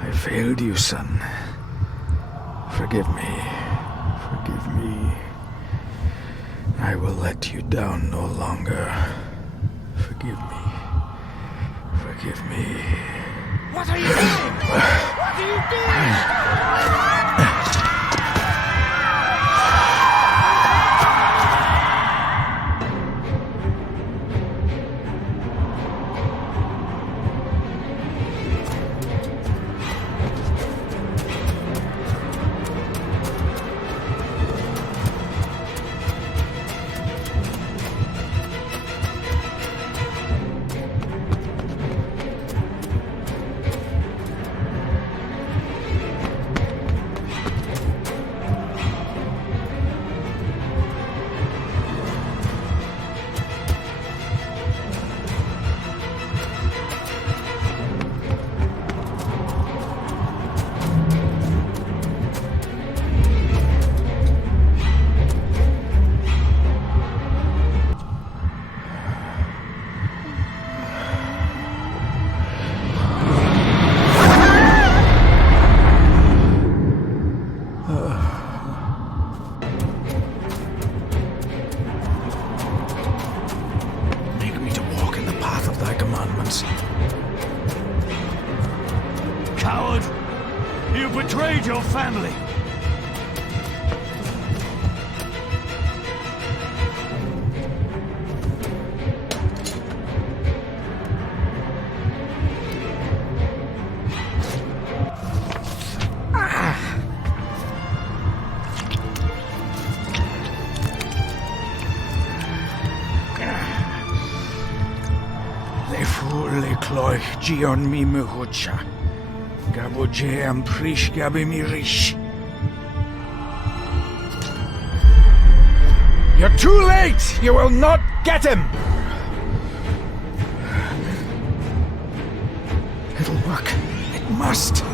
I failed you, son. Forgive me. Forgive me. I will let you down no longer. Forgive me. Forgive me. What are you doing? What are you doing? Coward! You betrayed your family! Gion mi muhucha. Gaboje am prish gabi mi rish. You're too late! You will not get him! It'll work. It must.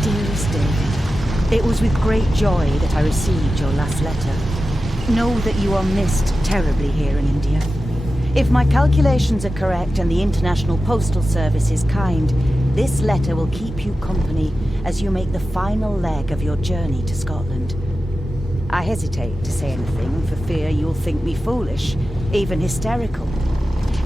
Dearest David, it was with great joy that I received your last letter. Know that you are missed terribly here in India. If my calculations are correct and the International Postal Service is kind, this letter will keep you company as you make the final leg of your journey to Scotland. I hesitate to say anything for fear you'll think me foolish, even hysterical.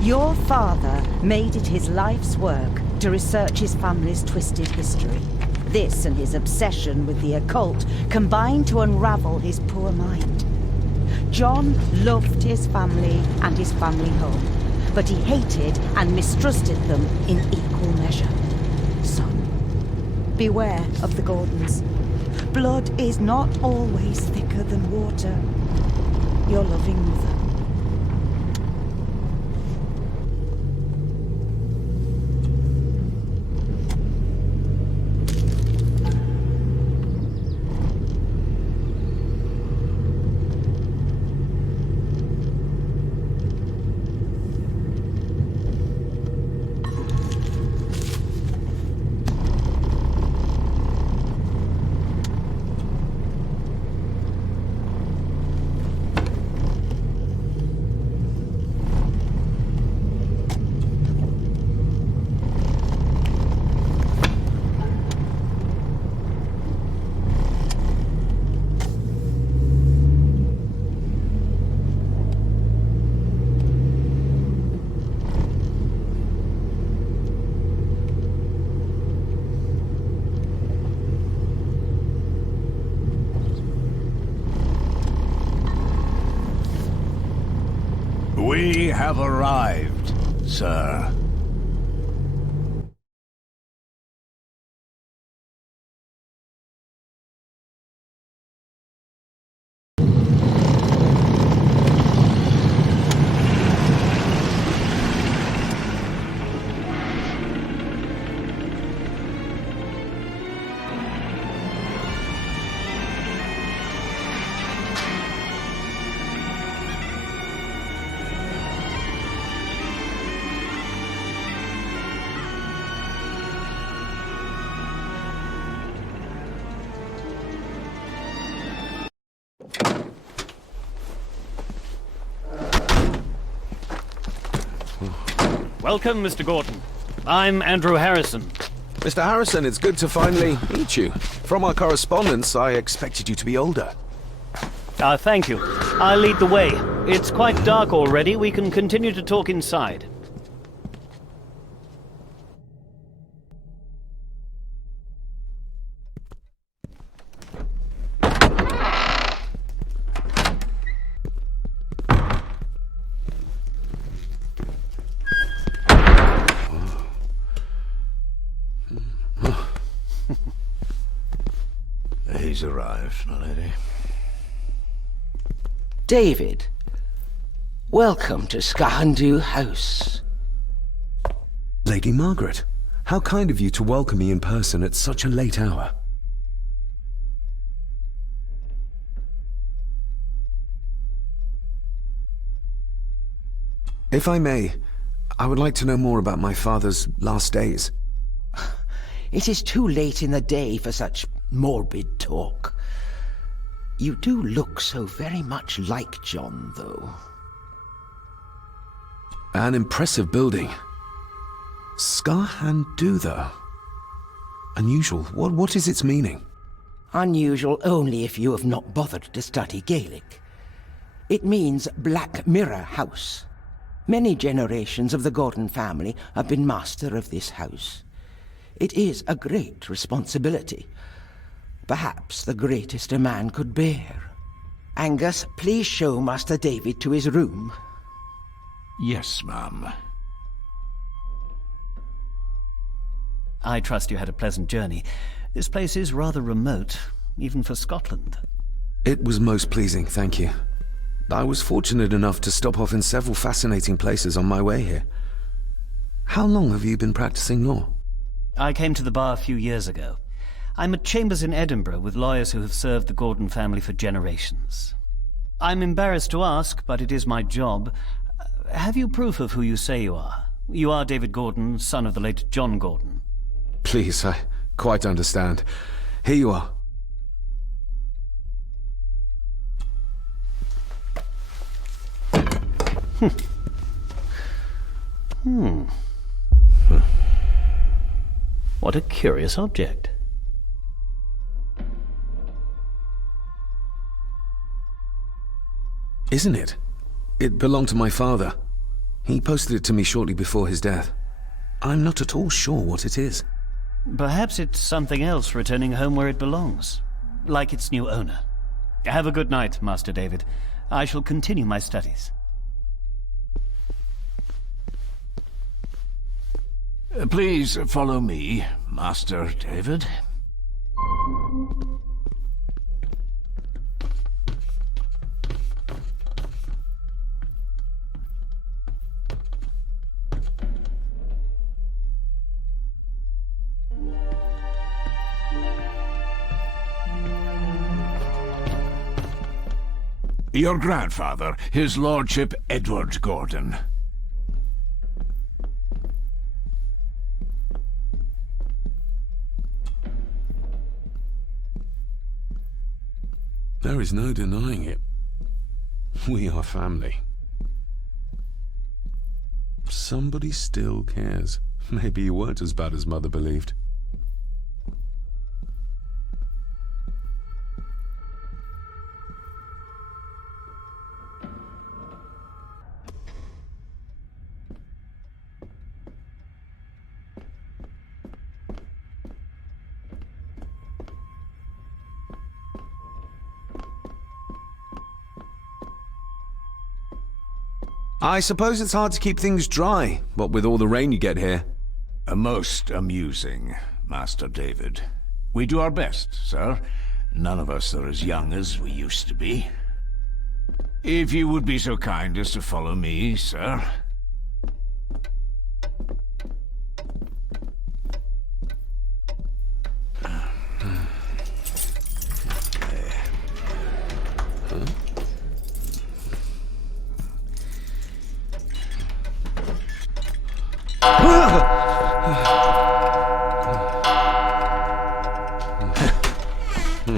Your father made it his life's work to research his family's twisted history. This and his obsession with the occult combined to unravel his poor mind. John loved his family and his family home, but he hated and mistrusted them in equal measure. Son, beware of the Gordons. Blood is not always thicker than water. Your loving mother. arrived, sir. Welcome, Mr. Gordon. I'm Andrew Harrison. Mr. Harrison, it's good to finally meet you. From our correspondence, I expected you to be older. Thank you. I'll lead the way. It's quite dark already. We can continue to talk inside. He's arrived, my lady. David, welcome to Skahandu House. Lady Margaret, how kind of you to welcome me in person at such a late hour. If I may, I would like to know more about my father's last days. It is too late in the day for such morbid talk. You do look so very much like John, though. An impressive building. Skahandu, though. Unusual. What is its meaning? Unusual only if you have not bothered to study Gaelic. It means Black Mirror House. Many generations of the Gordon family have been master of this house. It is a great responsibility. Perhaps the greatest a man could bear. Angus, please show Master David to his room. Yes, ma'am. I trust you had a pleasant journey. This place is rather remote, even for Scotland. It was most pleasing, thank you. I was fortunate enough to stop off in several fascinating places on my way here. How long have you been practicing law? I came to the bar a few years ago. I'm at chambers in Edinburgh with lawyers who have served the Gordon family for generations. I'm embarrassed to ask, but it is my job. Have you proof of who you say you are? You are David Gordon, son of the late John Gordon. Please, I quite understand. Here you are. What a curious object. Isn't it? It belonged to my father. He posted it to me shortly before his death. I'm not at all sure what it is. Perhaps it's something else returning home where it belongs, like its new owner. Have a good night, Master David. I shall continue my studies. Please follow me, Master David. Your grandfather, his lordship Edward Gordon. There is no denying it. We are family. Somebody still cares. Maybe you weren't as bad as Mother believed. I suppose it's hard to keep things dry, what with all the rain you get here. Most amusing, Master David. We do our best, sir. None of us are as young as we used to be. If you would be so kind as to follow me, sir.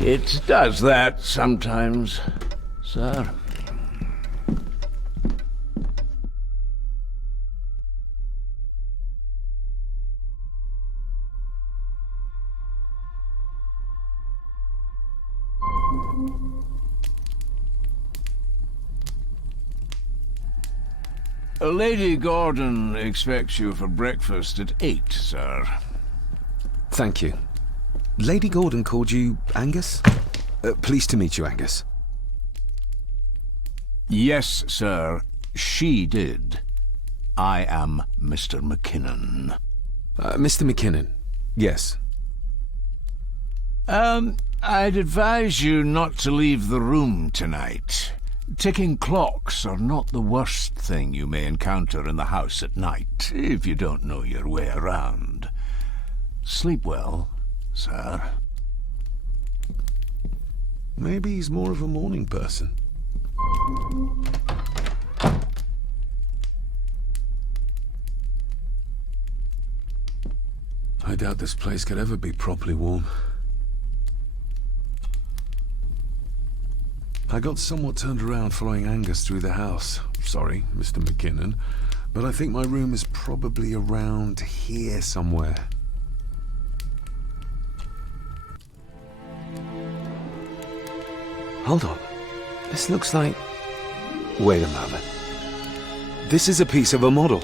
It does that sometimes, sir. Lady Gordon expects you for breakfast at 8, sir. Thank you. Lady Gordon called you Angus? Pleased to meet you, Angus. Yes, sir. She did. I am Mr. McKinnon. Mr. McKinnon. Yes. I'd advise you not to leave the room tonight. Ticking clocks are not the worst thing you may encounter in the house at night, if you don't know your way around. Sleep well, sir. Maybe he's more of a morning person. I doubt this place could ever be properly warm. I got somewhat turned around following Angus through the house. Sorry, Mr. McKinnon, but I think my room is probably around here somewhere. Hold on. This looks like... Wait a moment. This is a piece of a model.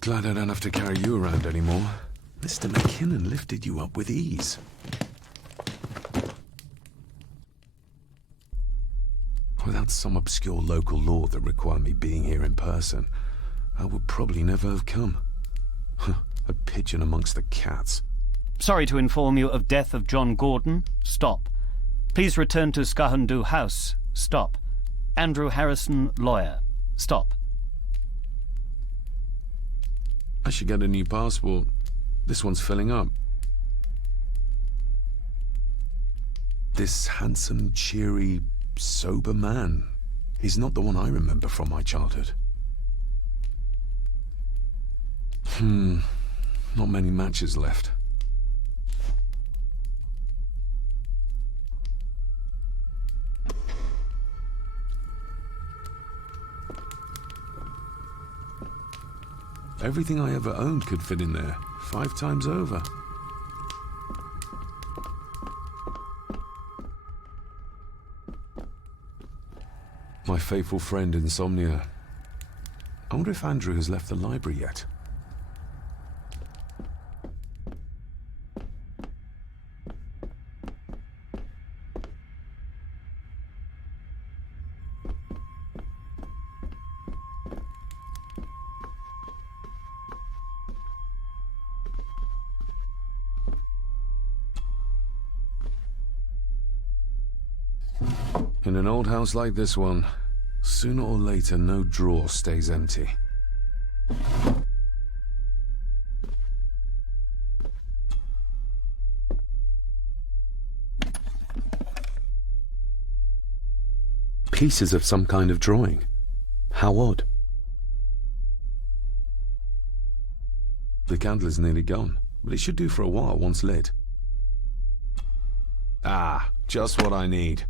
Glad I don't have to carry you around anymore. Mr. McKinnon lifted you up with ease. Without some obscure local law that required me being here in person, I would probably never have come. A pigeon amongst the cats. Sorry to inform you of death of John Gordon. Stop. Please return to Skahandu House. Stop. Andrew Harrison, lawyer. Stop. I should get a new passport. This one's filling up. This handsome, cheery, sober man. He's not the one I remember from my childhood. Not many matches left. Everything I ever owned could fit in there, 5 times over. My faithful friend Insomnia. I wonder if Andrew has left the library yet. In an old house like this one, sooner or later no drawer stays empty. Pieces of some kind of drawing. How odd. The candle is nearly gone, but it should do for a while once lit. Ah, just what I need.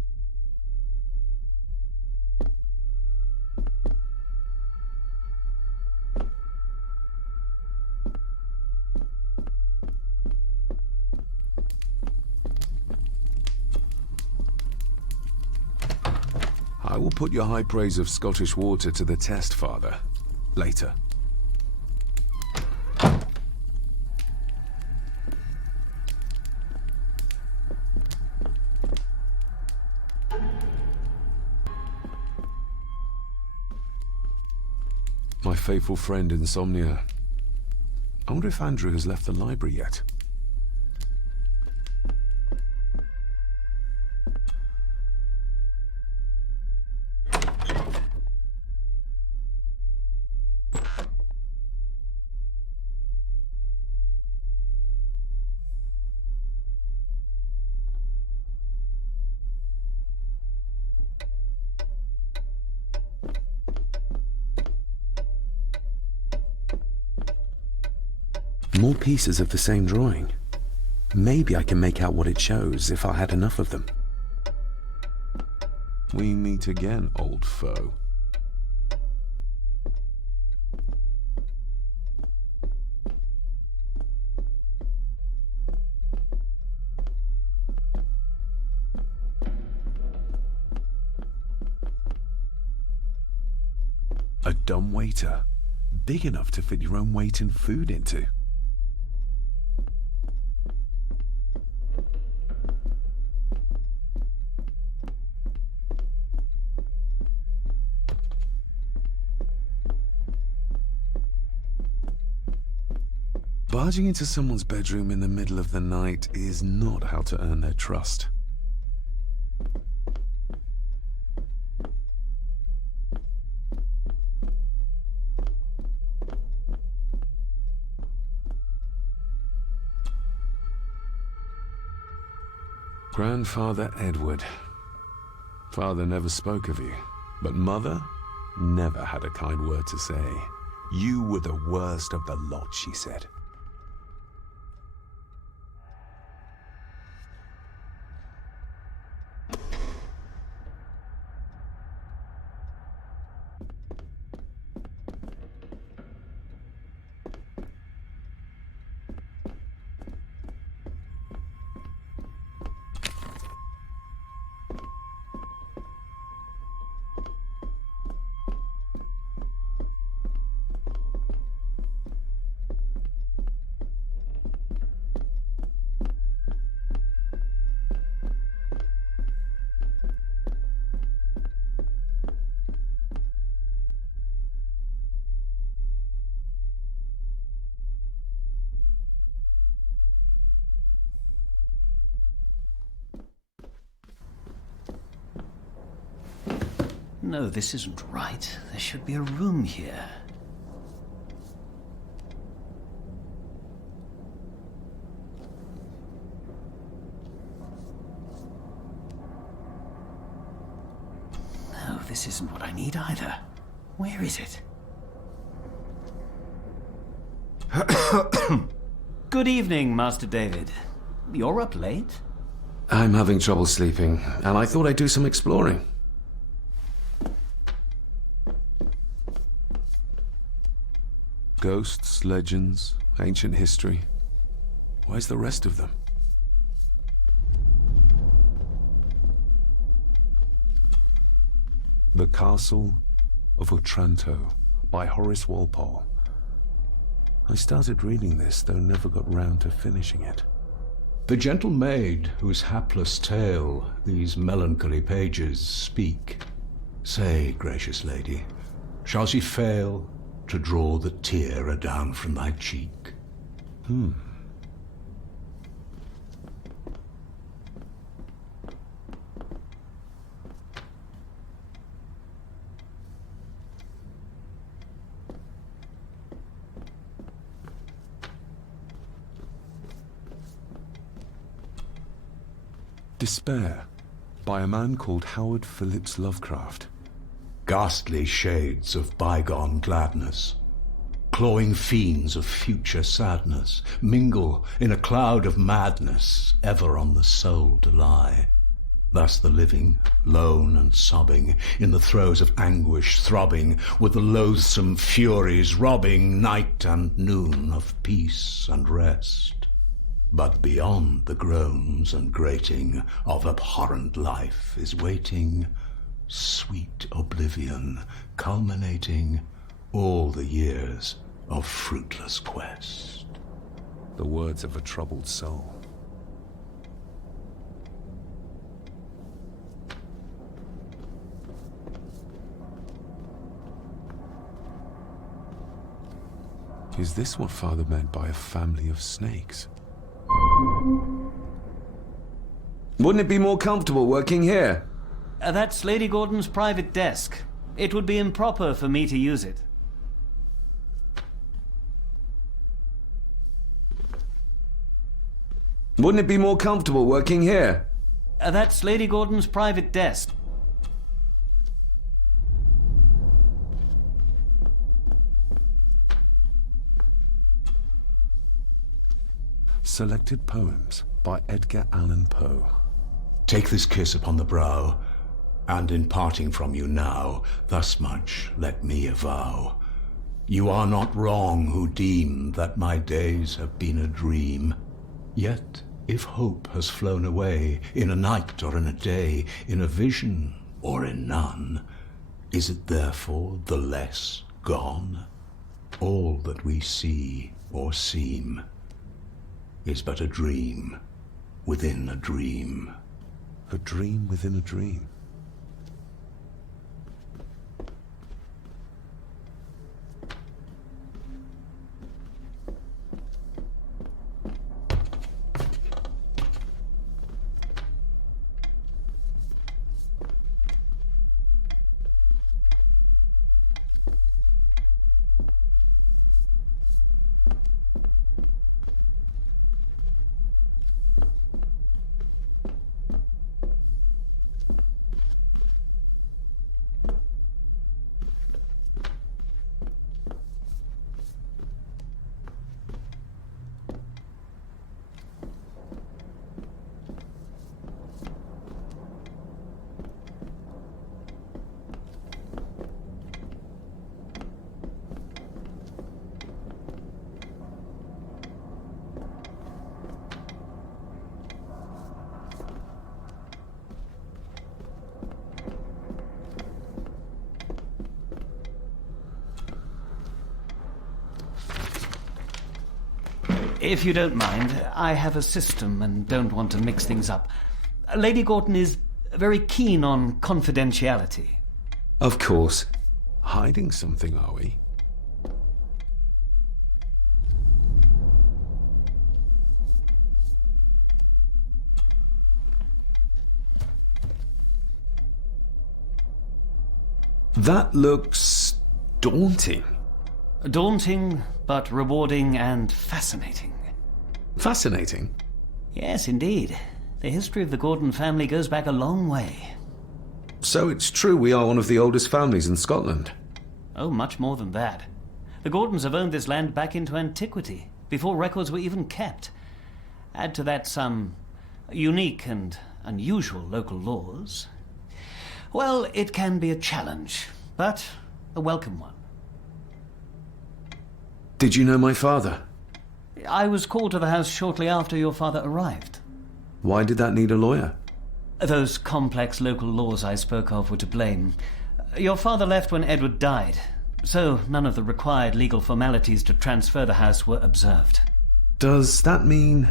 I will put your high praise of Scottish water to the test, Father. Later. my faithful friend Insomnia. I wonder if Andrew has left the library yet. More pieces of the same drawing. Maybe I can make out what it shows if I had enough of them. We meet again, old foe. A dumb waiter, big enough to fit your own weight and food into. Barging into someone's bedroom in the middle of the night is not how to earn their trust. Grandfather Edward. Father never spoke of you, but Mother never had a kind word to say. You were the worst of the lot, she said. No, this isn't right. There should be a room here. No, this isn't what I need either. Where is it? Good evening, Master David. You're up late? I'm having trouble sleeping, and I thought I'd do some exploring. Ghosts, legends, ancient history. Where's the rest of them? The Castle of Otranto by Horace Walpole. I started reading this, though never got round to finishing it. The gentle maid whose hapless tale these melancholy pages speak. Say, gracious lady, shall she fail to draw the tear adown from thy cheek? Despair, by a man called Howard Phillips Lovecraft. Ghastly shades of bygone gladness, clawing fiends of future sadness, mingle in a cloud of madness, ever on the soul to lie. Thus the living, lone and sobbing, in the throes of anguish throbbing, with the loathsome furies robbing night and noon of peace and rest. But beyond the groans and grating of abhorrent life is waiting sweet oblivion, culminating all the years of fruitless quest. The words of a troubled soul. Is this what Father meant by a family of snakes? Wouldn't it be more comfortable working here? That's Lady Gordon's private desk. It would be improper for me to use it. Wouldn't it be more comfortable working here? That's Lady Gordon's private desk. Selected Poems by Edgar Allan Poe. Take this kiss upon the brow, and in parting from you now, thus much let me avow. You are not wrong who deem that my days have been a dream. Yet, if hope has flown away, in a night or in a day, in a vision or in none, is it therefore the less gone? All that we see or seem is but a dream within a dream. A dream within a dream. If you don't mind, I have a system and don't want to mix things up. Lady Gordon is very keen on confidentiality. Of course. Hiding something, are we? That looks daunting. Daunting, but rewarding and fascinating. Fascinating? Yes, indeed. The history of the Gordon family goes back a long way. So it's true we are one of the oldest families in Scotland. Oh, much more than that. The Gordons have owned this land back into antiquity, before records were even kept. Add to that some unique and unusual local laws. Well, it can be a challenge, but a welcome one. Did you know my father? I was called to the house shortly after your father arrived. Why did that need a lawyer? Those complex local laws I spoke of were to blame. Your father left when Edward died, so none of the required legal formalities to transfer the house were observed. Does that mean...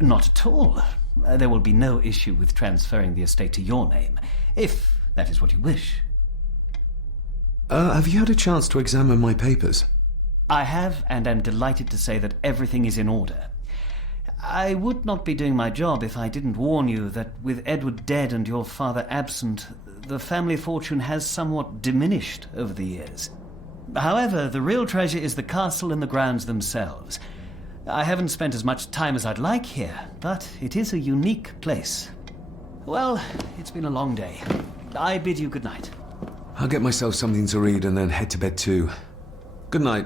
Not at all. There will be no issue with transferring the estate to your name, if that is what you wish. Have you had a chance to examine my papers? I have, and am delighted to say that everything is in order. I would not be doing my job if I didn't warn you that with Edward dead and your father absent, the family fortune has somewhat diminished over the years. However, the real treasure is the castle and the grounds themselves. I haven't spent as much time as I'd like here, but it is a unique place. Well, it's been a long day. I bid you good night. I'll get myself something to read and then head to bed too. Good night.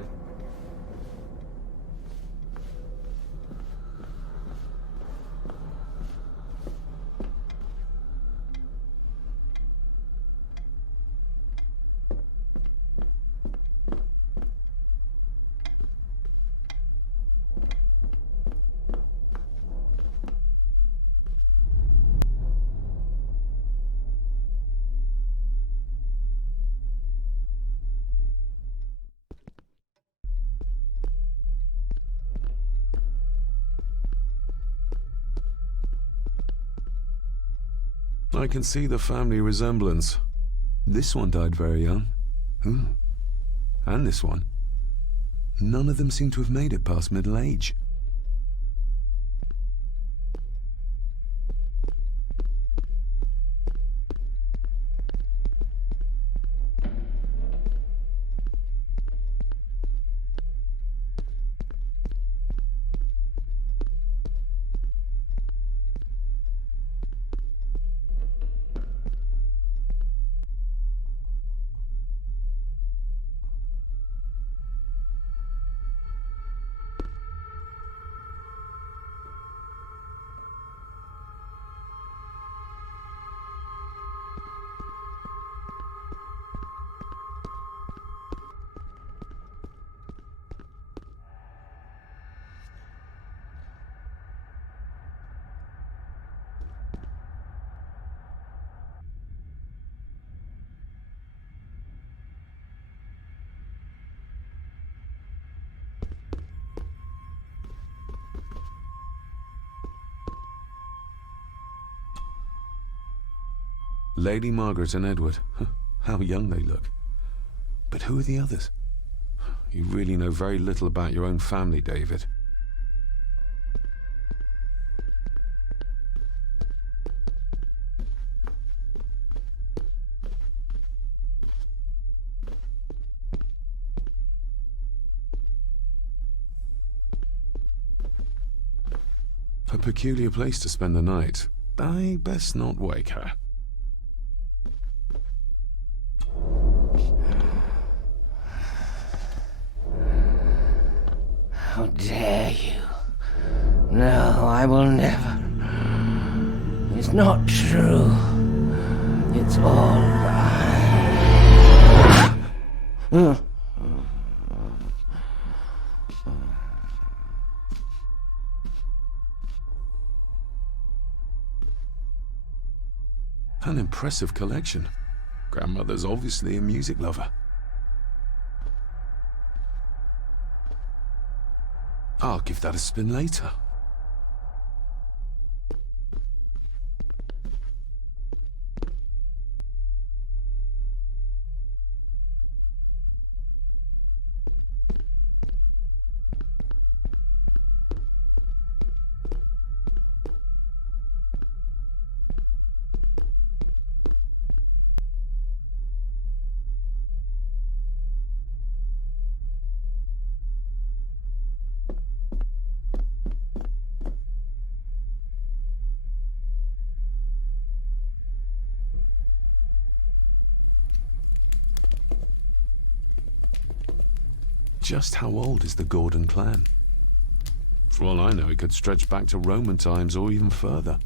I can see the family resemblance. This one died very young. Ooh. And this one. none of them seem to have made it past middle age. Lady Margaret and Edward. How young they look. But who are the others? You really know very little about your own family, David. A peculiar place to spend the night. I best not wake her. How dare you? No, I will never. It's not true. It's all right. An impressive collection. Grandmother's obviously a music lover. I'll give that a spin later. Just how old is the Gordon clan? For all I know, it could stretch back to Roman times or even further.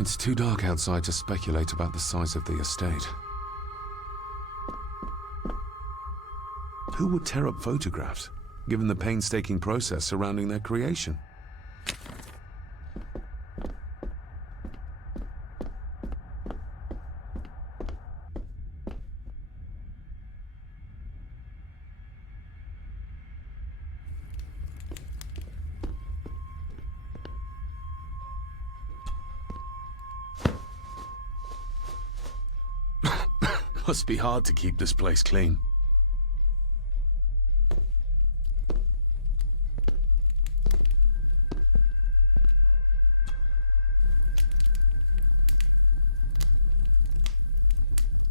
It's too dark outside to speculate about the size of the estate. Who would tear up photographs, given the painstaking process surrounding their creation? Must be hard to keep this place clean.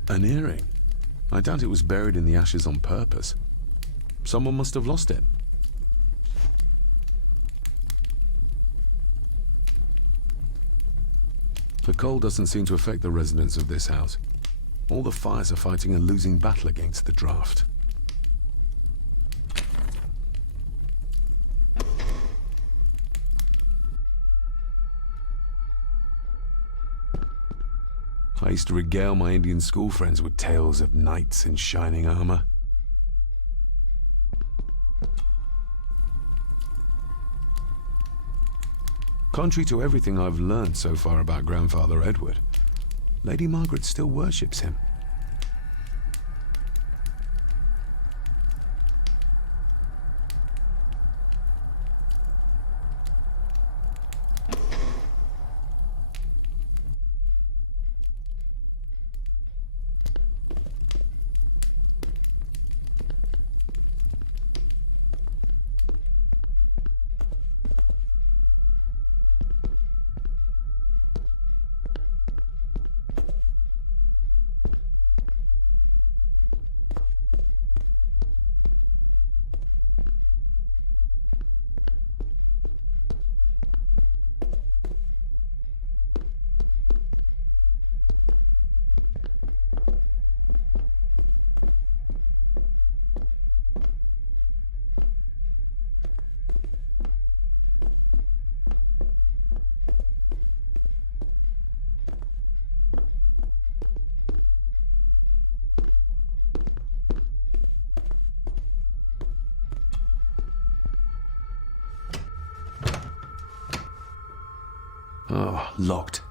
An earring. I doubt it was buried in the ashes on purpose. Someone must have lost it. The cold doesn't seem to affect the residents of this house. All the fires are fighting a losing battle against the draft. I used to regale my Indian school friends with tales of knights in shining armor. Contrary to everything I've learned so far about Grandfather Edward, Lady Margaret still worships him. Oh, locked.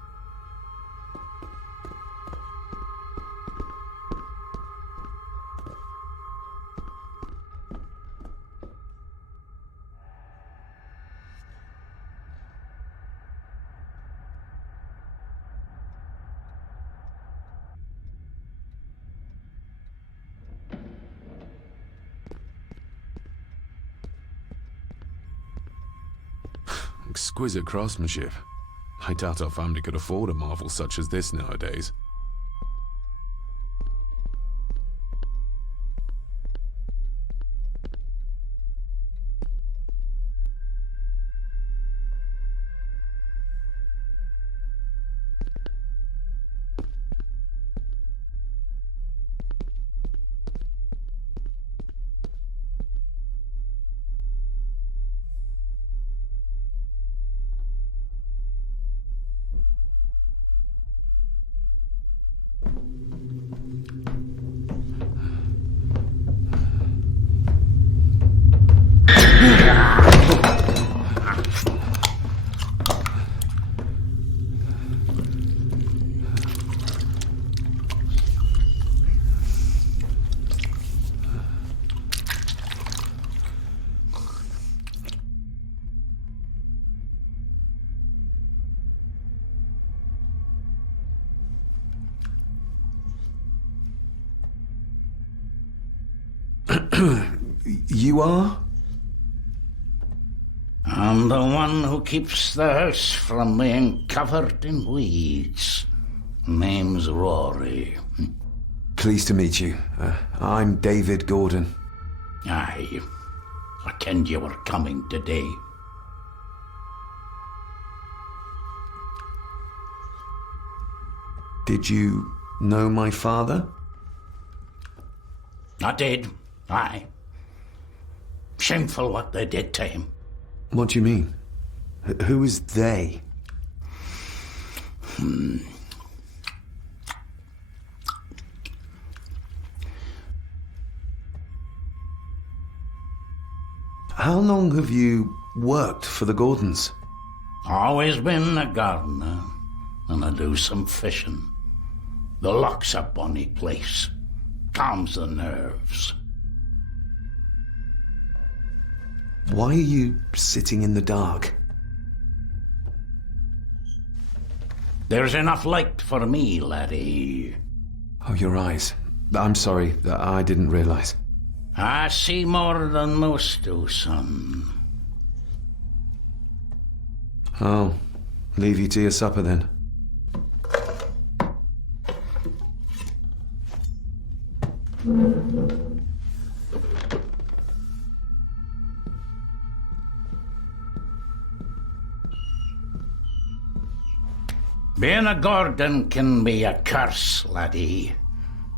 Exquisite craftsmanship. I doubt our family could afford a marvel such as this nowadays. You are? I'm the one who keeps the house from being covered in weeds. Name's Rory. Pleased to meet you. I'm David Gordon. Aye. I kenned you were coming today. Did you know my father? I did. Aye. Shameful what they did to him. What do you mean? Who is they? How long have you worked for the Gordons? Always been a gardener, and I do some fishing. The loch's a bonny place. Calms the nerves. Why are you sitting in the dark? There's enough light for me, laddie. Oh, your eyes. I'm sorry, I didn't realize. I see more than most do, son. I'll leave you to your supper then. Being a Gordon can be a curse, laddie.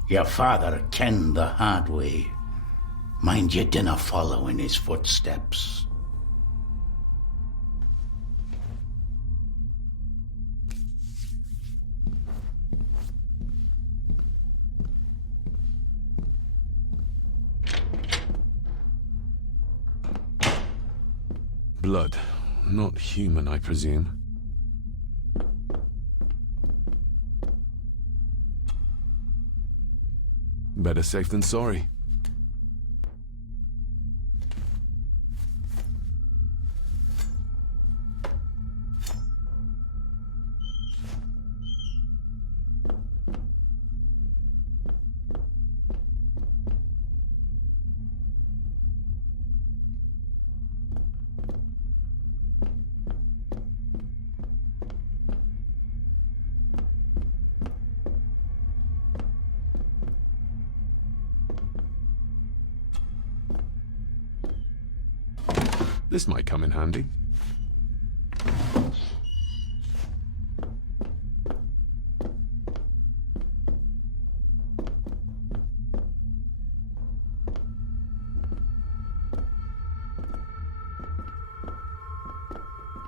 Your father kenned the hard way. Mind you dinna follow in his footsteps. Blood. Not human, I presume. Better safe than sorry. This might come in handy.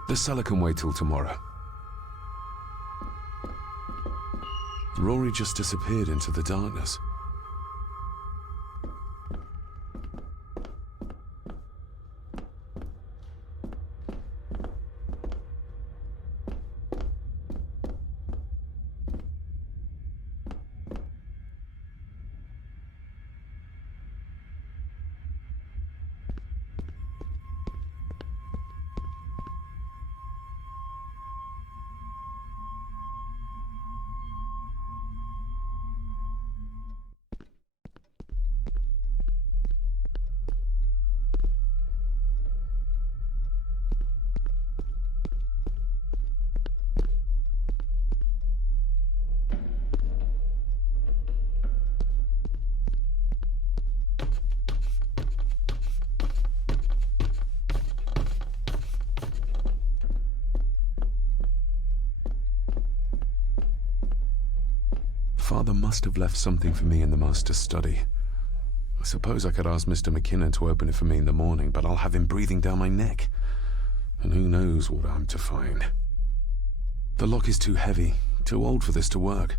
The cellar can wait till tomorrow. Rory just disappeared into the darkness. Father must have left something for me in the master's study. I suppose I could ask Mr. McKinnon to open it for me in the morning, but I'll have him breathing down my neck. And who knows what I'm to find. The lock is too heavy, too old for this to work.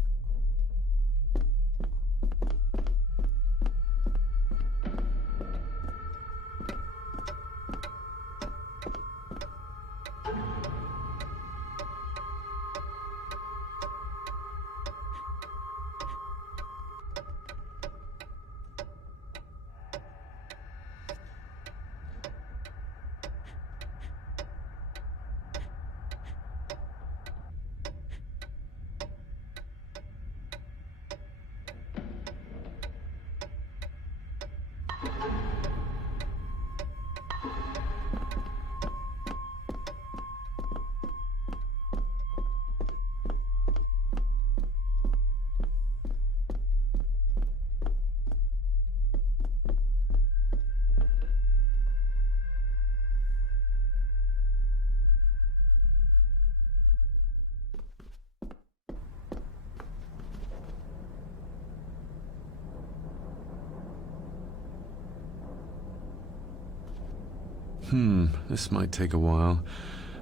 This might take a while.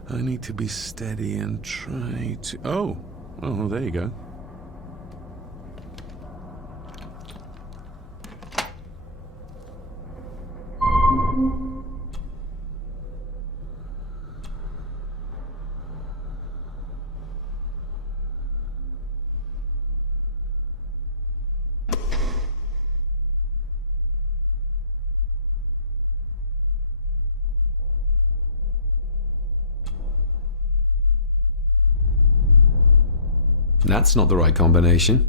I need to be steady and try to... Oh, there you go. That's not the right combination.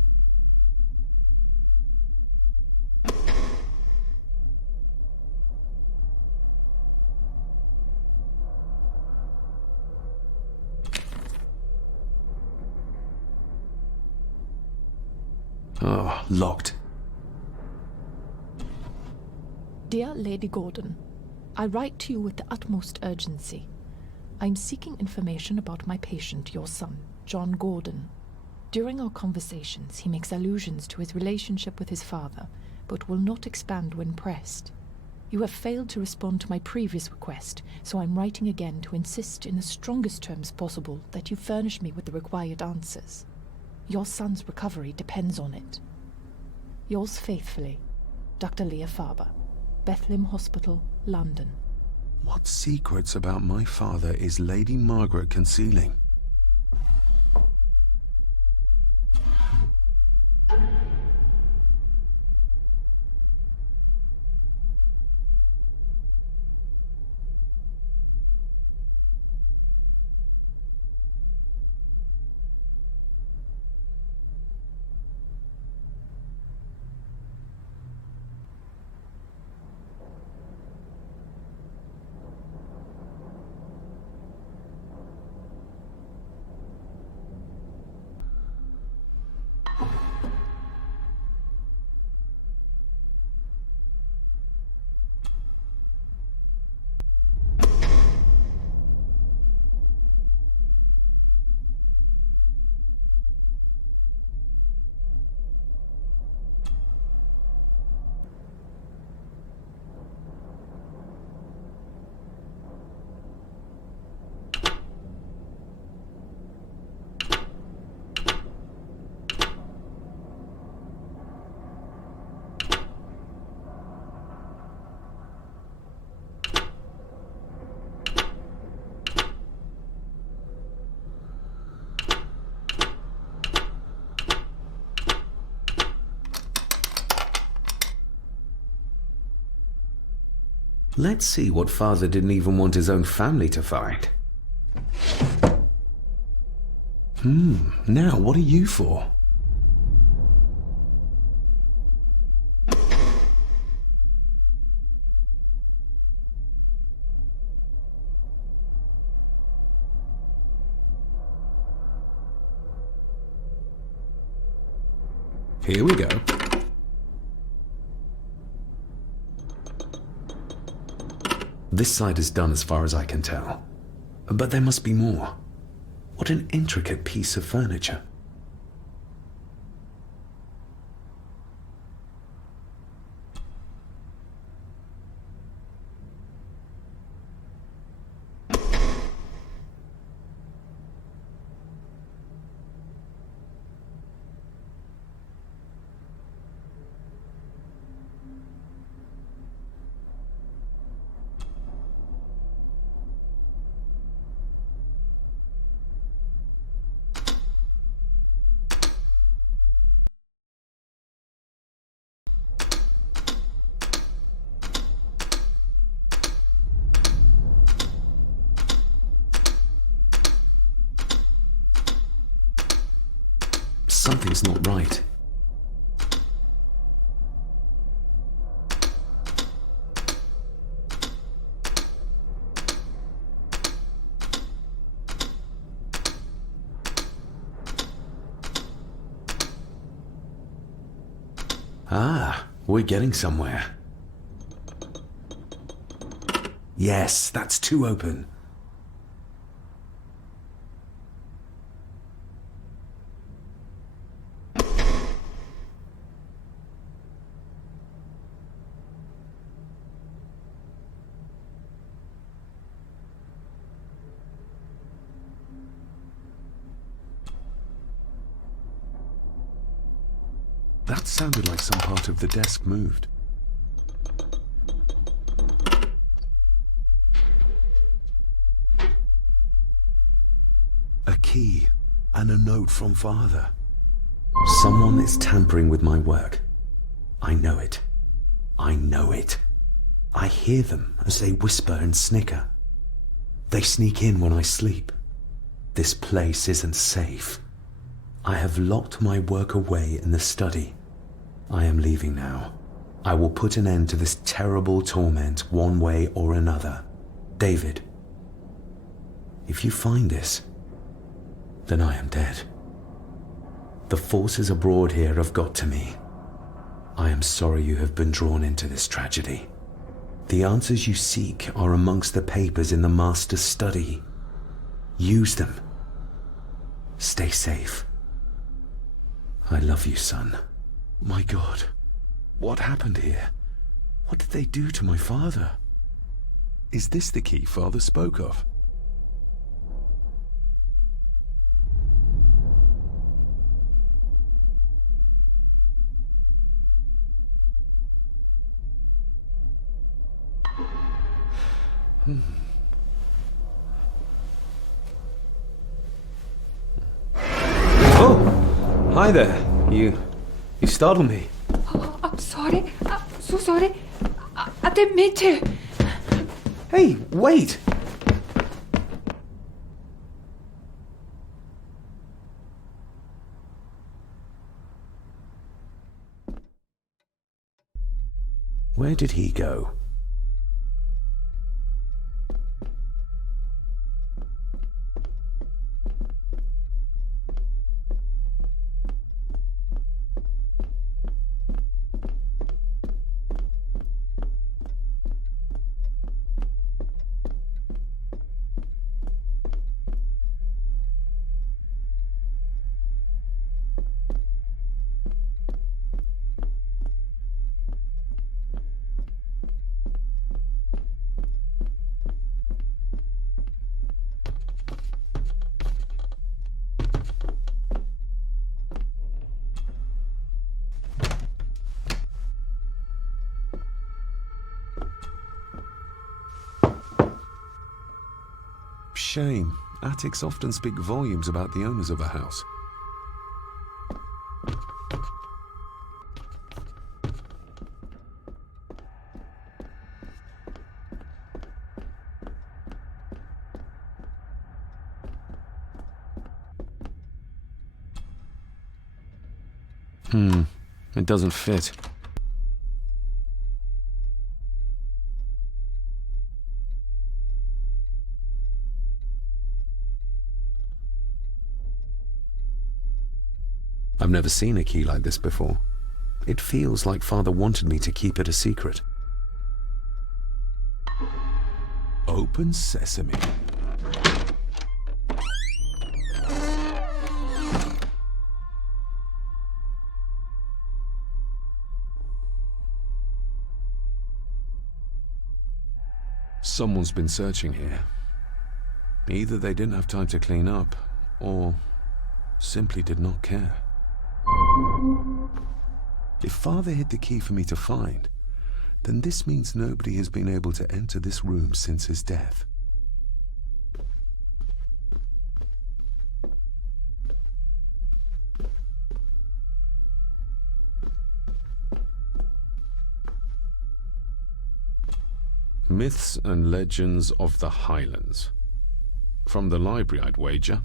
Oh, locked. Dear Lady Gordon, I write to you with the utmost urgency. I'm seeking information about my patient, your son, John Gordon. During our conversations, he makes allusions to his relationship with his father, but will not expand when pressed. You have failed to respond to my previous request, so I'm writing again to insist in the strongest terms possible that you furnish me with the required answers. Your son's recovery depends on it. Yours faithfully, Dr. Leah Farber, Bethlehem Hospital, London. What secrets about my father is Lady Margaret concealing? Let's see what father didn't even want his own family to find. Now what are you for? Here we go. This side is done as far as I can tell. But there must be more. What an intricate piece of furniture. Something's not right. Ah, we're getting somewhere. Yes, that's two open. That sounded like some part of the desk moved. A key and a note from Father. Someone is tampering with my work. I know it. I know it. I hear them as they whisper and snicker. They sneak in when I sleep. This place isn't safe. I have locked my work away in the study. I am leaving now. I will put an end to this terrible torment one way or another. David, if you find this, then I am dead. The forces abroad here have got to me. I am sorry you have been drawn into this tragedy. The answers you seek are amongst the papers in the Master's study. Use them. Stay safe. I love you, son. My God, what happened here? What did they do to my father? Is this the key Father spoke of? Oh, hi there. You startled me. Oh, I'm sorry. I'm so sorry. I didn't mean to. Hey, wait! Where did he go? Shame. Attics often speak volumes about the owners of a house. It doesn't fit. I've never seen a key like this before. It feels like Father wanted me to keep it a secret. Open sesame. Someone's been searching here. Either they didn't have time to clean up, or simply did not care. If Father hid the key for me to find, then this means nobody has been able to enter this room since his death. Myths and Legends of the Highlands. From the library, I'd wager.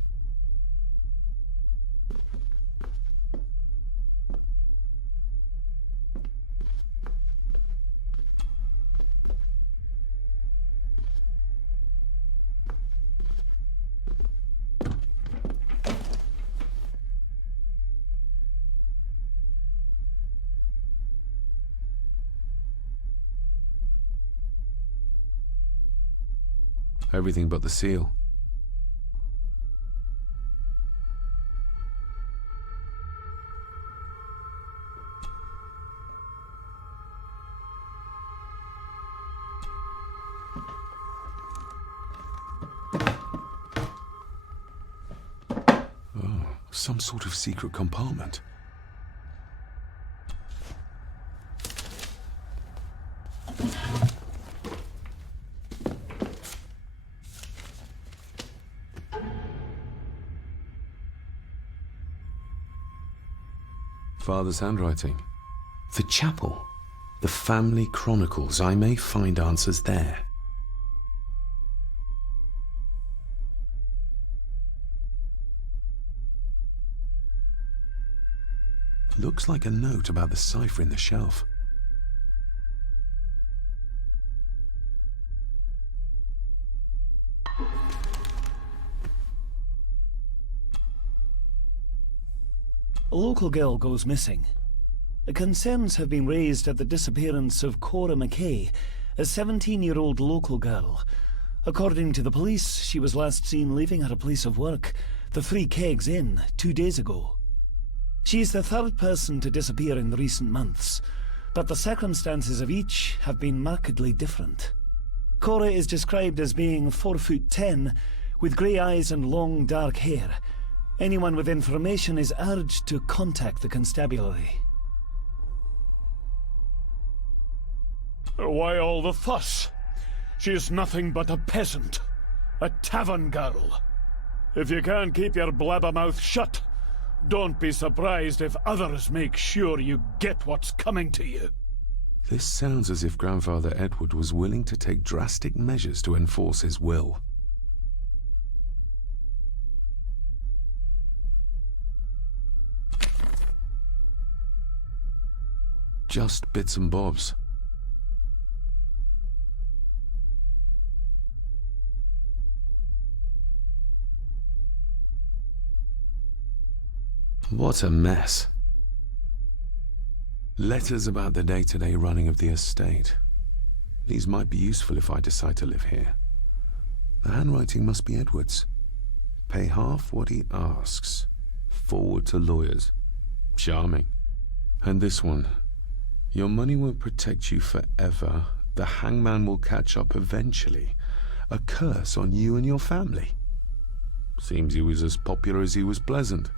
Everything but the seal. Oh, some sort of secret compartment. Father's handwriting. The chapel. The family chronicles. I may find answers there. Looks like a note about the cipher in the shelf. A local girl goes missing. Concerns have been raised at the disappearance of Cora McKay, a 17-year-old local girl. According to the police, she was last seen leaving her place of work, the Three Kegs Inn, 2 days ago. She's the third person to disappear in the recent months, but the circumstances of each have been markedly different. Cora is described as being 4'10", with grey eyes and long dark hair. Anyone with information is urged to contact the constabulary. Why all the fuss? She is nothing but a peasant. A tavern girl. If you can't keep your blabbermouth shut, don't be surprised if others make sure you get what's coming to you. This sounds as if Grandfather Edward was willing to take drastic measures to enforce his will. Just bits and bobs. What a mess. Letters about the day-to-day running of the estate. These might be useful if I decide to live here. The handwriting must be Edward's. Pay half what he asks. Forward to lawyers. Charming. And this one. Your money won't protect you forever. The hangman will catch up eventually. A curse on you and your family. Seems he was as popular as he was pleasant.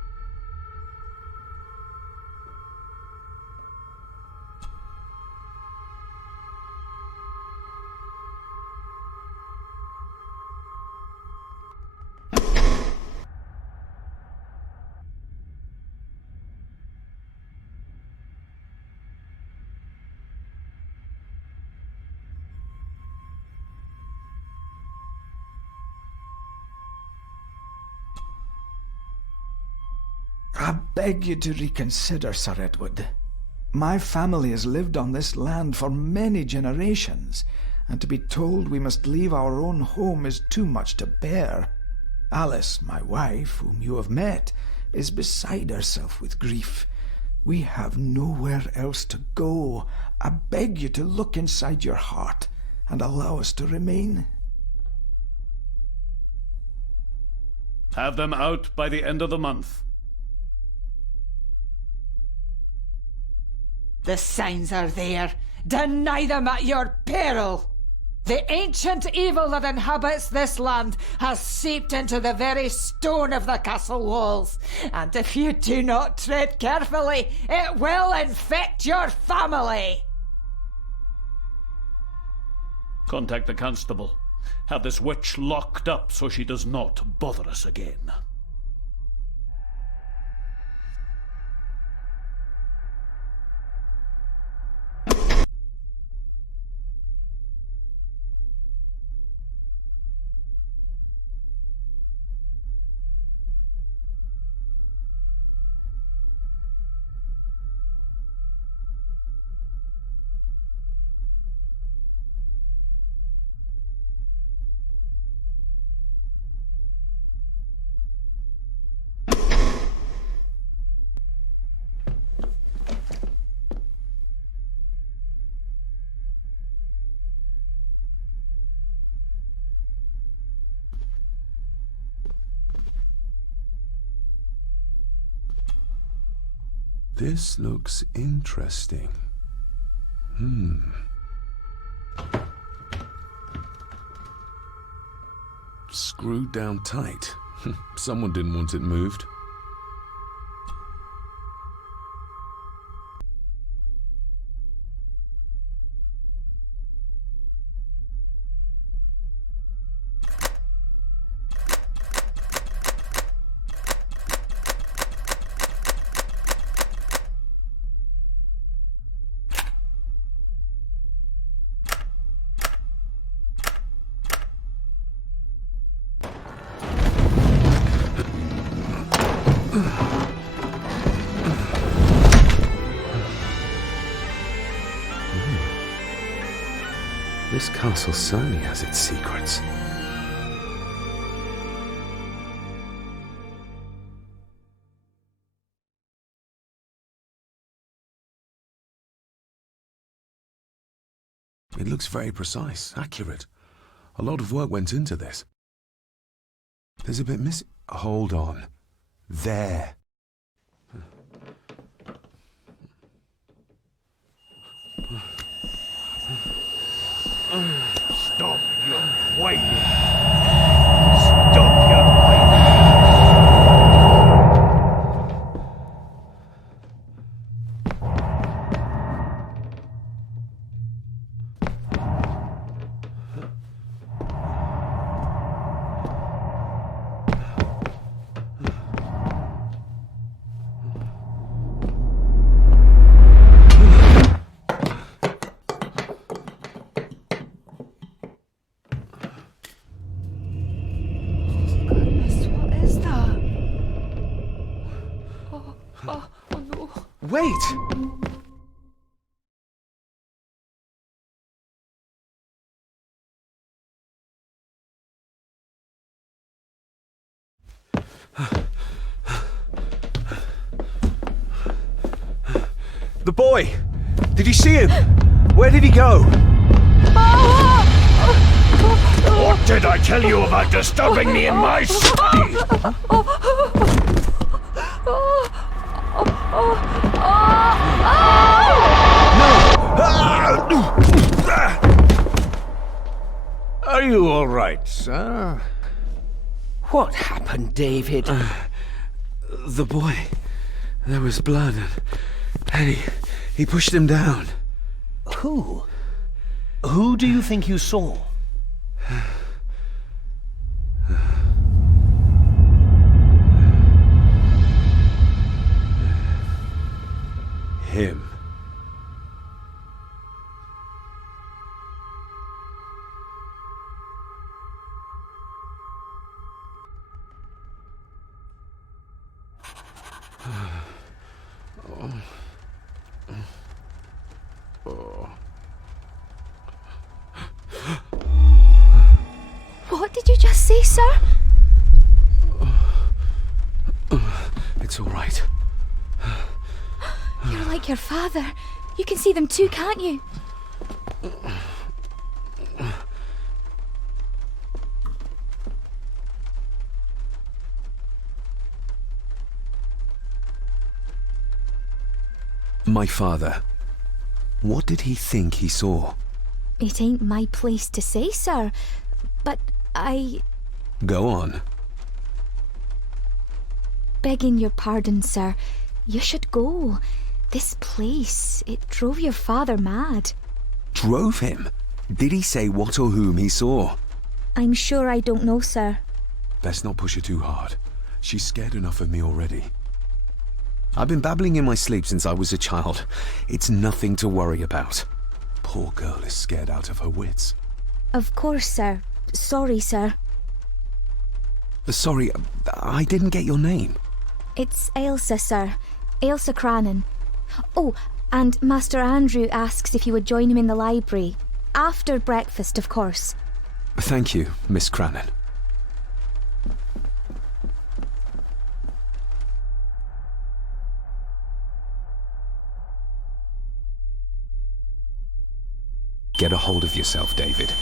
I beg you to reconsider, Sir Edward. My family has lived on this land for many generations, and to be told we must leave our own home is too much to bear. Alice, my wife, whom you have met, is beside herself with grief. We have nowhere else to go. I beg you to look inside your heart and allow us to remain. Have them out by the end of the month. The signs are there. Deny them at your peril. The ancient evil that inhabits this land has seeped into the very stone of the castle walls, and if you do not tread carefully, it will infect your family. Contact the constable. Have this witch locked up so she does not bother us again. This looks interesting. Screwed down tight. Someone didn't want it moved. This castle certainly has its secrets. It looks very precise, accurate. A lot of work went into this. There's a bit missing. Hold on. There. Stop your whining! Stop your whining! Wait! The boy! Did you see him? Where did he go? What did I tell you about disturbing me in my study? Are you all right, sir? What happened, David? The boy. There was blood and he pushed him down. Who? Who do you think you saw? Him. What did you just say, sir? It's all right. You're like your father. You can see them too, can't you? My father. What did he think he saw? It ain't my place to say, sir. But I... Go on. Begging your pardon, sir. You should go. This place, it drove your father mad. Drove him? Did he say what or whom he saw? I'm sure I don't know, sir. Best not push her too hard. She's scared enough of me already. I've been babbling in my sleep since I was a child. It's nothing to worry about. Poor girl is scared out of her wits. Of course, sir. Sorry, sir. Sorry, I didn't get your name. It's Ailsa, sir. Ailsa Crannan. Oh, and Master Andrew asks if you would join him in the library. After breakfast, of course. Thank you, Miss Crannan. Get a hold of yourself, David.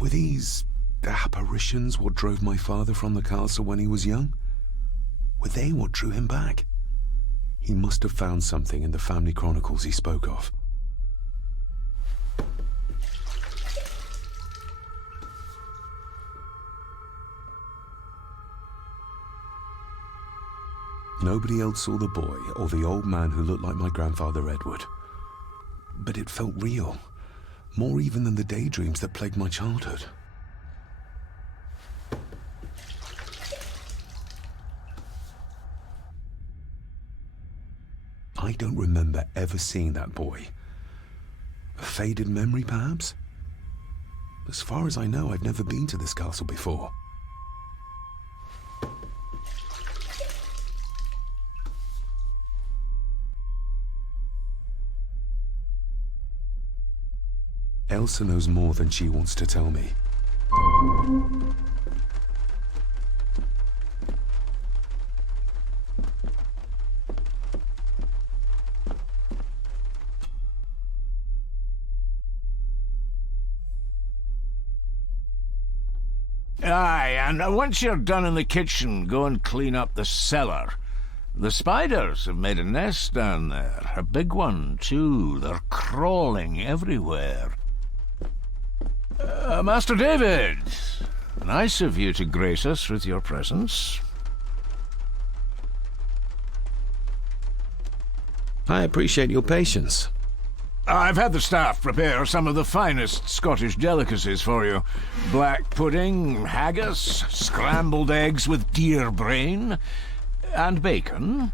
Were these apparitions what drove my father from the castle when he was young? Were they what drew him back? He must have found something in the family chronicles he spoke of. Nobody else saw the boy or the old man who looked like my grandfather Edward. But it felt real, more even than the daydreams that plagued my childhood. I don't remember ever seeing that boy. A faded memory, perhaps? As far as I know, I've never been to this castle before. Elsa knows more than she wants to tell me. Aye, and once you're done in the kitchen, go and clean up the cellar. The spiders have made a nest down there. A big one, too. They're crawling everywhere. Master David, nice of you to grace us with your presence. I appreciate your patience. I've had the staff prepare some of the finest Scottish delicacies for you. Black pudding, haggis, scrambled eggs with deer brain, and bacon.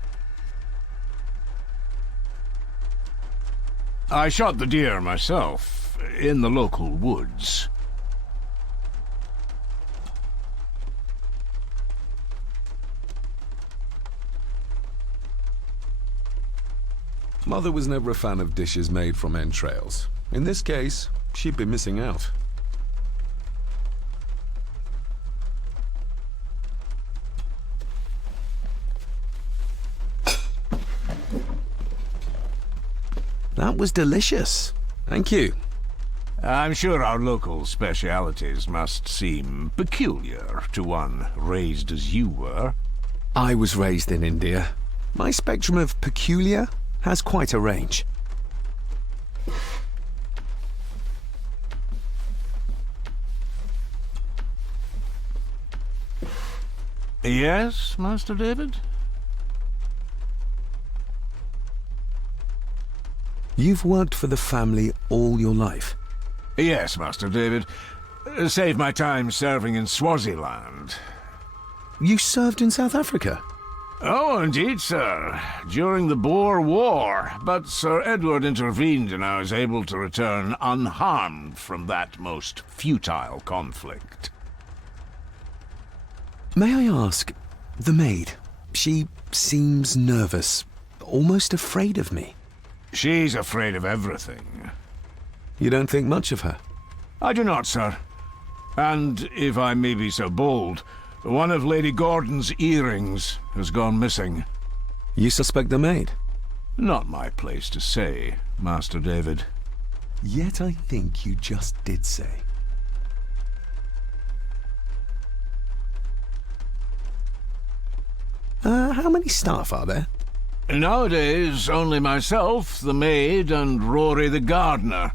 I shot the deer myself, in the local woods. Mother was never a fan of dishes made from entrails. In this case, she'd be missing out. That was delicious. Thank you. I'm sure our local specialities must seem peculiar to one raised as you were. I was raised in India. My spectrum of peculiar has quite a range. Yes, Master David? You've worked for the family all your life? Yes, Master David. Save my time serving in Swaziland. You served in South Africa? Oh, indeed, sir. During the Boer War. But Sir Edward intervened and I was able to return unharmed from that most futile conflict. May I ask, the maid, she seems nervous, almost afraid of me. She's afraid of everything. You don't think much of her? I do not, sir. And, if I may be so bold, one of Lady Gordon's earrings has gone missing. You suspect the maid? Not my place to say, Master David. Yet I think you just did say. How many staff are there? Nowadays, only myself, the maid, and Rory the gardener.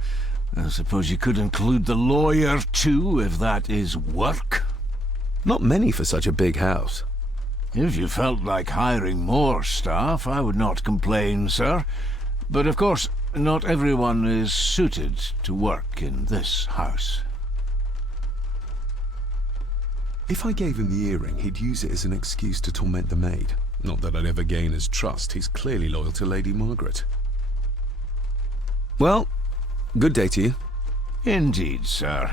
I suppose you could include the lawyer, too, if that is work. Not many for such a big house. If you felt like hiring more staff, I would not complain, sir. But of course, not everyone is suited to work in this house. If I gave him the earring, he'd use it as an excuse to torment the maid. Not that I'd ever gain his trust. He's clearly loyal to Lady Margaret. Well, good day to you. Indeed, sir.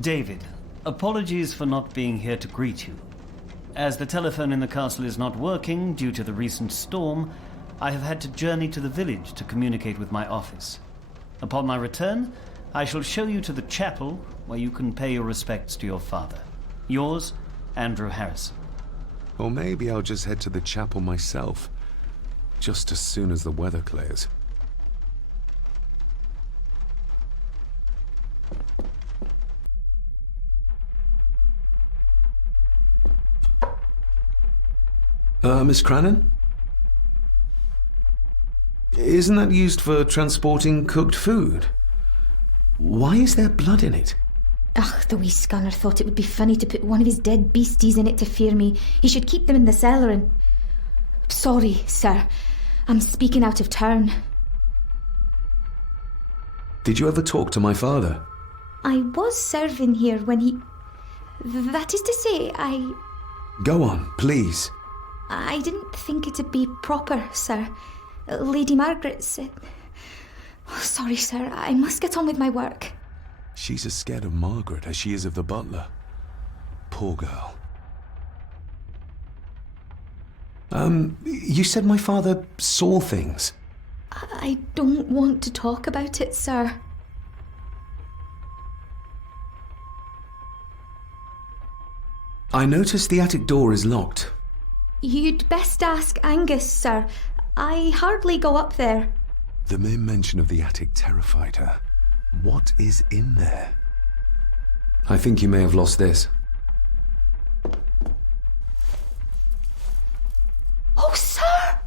David, apologies for not being here to greet you. As the telephone in the castle is not working due to the recent storm, I have had to journey to the village to communicate with my office. Upon my return, I shall show you to the chapel where you can pay your respects to your father. Yours, Andrew Harrison. Or maybe I'll just head to the chapel myself, just as soon as the weather clears. Miss Crannan? Isn't that used for transporting cooked food? Why is there blood in it? Ugh, the wee scunner thought it would be funny to put one of his dead beasties in it to fear me. He should keep them in the cellar and... Sorry, sir. I'm speaking out of turn. Did you ever talk to my father? I was serving here when he... That is to say, Go on, please. I didn't think it'd be proper, sir. Lady Margaret said... Oh, sorry, sir. I must get on with my work. She's as scared of Margaret as she is of the butler. Poor girl. You said my father saw things. I don't want to talk about it, sir. I noticed the attic door is locked. You'd best ask Angus, sir. I hardly go up there. The mere mention of the attic terrified her. What is in there? I think you may have lost this. Oh, sir!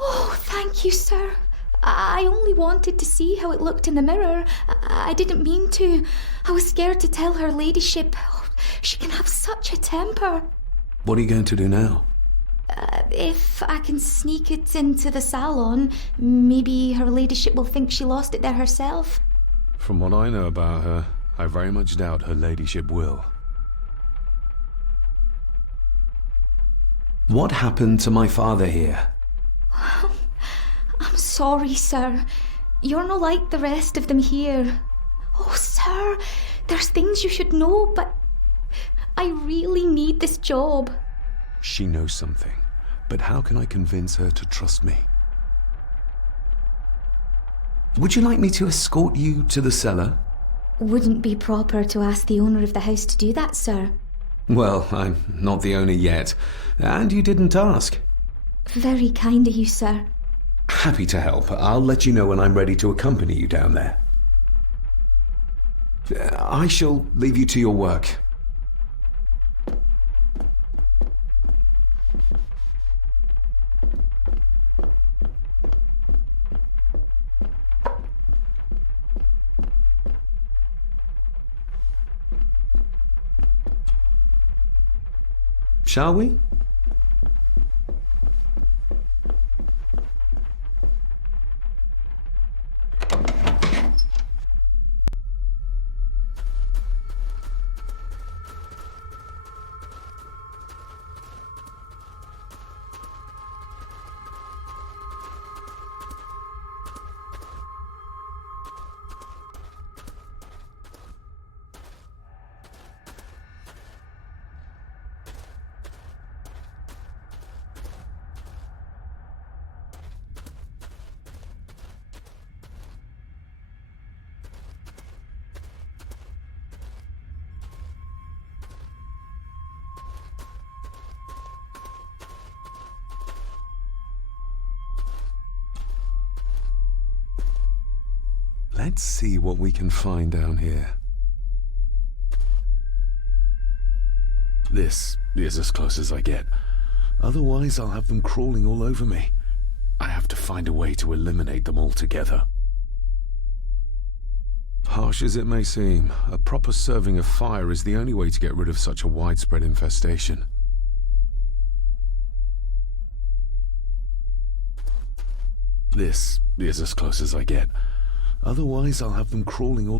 Oh, thank you, sir. I only wanted to see how it looked in the mirror. I didn't mean to. I was scared to tell her ladyship. Oh, she can have such a temper. What are you going to do now? If I can sneak it into the salon, maybe her ladyship will think she lost it there herself. From what I know about her, I very much doubt her ladyship will. What happened to my father here? I'm sorry, sir. You're not like the rest of them here. Oh, sir, there's things you should know, but I really need this job. She knows something, but how can I convince her to trust me? Would you like me to escort you to the cellar? Wouldn't be proper to ask the owner of the house to do that, sir. Well, I'm not the owner yet, and you didn't ask. Very kind of you, sir. Happy to help. I'll let you know when I'm ready to accompany you down there. I shall leave you to your work. Shall we? Let's see what we can find down here. This is as close as I get. Otherwise, I'll have them crawling all over me. I have to find a way to eliminate them altogether. Harsh as it may seem, a proper serving of fire is the only way to get rid of such a widespread infestation. This is as close as I get. Otherwise, I'll have them crawling all...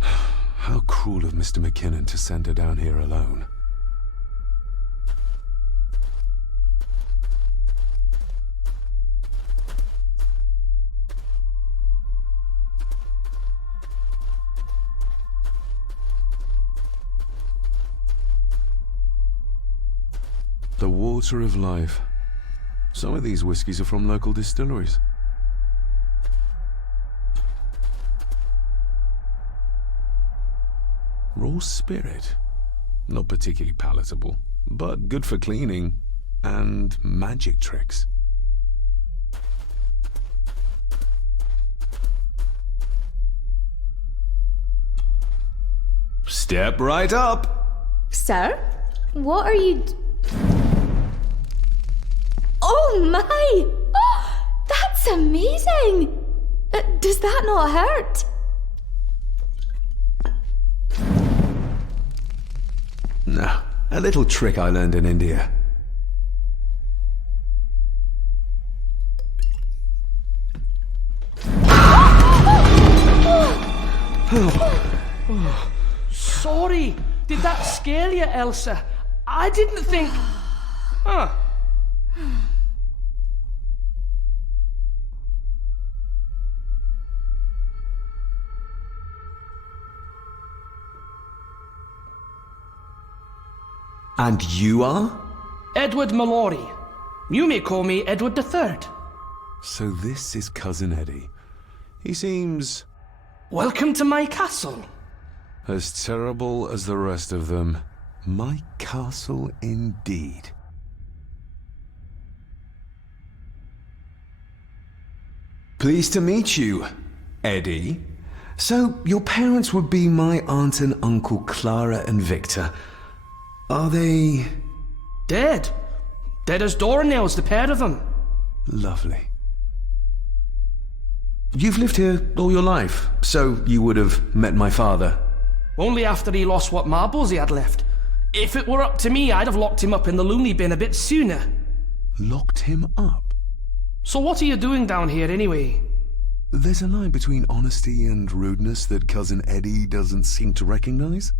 How cruel of Mr. McKinnon to send her down here alone. The water of life. Some of these whiskies are from local distilleries. Raw spirit. Not particularly palatable, but good for cleaning and magic tricks. Step right up! Sir? What are you Oh my! Oh, that's amazing! Does that not hurt? No, a little trick I learned in India. Sorry, did that scare you, Elsa? I didn't think... Huh. And you are? Edward Mallory. You may call me Edward III. So this is Cousin Eddie. He seems... Welcome to my castle. as terrible as the rest of them. My castle indeed. Pleased to meet you, Eddie. So, your parents would be my aunt and uncle Clara and Victor. Are they... Dead. Dead as doornails, the pair of them. Lovely. You've lived here all your life, so you would have met my father. Only after he lost what marbles he had left. If it were up to me, I'd have locked him up in the loony bin a bit sooner. Locked him up? So what are you doing down here anyway? There's a line between honesty and rudeness that Cousin Eddie doesn't seem to recognize.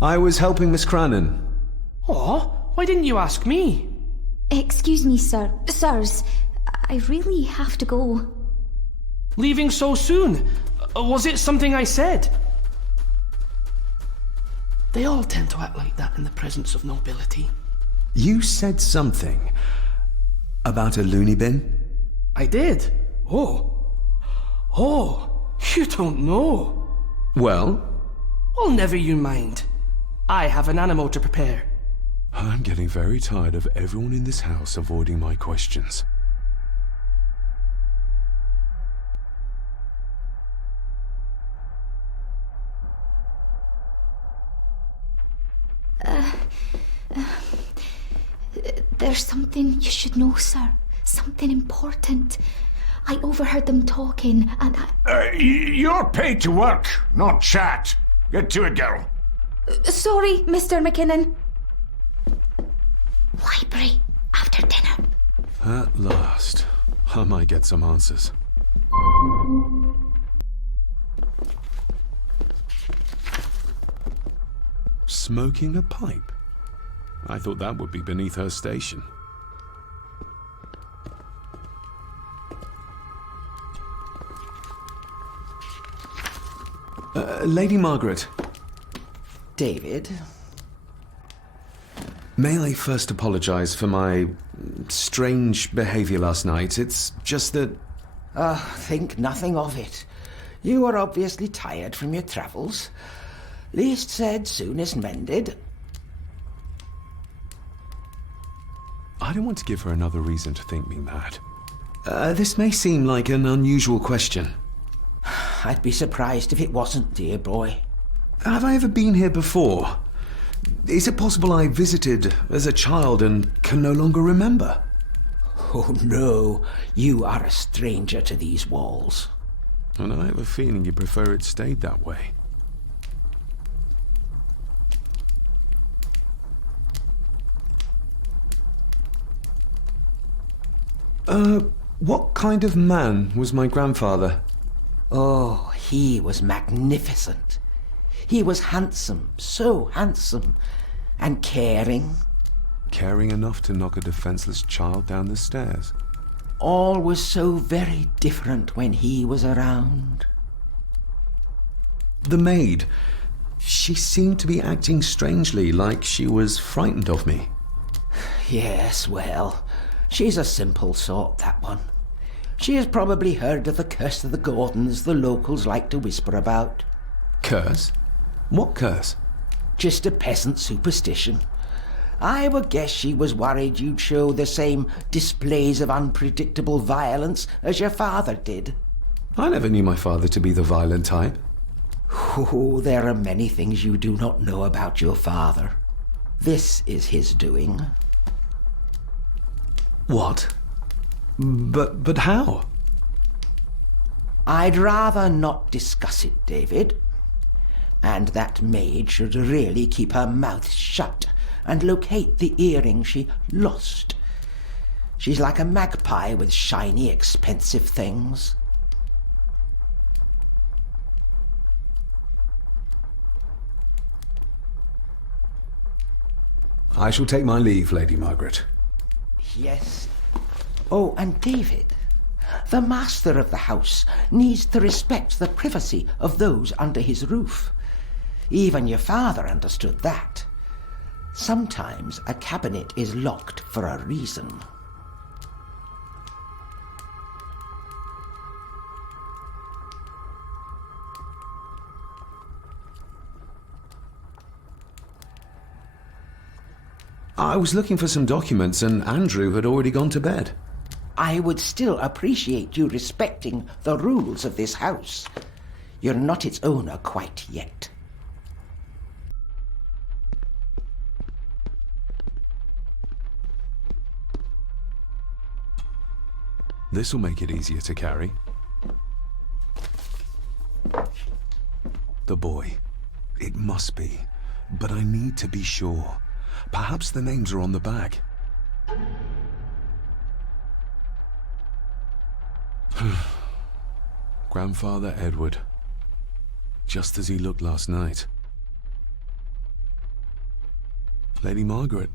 I was helping Miss Cranon. Oh, why didn't you ask me? Excuse me, sirs. I really have to go. Leaving so soon? Was it something I said? They all tend to act like that in the presence of nobility. You said something about a loony bin? I did. Oh, you don't know. Well? Well, never you mind. I have an animal to prepare. I'm getting very tired of everyone in this house avoiding my questions. There's something you should know, sir. Something important. I overheard them talking, and You're paid to work, not chat. Get to it, girl. Sorry, Mr. McKinnon. Library, after dinner. At last. I might get some answers. Smoking a pipe? I thought that would be beneath her station. Lady Margaret. David? May I first apologize for my strange behavior last night? It's just that... Think nothing of it. You are obviously tired from your travels. Least said, soonest mended. I don't want to give her another reason to think me mad. This may seem like an unusual question. I'd be surprised if it wasn't, dear boy. Have I ever been here before? Is it possible I visited as a child and can no longer remember? Oh no, you are a stranger to these walls. And I have a feeling you prefer it stayed that way. What kind of man was my grandfather? Oh, he was magnificent. He was handsome, so handsome, and caring. Caring enough to knock a defenseless child down the stairs. All was so very different when he was around. The maid. She seemed to be acting strangely, like she was frightened of me. Yes, well, she's a simple sort, that one. She has probably heard of the curse of the Gordons the locals like to whisper about. Curse? What curse? Just a peasant superstition. I would guess she was worried you'd show the same displays of unpredictable violence as your father did. I never knew my father to be the violent type. Oh, there are many things you do not know about your father. This is his doing. What? But how? I'd rather not discuss it, David. And that maid should really keep her mouth shut and locate the earring she lost. She's like a magpie with shiny, expensive things. I shall take my leave, Lady Margaret. Yes. Oh, and David, the master of the house needs to respect the privacy of those under his roof. Even your father understood that. Sometimes a cabinet is locked for a reason. I was looking for some documents and Andrew had already gone to bed. I would still appreciate you respecting the rules of this house. You're not its owner quite yet. This'll make it easier to carry. The boy. It must be. But I need to be sure. Perhaps the names are on the back. Grandfather Edward. Just as he looked last night. Lady Margaret.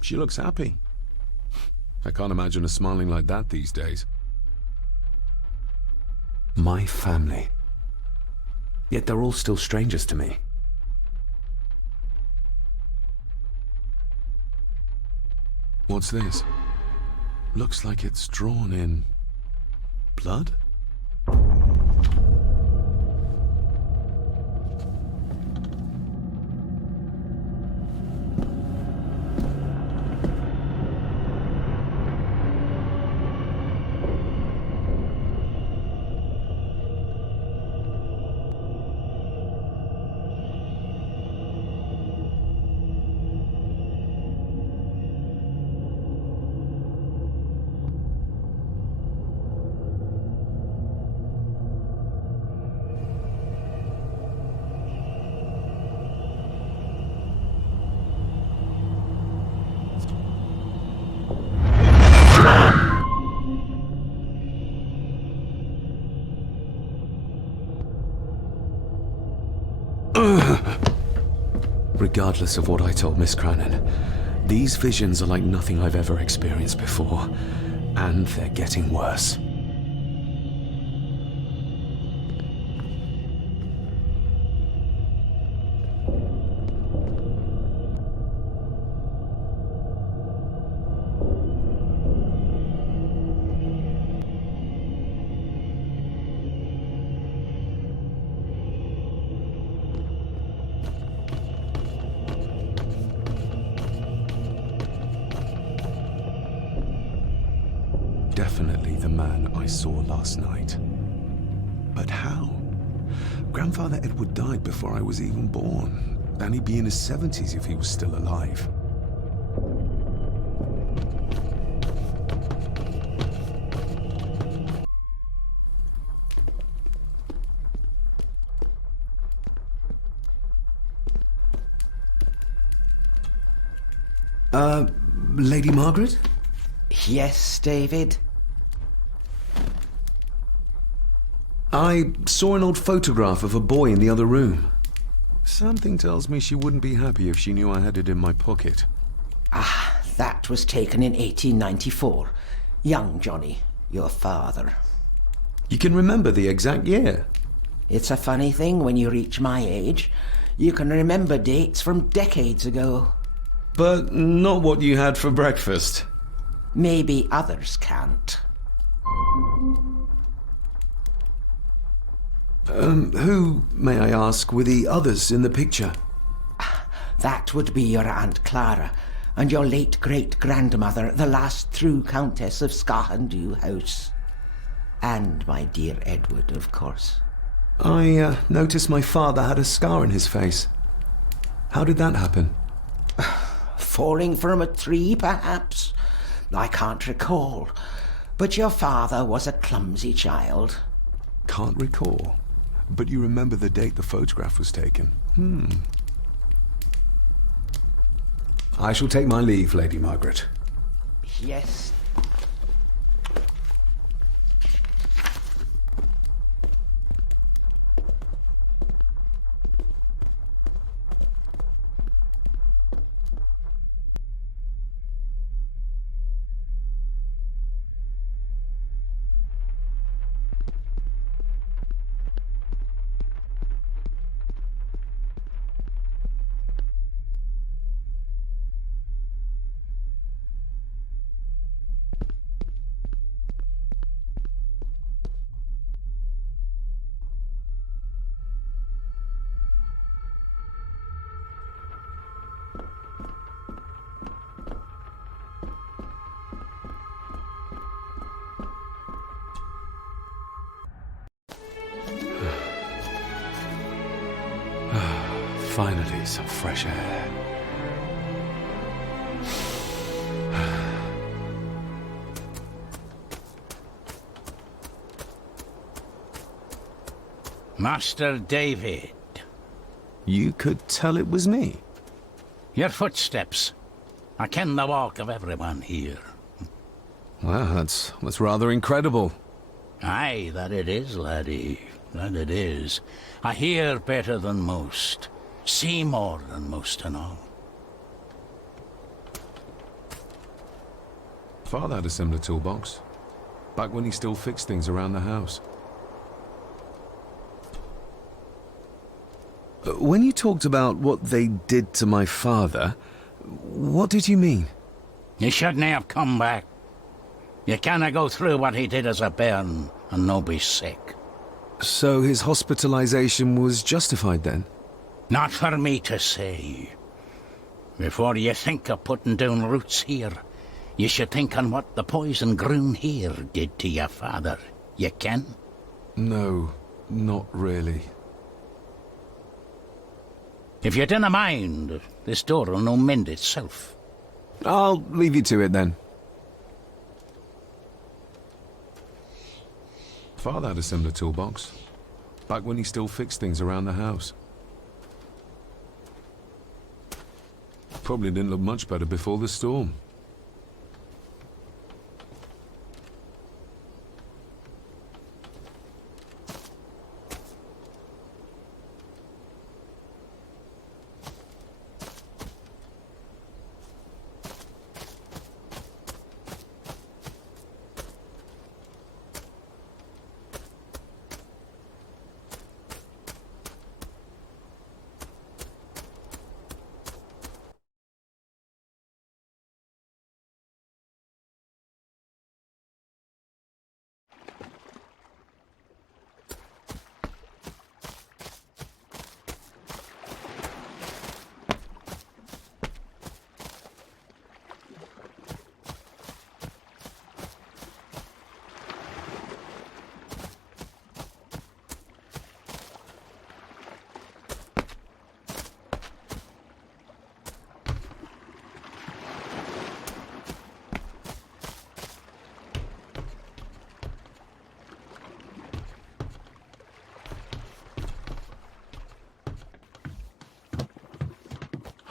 She looks happy. I can't imagine her smiling like that these days. My family. Yet they're all still strangers to me. What's this? Looks like it's drawn in blood? Regardless of what I told Miss Cranon, these visions are like nothing I've ever experienced before, and they're getting worse. Definitely the man I saw last night. But how? Grandfather Edward died before I was even born, and he'd be in his 70s if he was still alive. Lady Margaret? Yes, David? I saw an old photograph of a boy in the other room. Something tells me she wouldn't be happy if she knew I had it in my pocket. Ah, that was taken in 1894. Young Johnny, your father. You can remember the exact year? It's a funny thing when you reach my age. You can remember dates from decades ago. But not what you had for breakfast. Maybe others can't. Who, may I ask, were the others in the picture? That would be your Aunt Clara, and your late great-grandmother, the last true Countess of Scahandu House. And my dear Edward, of course. I noticed my father had a scar on his face. How did that happen? Falling from a tree, perhaps? I can't recall. But your father was a clumsy child. Can't recall. But you remember the date the photograph was taken? I shall take my leave, Lady Margaret. Yes. Finally, some fresh air. Master David. You could tell it was me. Your footsteps. I ken the walk of everyone here. Well, that's rather incredible. Aye, that it is, laddie. That it is. I hear better than most. See more than most and all. Father had a similar toolbox. Back when he still fixed things around the house. When you talked about what they did to my father, what did you mean? He shouldn't have come back. You canna go through what he did as a bairn and no be sick. So his hospitalization was justified then? Not for me to say. Before you think of putting down roots here, you should think on what the poison grown here did to your father. You can? No, not really. If you dinna mind, this door will no mend itself. I'll leave you to it then. Father had a similar toolbox. Back when he still fixed things around the house. Probably didn't look much better before the storm.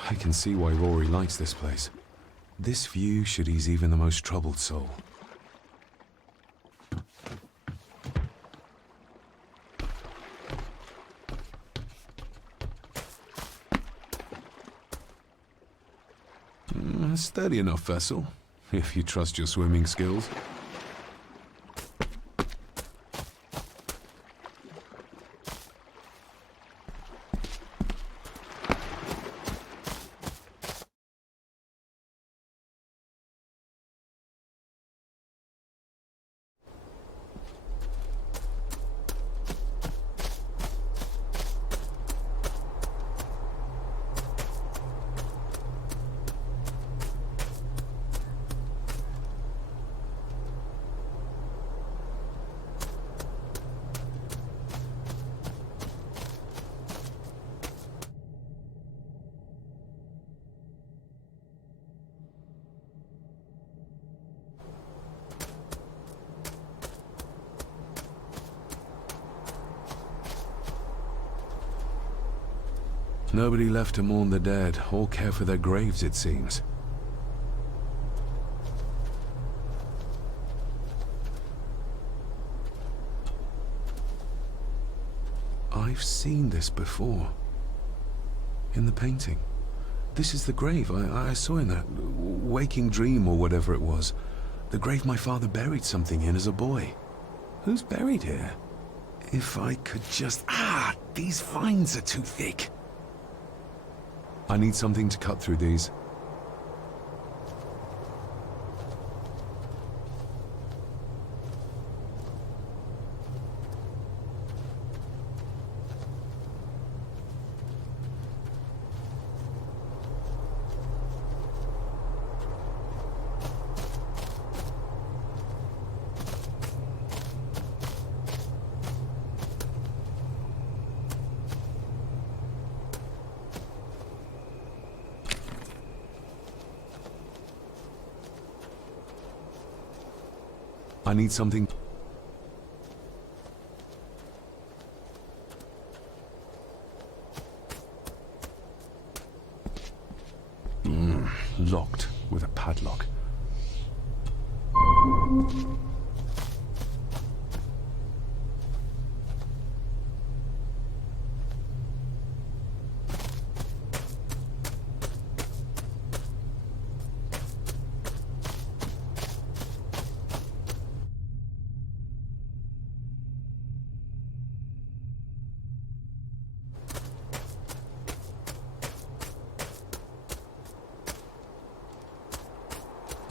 I can see why Rory likes this place. This view should ease even the most troubled soul. A steady enough vessel, if you trust your swimming skills. Nobody left to mourn the dead or care for their graves, it seems. I've seen this before. In the painting. This is the grave I saw in that waking dream or whatever it was. The grave my father buried something in as a boy. Who's buried here? If I could just... Ah! These vines are too thick. I need something to cut through these. I need something... Locked with a padlock.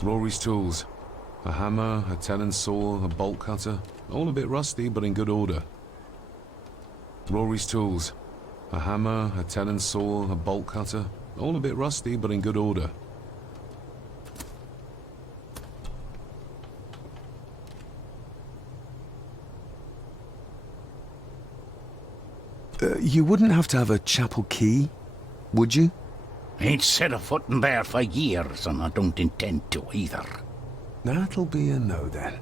Rory's tools. A hammer, a tenon saw, a bolt cutter. All a bit rusty, but in good order. Rory's tools. A hammer, a tenon saw, a bolt cutter. All a bit rusty, but in good order. You wouldn't have to have a chapel key, would you? Ain't set a foot in there for years, and I don't intend to either. That'll be a no, then.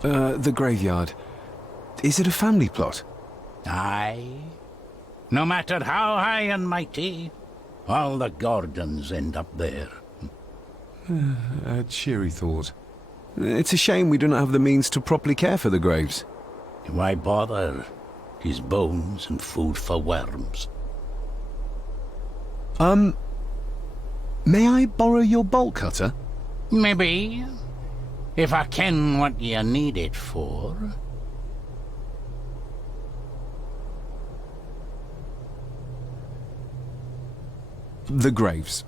The graveyard. Is it a family plot? Aye. No matter how high and mighty, all the Gordons end up there. A cheery thought. It's a shame we don't have the means to properly care for the graves. Why bother? 'Tis bones and food for worms. May I borrow your bolt cutter? Maybe. If I ken what you need it for. The graves.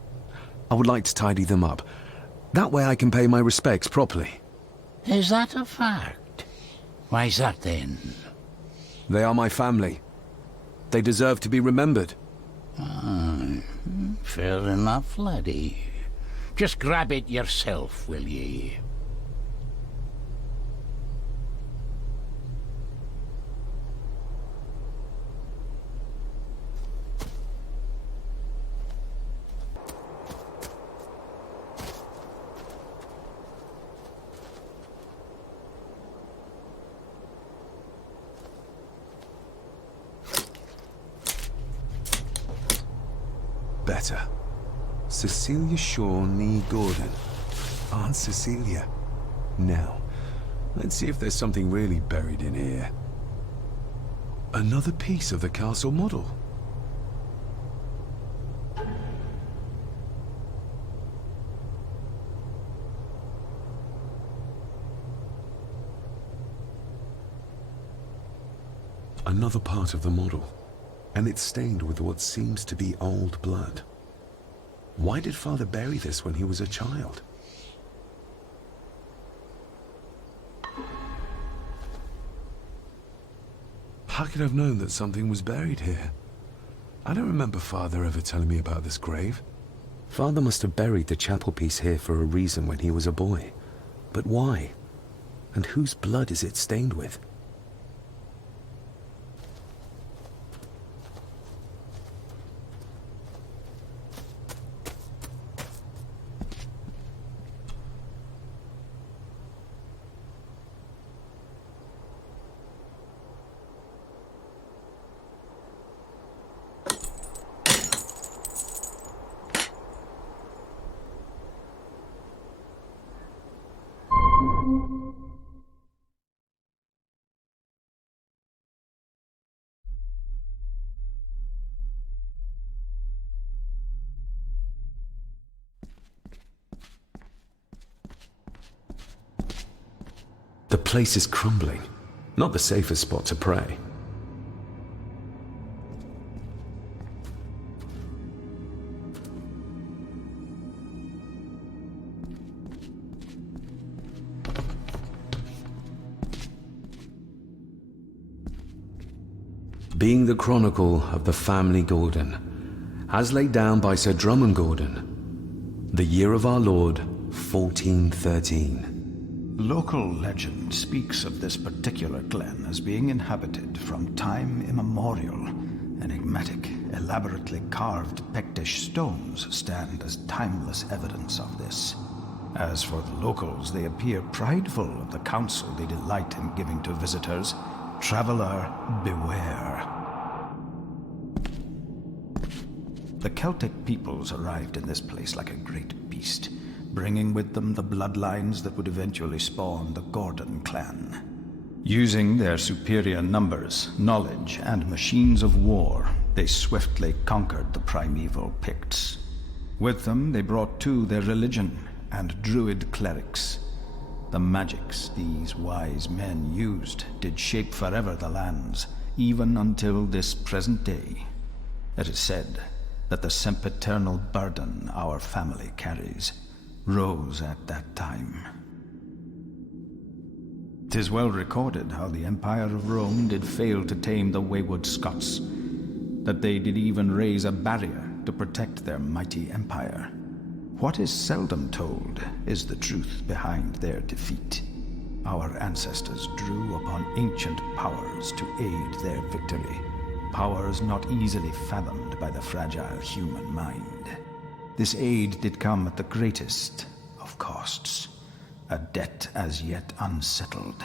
I would like to tidy them up. That way I can pay my respects properly. Is that a fact? Why's that then? They are my family. They deserve to be remembered. Fair enough, laddie. Just grab it yourself, will ye? Better. Cecilia Shaw Nee Gordon. Aunt Cecilia. Now, let's see if there's something really buried in here. Another piece of the castle model. Another part of the model. And it's stained with what seems to be old blood. Why did Father bury this when he was a child? How could I have known that something was buried here? I don't remember Father ever telling me about this grave. Father must have buried the chapel piece here for a reason when he was a boy. But why? And whose blood is it stained with? The place is crumbling. Not the safest spot to pray. Being the chronicle of the family Gordon, as laid down by Sir Drummond Gordon, the year of our Lord, 1413. Local legend speaks of this particular glen as being inhabited from time immemorial. Enigmatic, elaborately carved Pictish stones stand as timeless evidence of this. As for the locals, they appear prideful of the counsel they delight in giving to visitors. Traveler, beware. The Celtic peoples arrived in this place like a great beast, bringing with them the bloodlines that would eventually spawn the Gordon clan. Using their superior numbers, knowledge, and machines of war, they swiftly conquered the primeval Picts. With them, they brought too their religion and druid clerics. The magics these wise men used did shape forever the lands, even until this present day. It is said that the sempiternal burden our family carries rose at that time. 'Tis well recorded how the Empire of Rome did fail to tame the wayward Scots, that they did even raise a barrier to protect their mighty empire. What is seldom told is the truth behind their defeat. Our ancestors drew upon ancient powers to aid their victory, powers not easily fathomed by the fragile human mind. This aid did come at the greatest of costs, a debt as yet unsettled,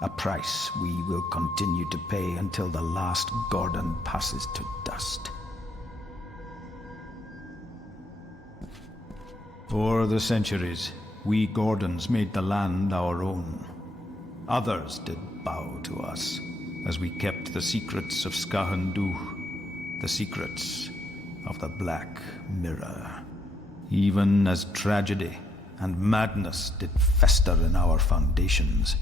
a price we will continue to pay until the last Gordon passes to dust. For the centuries, we Gordons made the land our own. Others did bow to us, as we kept the secrets of Skahandu, the secrets of the Black Mirror. Even as tragedy and madness did fester in our foundations,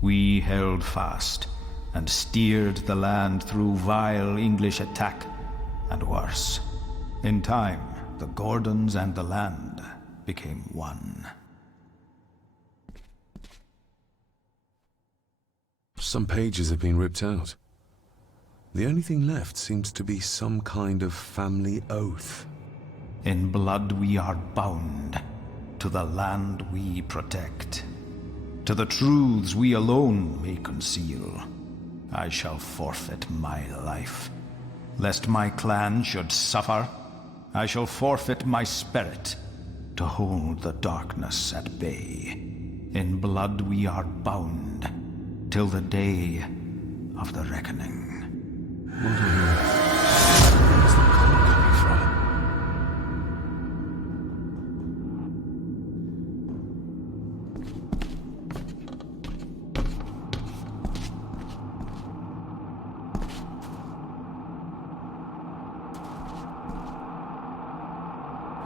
we held fast and steered the land through vile English attack and worse. In time, the Gordons and the land became one. Some pages have been ripped out. The only thing left seems to be some kind of family oath. In blood we are bound to the land we protect, to the truths we alone may conceal. I shall forfeit my life. Lest my clan should suffer, I shall forfeit my spirit to hold the darkness at bay. In blood we are bound till the day of the reckoning. Where's the call coming from?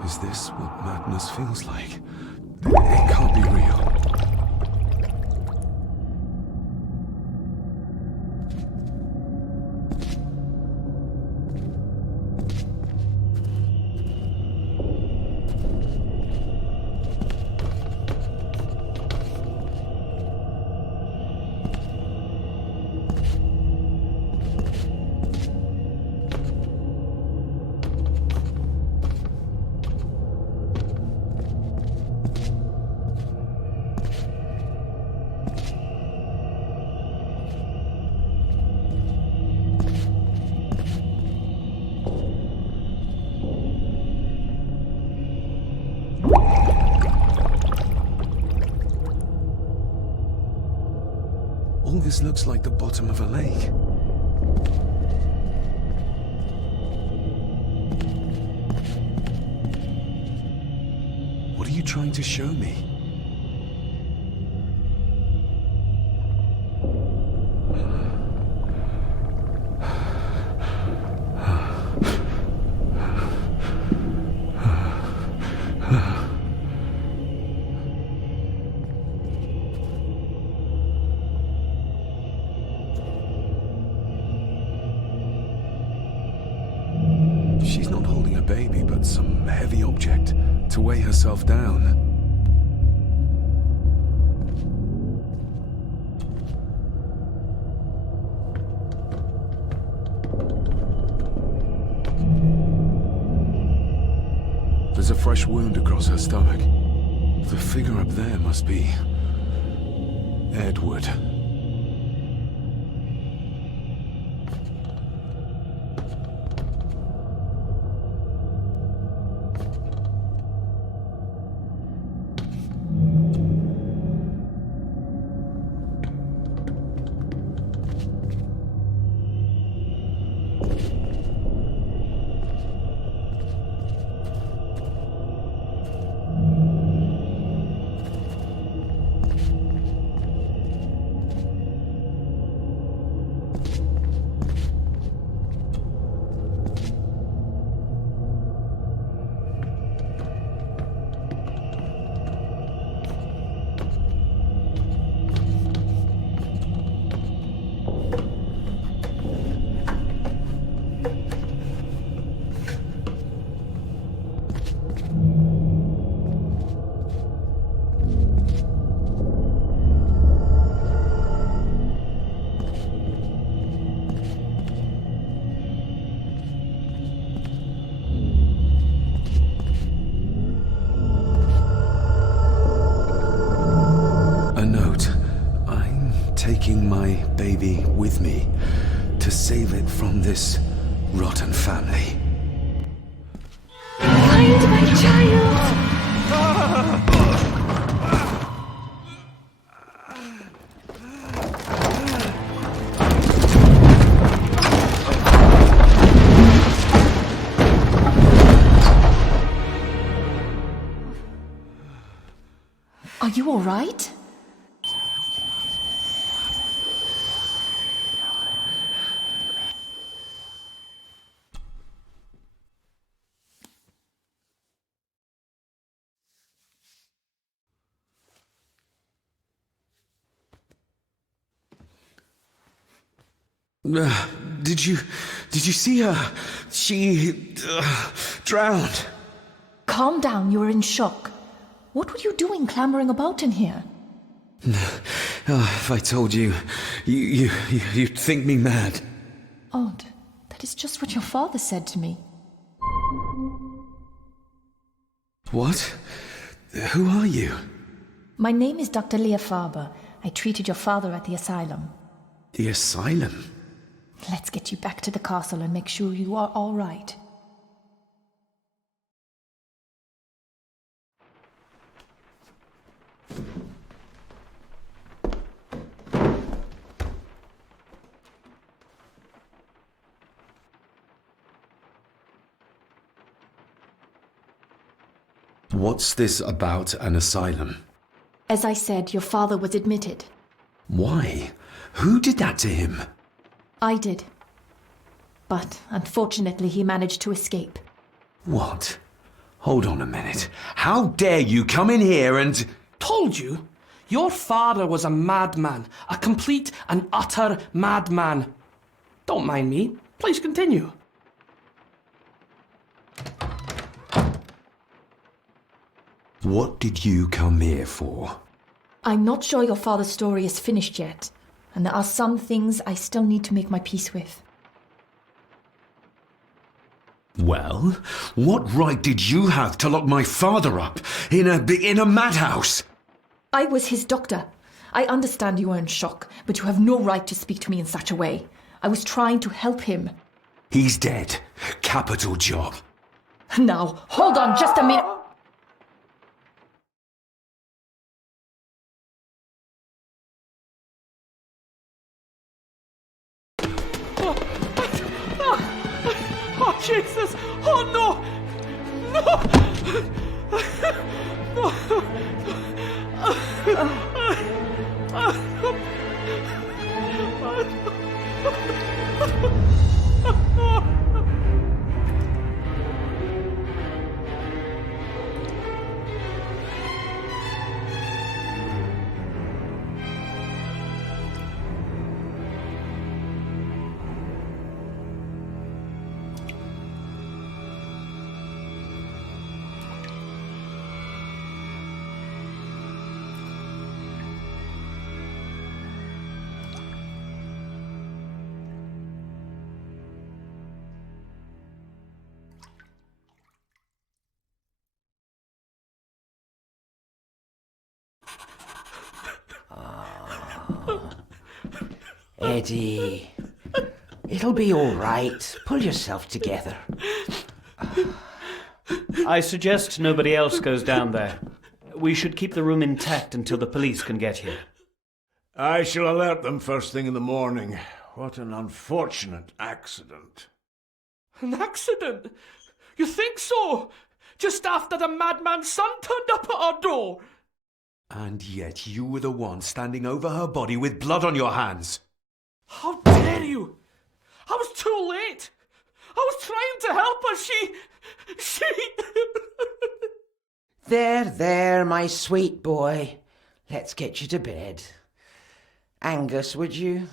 Is this what madness feels like? It can't be real. All this looks like the bottom of a lake. What are you trying to show me? her baby, but some heavy object to weigh herself down. There's a fresh wound across her stomach. The figure up there must be Edward. My baby with me to save it from this rotten family. Find my child! Are you all right? Did you see her? She drowned. Calm down, you were in shock. What were you doing clambering about in here? If I told you, you'd think me mad. Odd. That is just what your father said to me. What? Who are you? My name is Dr. Leah Farber. I treated your father at the asylum. The asylum? Let's get you back to the castle and make sure you are all right. What's this about an asylum? As I said, your father was admitted. Why? Who did that to him? I did. But unfortunately, he managed to escape. What? Hold on a minute. How dare you come in here and... Told you? Your father was a madman. A complete and utter madman. Don't mind me. Please continue. What did you come here for? I'm not sure your father's story is finished yet, and there are some things I still need to make my peace with. Well, what right did you have to lock my father up in a madhouse? I was his doctor. I understand you are in shock, but you have no right to speak to me in such a way. I was trying to help him. He's dead. Capital job. Now, hold on just a minute. Oh, Jesus! Oh, no! Eddie, it'll be all right. Pull yourself together. I suggest nobody else goes down there. We should keep the room intact until the police can get here. I shall alert them first thing in the morning. What an unfortunate accident. An accident? You think so? Just after the madman's son turned up at our door. And yet you were the one standing over her body with blood on your hands. How dare you! I was too late. I was trying to help her. She... There, my sweet boy. Let's get you to bed. Angus, would you?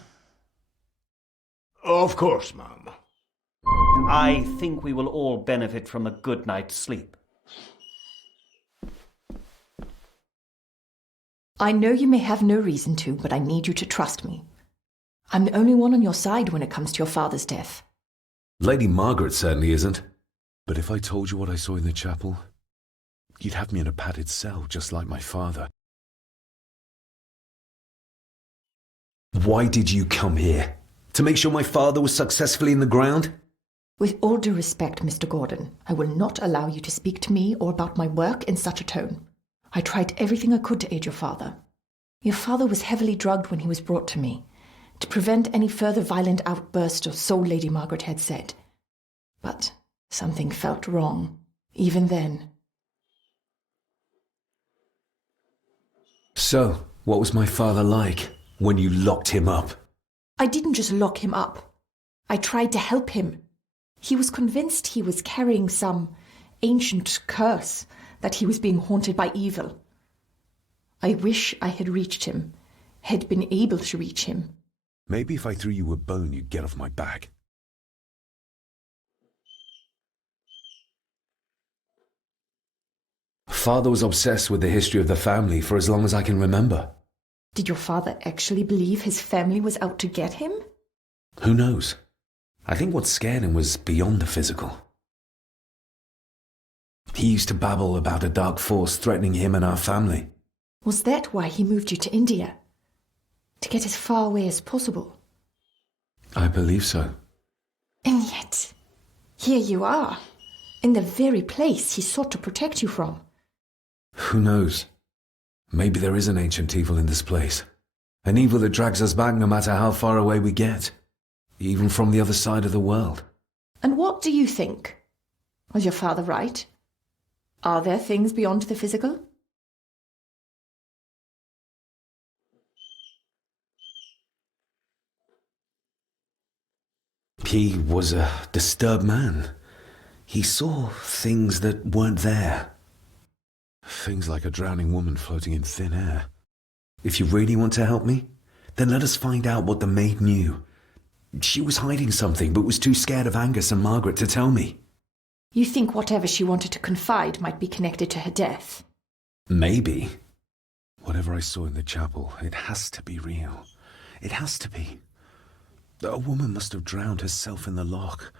Of course, ma'am. I think we will all benefit from a good night's sleep. I know you may have no reason to, but I need you to trust me. I'm the only one on your side when it comes to your father's death. Lady Margaret certainly isn't. But if I told you what I saw in the chapel, you'd have me in a padded cell, just like my father. Why did you come here? To make sure my father was successfully in the ground? With all due respect, Mr. Gordon, I will not allow you to speak to me or about my work in such a tone. I tried everything I could to aid your father. Your father was heavily drugged when he was brought to me, to prevent any further violent outburst, or so Lady Margaret had said. But something felt wrong, even then. So, what was my father like when you locked him up? I didn't just lock him up. I tried to help him. He was convinced he was carrying some ancient curse, that he was being haunted by evil. I wish I had reached him, had been able to reach him. Maybe if I threw you a bone, you'd get off my back. Father was obsessed with the history of the family for as long as I can remember. Did your father actually believe his family was out to get him? Who knows? I think what scared him was beyond the physical. He used to babble about a dark force threatening him and our family. Was that why he moved you to India? To get as far away as possible? I believe so. And yet, here you are, in the very place he sought to protect you from. Who knows? Maybe there is an ancient evil in this place. An evil that drags us back no matter how far away we get. Even from the other side of the world. And what do you think? Was your father right? Are there things beyond the physical? He was a disturbed man. He saw things that weren't there. Things like a drowning woman floating in thin air. If you really want to help me, then let us find out what the maid knew. She was hiding something, but was too scared of Angus and Margaret to tell me. You think whatever she wanted to confide might be connected to her death? Maybe. Whatever I saw in the chapel, it has to be real. It has to be. A woman must have drowned herself in the loch.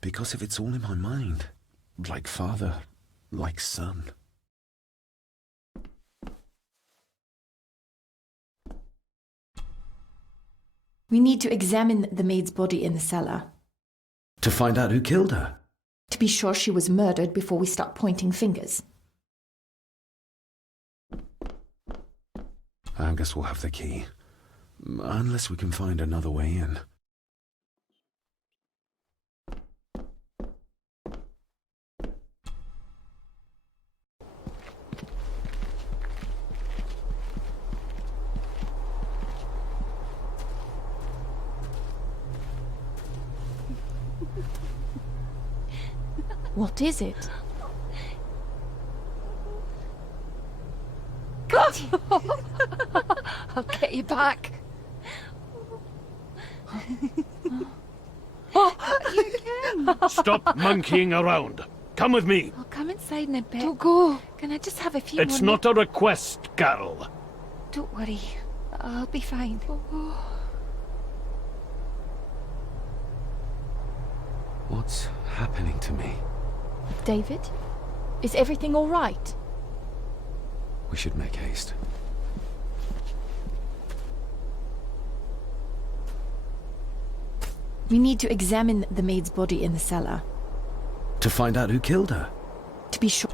Because if it's all in my mind, like father, like son. We need to examine the maid's body in the cellar. To find out who killed her? To be sure she was murdered before we start pointing fingers. Angus will have the key. Unless we can find another way in. What is it? I'll get you back. Stop monkeying around. Come with me. I'll come inside in a bit. Don't go. Can I just have a few It's more not a request, Carol. Don't worry. I'll be fine. What's happening to me? David? Is everything all right? We should make haste. We need to examine the maid's body in the cellar. To find out who killed her? To be sure.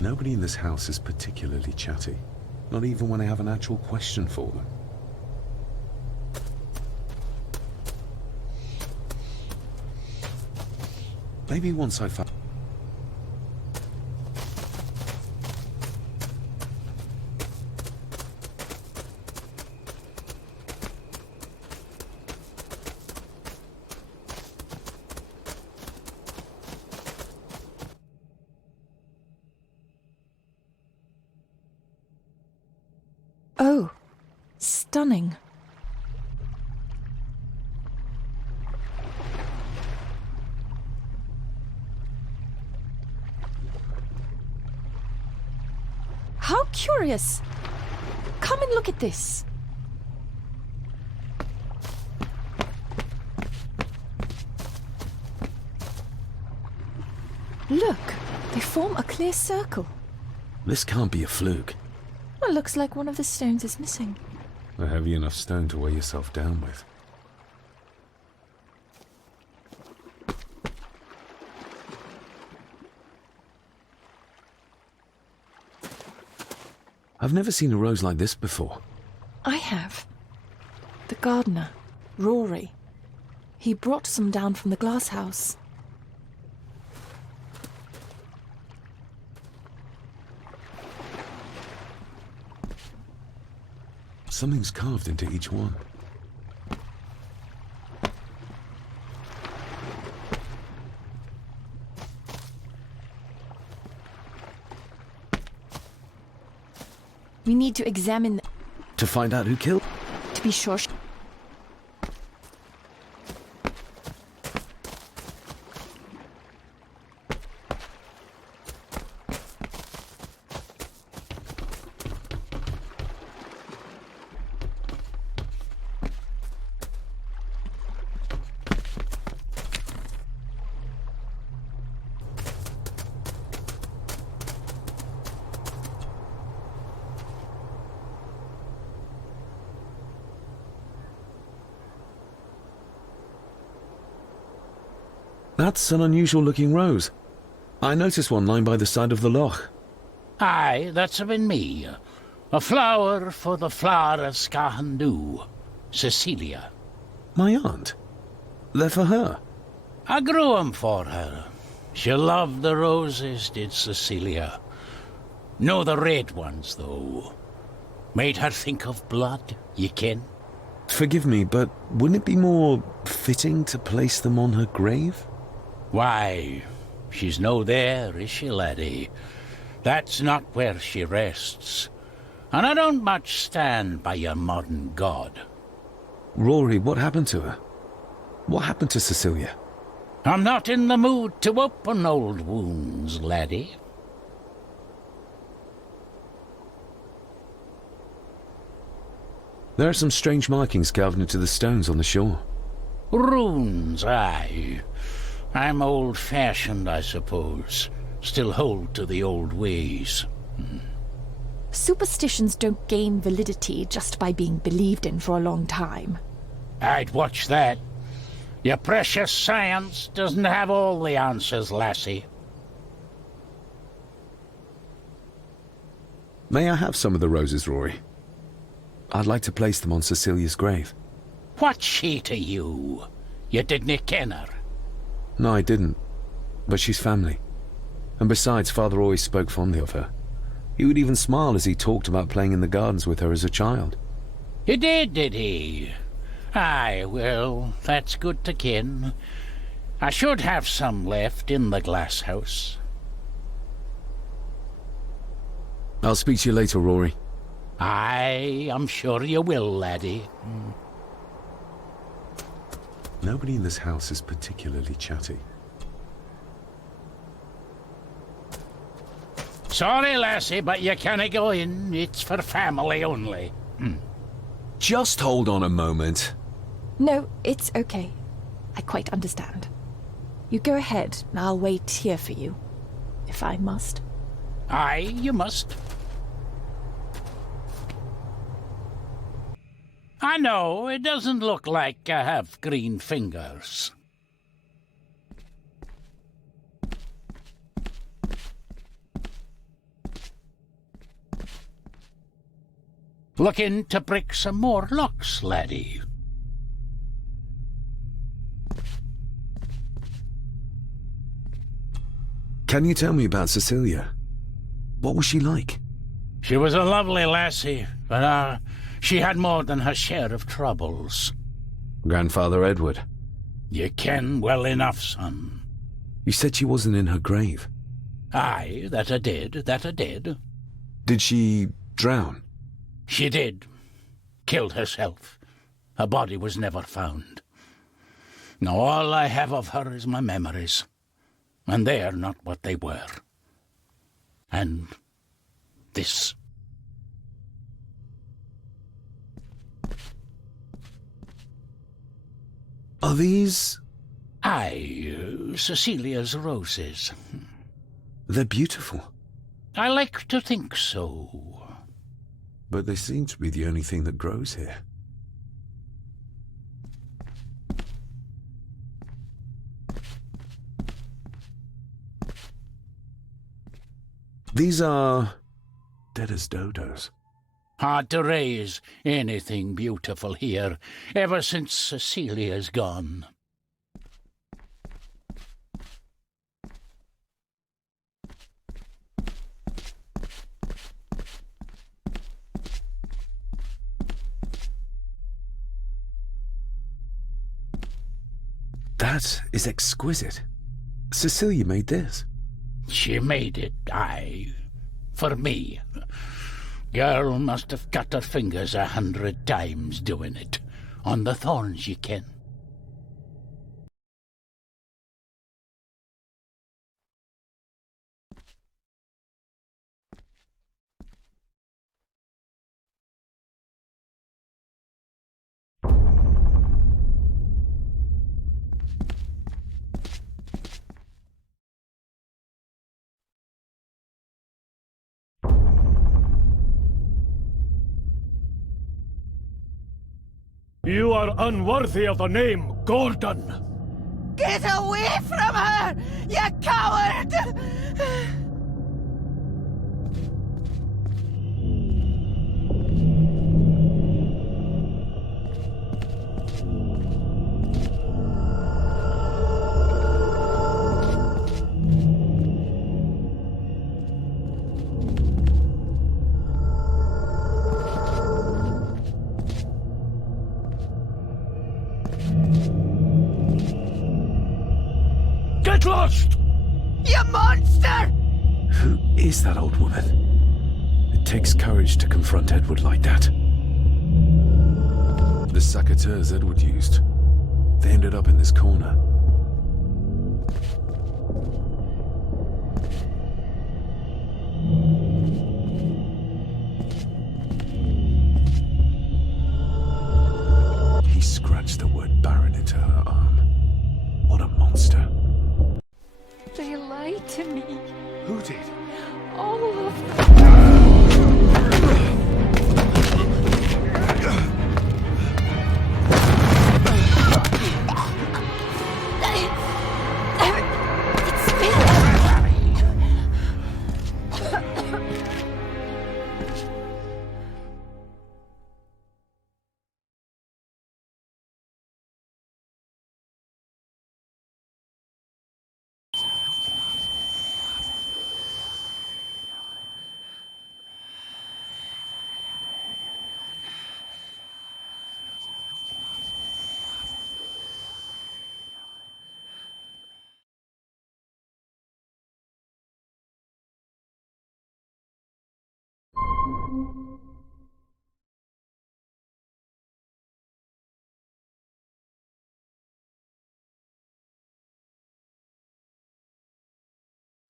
Nobody in this house is particularly chatty. Not even when I have an actual question for them. Maybe once I find... Oh, stunning. How curious! Come and look at this. Look, they form a clear circle. This can't be a fluke. Well, looks like one of the stones is missing. A heavy enough stone to weigh yourself down with. I've never seen a rose like this before. I have. The gardener, Rory. He brought some down from the glass house. Something's carved into each one. We need to examine... To find out who killed... To be sure... That's an unusual looking rose. I noticed one lying by the side of the loch. Aye, that's been me. A flower for the flower of Scahandu, Cecilia. My aunt? They're for her? I grew 'em for her. She loved the roses, did Cecilia. No the red ones, though. Made her think of blood, ye ken. Forgive me, but wouldn't it be more fitting to place them on her grave? Why, she's no there, is she, laddie? That's not where she rests. And I don't much stand by your modern god. Rory, what happened to her? What happened to Cecilia? I'm not in the mood to open old wounds, laddie. There are some strange markings carved into the stones on the shore. Runes, aye. I'm old-fashioned, I suppose. Still hold to the old ways. Superstitions don't gain validity just by being believed in for a long time. I'd watch that. Your precious science doesn't have all the answers, lassie. May I have some of the roses, Rory? I'd like to place them on Cecilia's grave. What's she to you? You didn't ken her. No, I didn't. But she's family. And besides, Father always spoke fondly of her. He would even smile as he talked about playing in the gardens with her as a child. He did he? Aye, well, that's good to ken. I should have some left in the glass house. I'll speak to you later, Rory. Aye, I'm sure you will, laddie. Nobody in this house is particularly chatty. Sorry, lassie, but you can't go in. It's for family only. Just hold on a moment. No, it's okay. I quite understand. You go ahead, and I'll wait here for you, if I must. Aye, you must. I know, it doesn't look like I have green fingers. Looking to break some more locks, laddie. Can you tell me about Cecilia? What was she like? She was a lovely lassie, but she had more than her share of troubles. Grandfather Edward. You ken well enough, son. You said she wasn't in her grave. Aye, that I did. Did she drown? She did. Killed herself. Her body was never found. Now all I have of her is my memories. And they are not what they were. And this. Are these? Aye, Cecilia's roses. They're beautiful. I like to think so. But they seem to be the only thing that grows here. These are dead as dodos. Hard to raise anything beautiful here, ever since Cecilia's gone. That is exquisite. Cecilia made this. She made it, aye, for me. Girl must have cut her fingers 100 times doing it. On the thorns, ye ken. You are unworthy of the name Gordon. Get away from her, you coward! Get lost! You monster! Who is that old woman? It takes courage to confront Edward like that. The saboteurs Edward used. They ended up in this corner. He scratched the word Baron into her arm. What a monster. They lied to me. Who did? All of them.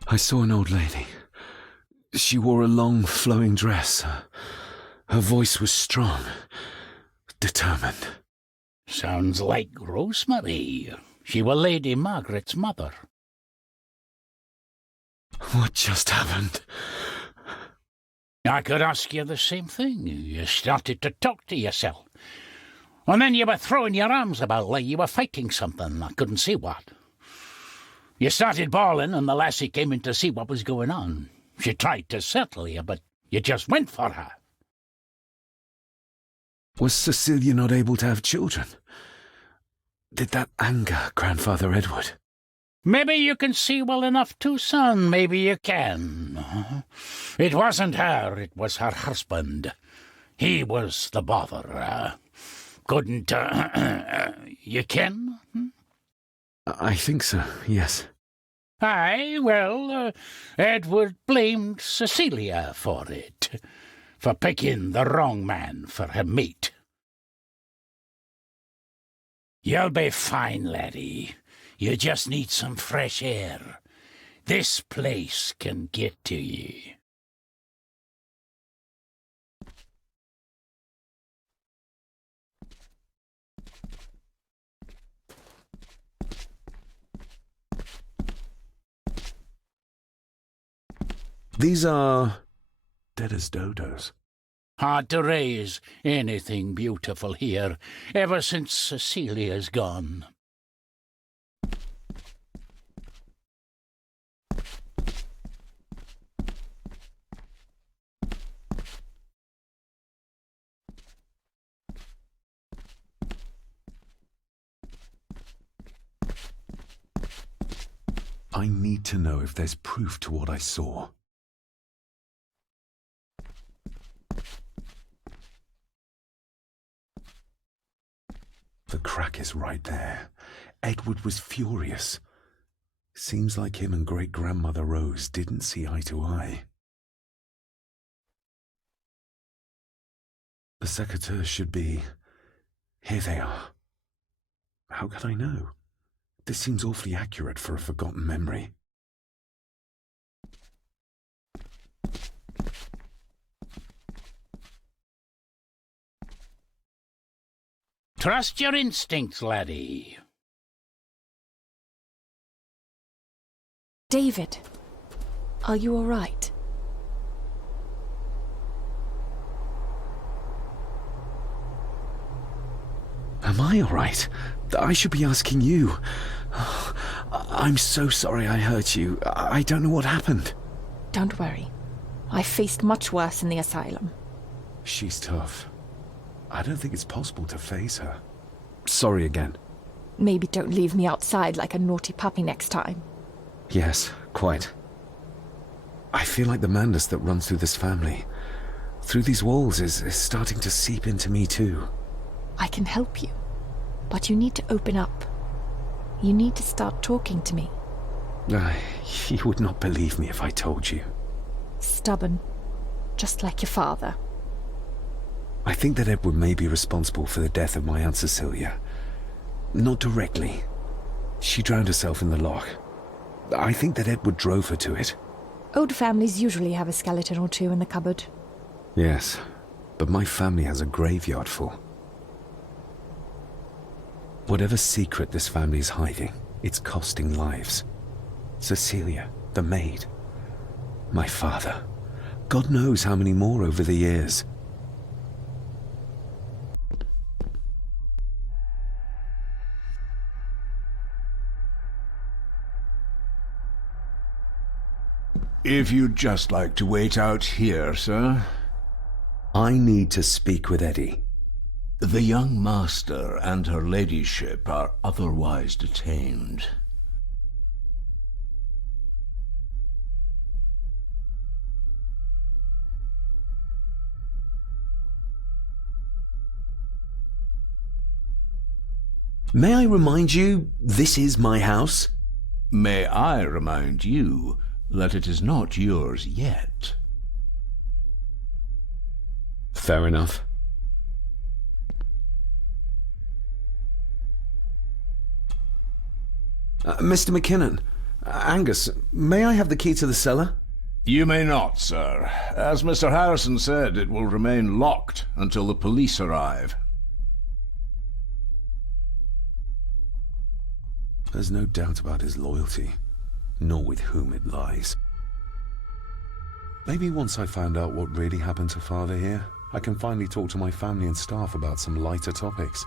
I saw an old lady. She wore a long, flowing dress. Her voice was strong. determined. Sounds like Rosemary. She was Lady Margaret's mother. What just happened? I could ask you the same thing. You started to talk to yourself. And then you were throwing your arms about like you were fighting something. I couldn't see what. You started bawling and the lassie came in to see what was going on. She tried to settle you, but you just went for her. Was Cecilia not able to have children? Did that anger Grandfather Edward? Maybe you can see well enough too, son. Maybe you can. It wasn't her, it was her husband. He was the bother. Couldn't, you ken? I think so, yes. Aye, well, Edward blamed Cecilia for it, for picking the wrong man for her mate. You'll be fine, laddie. You just need some fresh air. This place can get to ye. These are dead as dodos. Hard to raise anything beautiful here, ever since Cecilia's gone. I need to know if there's proof to what I saw. The crack is right there. Edward was furious. Seems like him and great-grandmother Rose didn't see eye to eye. The secateurs should be... Here they are. How could I know? This seems awfully accurate for a forgotten memory. Trust your instincts, laddie. David, are you all right? Am I all right? I should be asking you. I'm so sorry I hurt you. I don't know what happened. Don't worry. I faced much worse in the asylum. She's tough. I don't think it's possible to face her. Sorry again. Maybe don't leave me outside like a naughty puppy next time. Yes, quite. I feel like the madness that runs through this family, through these walls, is starting to seep into me too. I can help you, but you need to open up. You need to start talking to me. You would not believe me if I told you. Stubborn, just like your father. I think that Edward may be responsible for the death of my Aunt Cecilia. Not directly. She drowned herself in the loch. I think that Edward drove her to it. Old families usually have a skeleton or two in the cupboard. Yes, but my family has a graveyard full. Whatever secret this family is hiding, it's costing lives. Cecilia, the maid. My father. God knows how many more over the years. If you'd just like to wait out here, sir. I need to speak with Eddie. The young master and her ladyship are otherwise detained. May I remind you, this is my house? May I remind you that it is not yours yet. Fair enough. Mr. McKinnon, Angus, may I have the key to the cellar? You may not, sir. As Mr. Harrison said, it will remain locked until the police arrive. There's no doubt about his loyalty, nor with whom it lies. Maybe once I find out what really happened to Father here, I can finally talk to my family and staff about some lighter topics.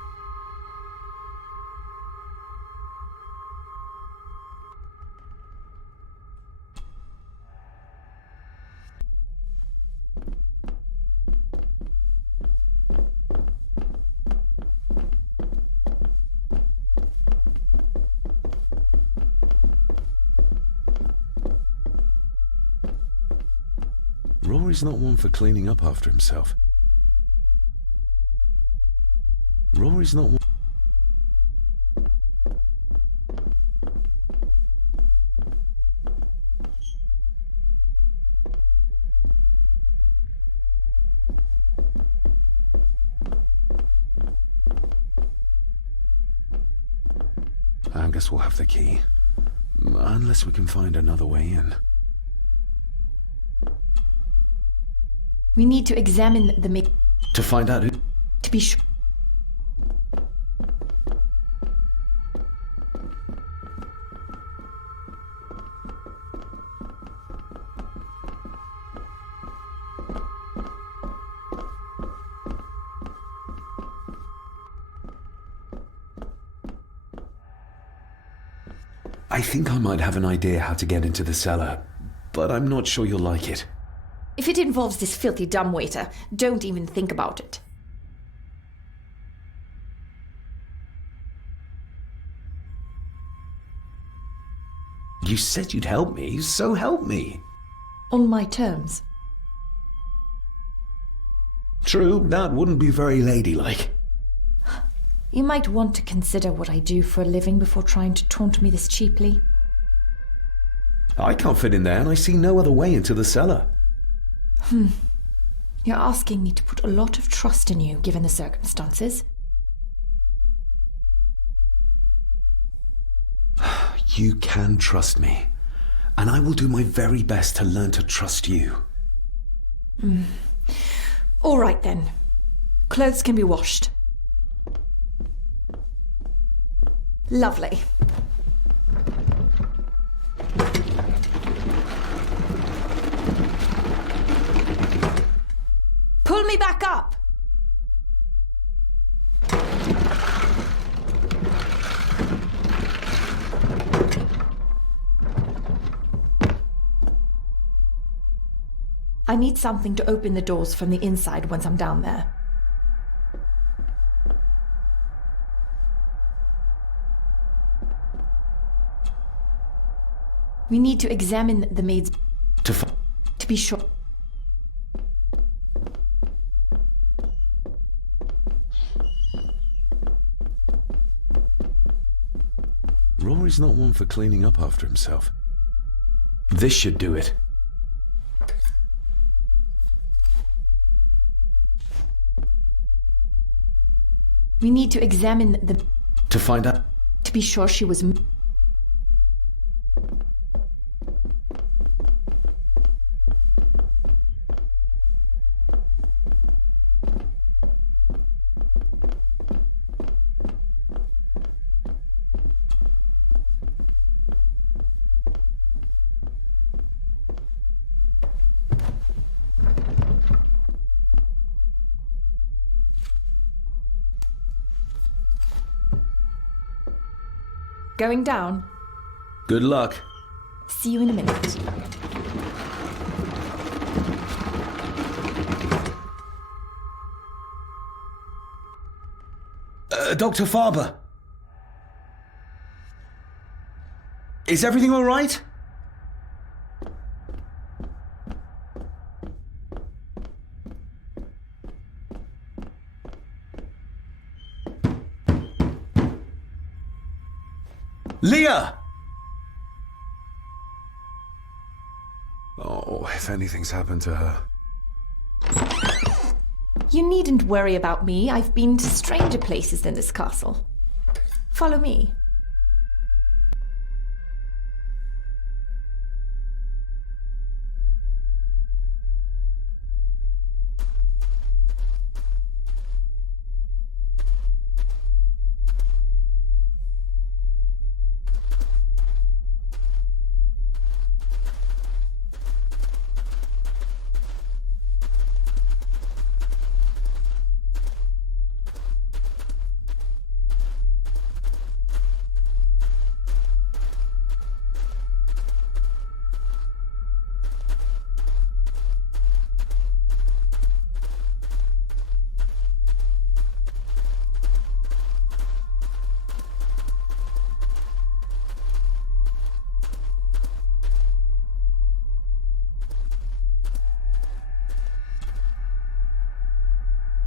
Rory's not one for cleaning up after himself. Rory's not one... I guess we'll have the key. Unless we can find another way in. We need to examine the To find out who... to be sure. I think I might have an idea how to get into the cellar, but I'm not sure you'll like it. If it involves this filthy dumbwaiter, don't even think about it. You said you'd help me, so help me. On my terms. True, that wouldn't be very ladylike. You might want to consider what I do for a living before trying to taunt me this cheaply. I can't fit in there, and I see no other way into the cellar. You're asking me to put a lot of trust in you, given the circumstances. You can trust me, and I will do my very best to learn to trust you. All right then. Clothes can be washed. Lovely. Pull me back up! I need something to open the doors from the inside once I'm down there. We need to examine the maid's... to be sure... Rory's not one for cleaning up after himself. This should do it. We need to examine the... to find out... to be sure she was... Going down? Good luck. See you in a minute. Dr. Farber. Is everything all right? Leah! Oh, if anything's happened to her. You needn't worry about me. I've been to stranger places than this castle. Follow me.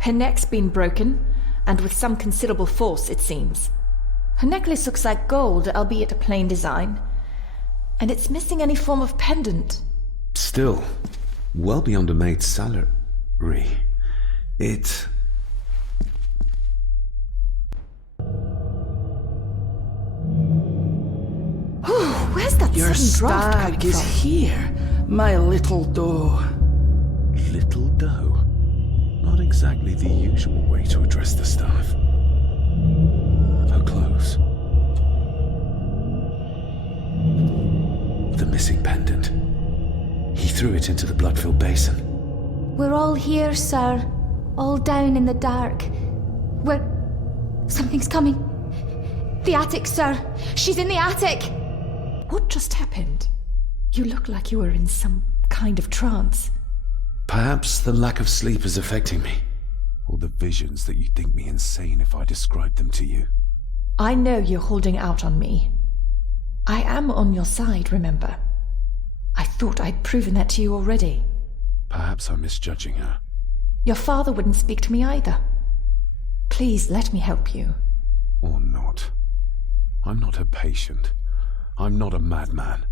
Her neck's been broken, and with some considerable force, it seems. Her necklace looks like gold, albeit a plain design. And it's missing any form of pendant. Still, well beyond a maid's salary. It... Where's that Your sudden draft stag coming is from? here, my little doe. Little doe? Not exactly the usual way to address the staff. Her clothes. The missing pendant. He threw it into the blood-filled basin. We're all here, sir. All down in the dark. Something's coming. The attic, sir. She's in the attic. What just happened? You look like you were in some kind of trance. Perhaps the lack of sleep is affecting me. Or the visions that you'd think me insane if I described them to you. I know you're holding out on me. I am on your side, remember? I thought I'd proven that to you already. Perhaps I'm misjudging her. Your father wouldn't speak to me either. Please let me help you. Or not. I'm not her patient. I'm not a madman.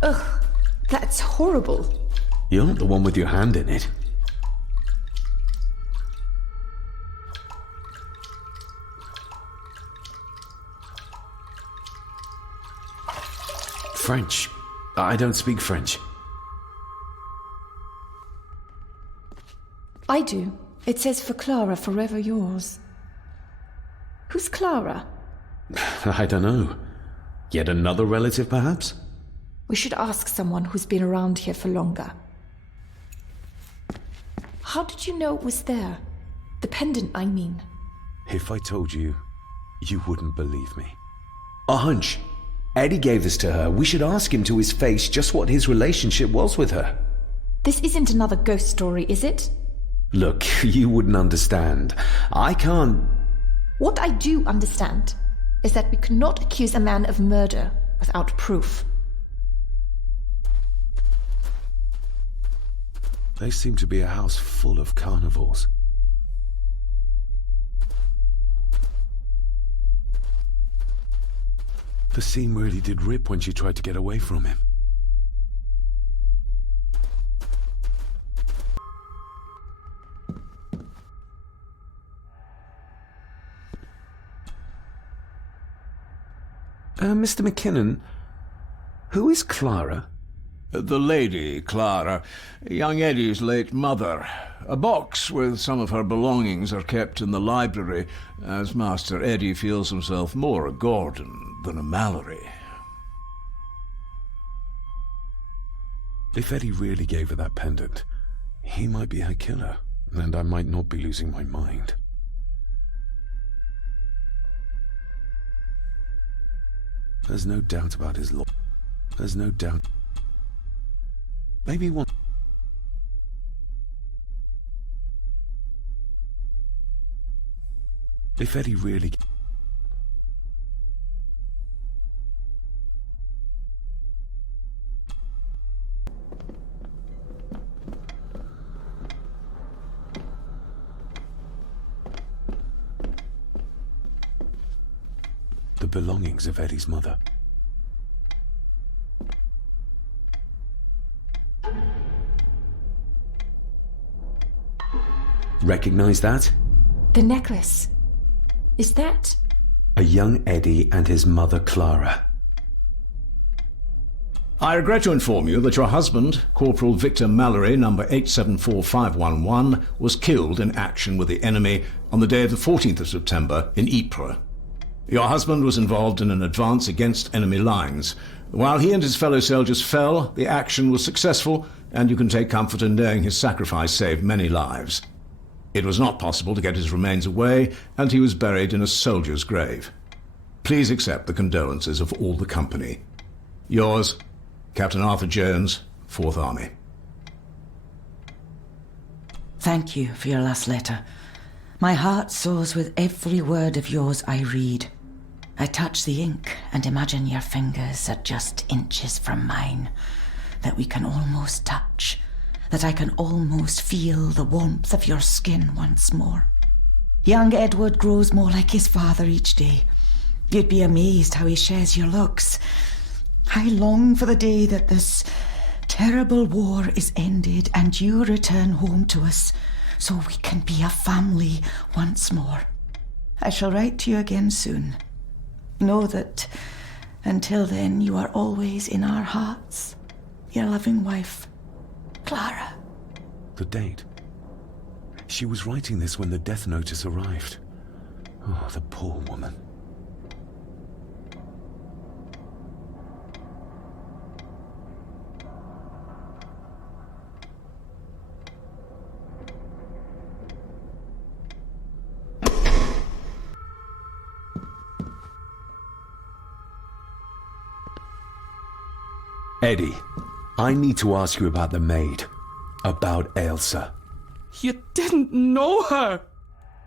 Ugh, that's horrible. You're not the one with your hand in it. French. I don't speak French. I do. It says for Clara, forever yours. Who's Clara? I don't know. Yet another relative, perhaps? We should ask someone who's been around here for longer. How did you know it was there? The pendant, I mean. If I told you, you wouldn't believe me. A hunch. Eddie gave this to her. We should ask him to his face just what his relationship was with her. This isn't another ghost story, is it? Look, you wouldn't understand. I can't... What I do understand is that we cannot accuse a man of murder without proof. They seem to be a house full of carnivores. The scene really did rip when she tried to get away from him. Mr. McKinnon, who is Clara? The lady, Clara, young Eddie's late mother. A box with some of her belongings are kept in the library, as Master Eddie feels himself more a Gordon than a Mallory. If Eddie really gave her that pendant, he might be her killer, and I might not be losing my mind. There's no doubt about his law. There's no doubt. Maybe one. If Eddie really... The belongings of Eddie's mother. Recognize that? The necklace. Is that... A young Eddie and his mother Clara. I regret to inform you that your husband, Corporal Victor Mallory, number 874511, was killed in action with the enemy on the day of the 14th of September in Ypres. Your husband was involved in an advance against enemy lines. While he and his fellow soldiers fell, the action was successful, and you can take comfort in knowing his sacrifice saved many lives. It was not possible to get his remains away, and he was buried in a soldier's grave. Please accept the condolences of all the company. Yours, Captain Arthur Jones, 4th Army. Thank you for your last letter. My heart soars with every word of yours I read. I touch the ink and imagine your fingers are just inches from mine, that we can almost touch, that I can almost feel the warmth of your skin once more. Young Edward grows more like his father each day. You'd be amazed how he shares your looks. I long for the day that this terrible war is ended and you return home to us so we can be a family once more. I shall write to you again soon. Know that until then you are always in our hearts. Your loving wife, Clara. The date. She was writing this when the death notice arrived. Oh, the poor woman. Eddie, I need to ask you about the maid. About Ailsa. You didn't know her!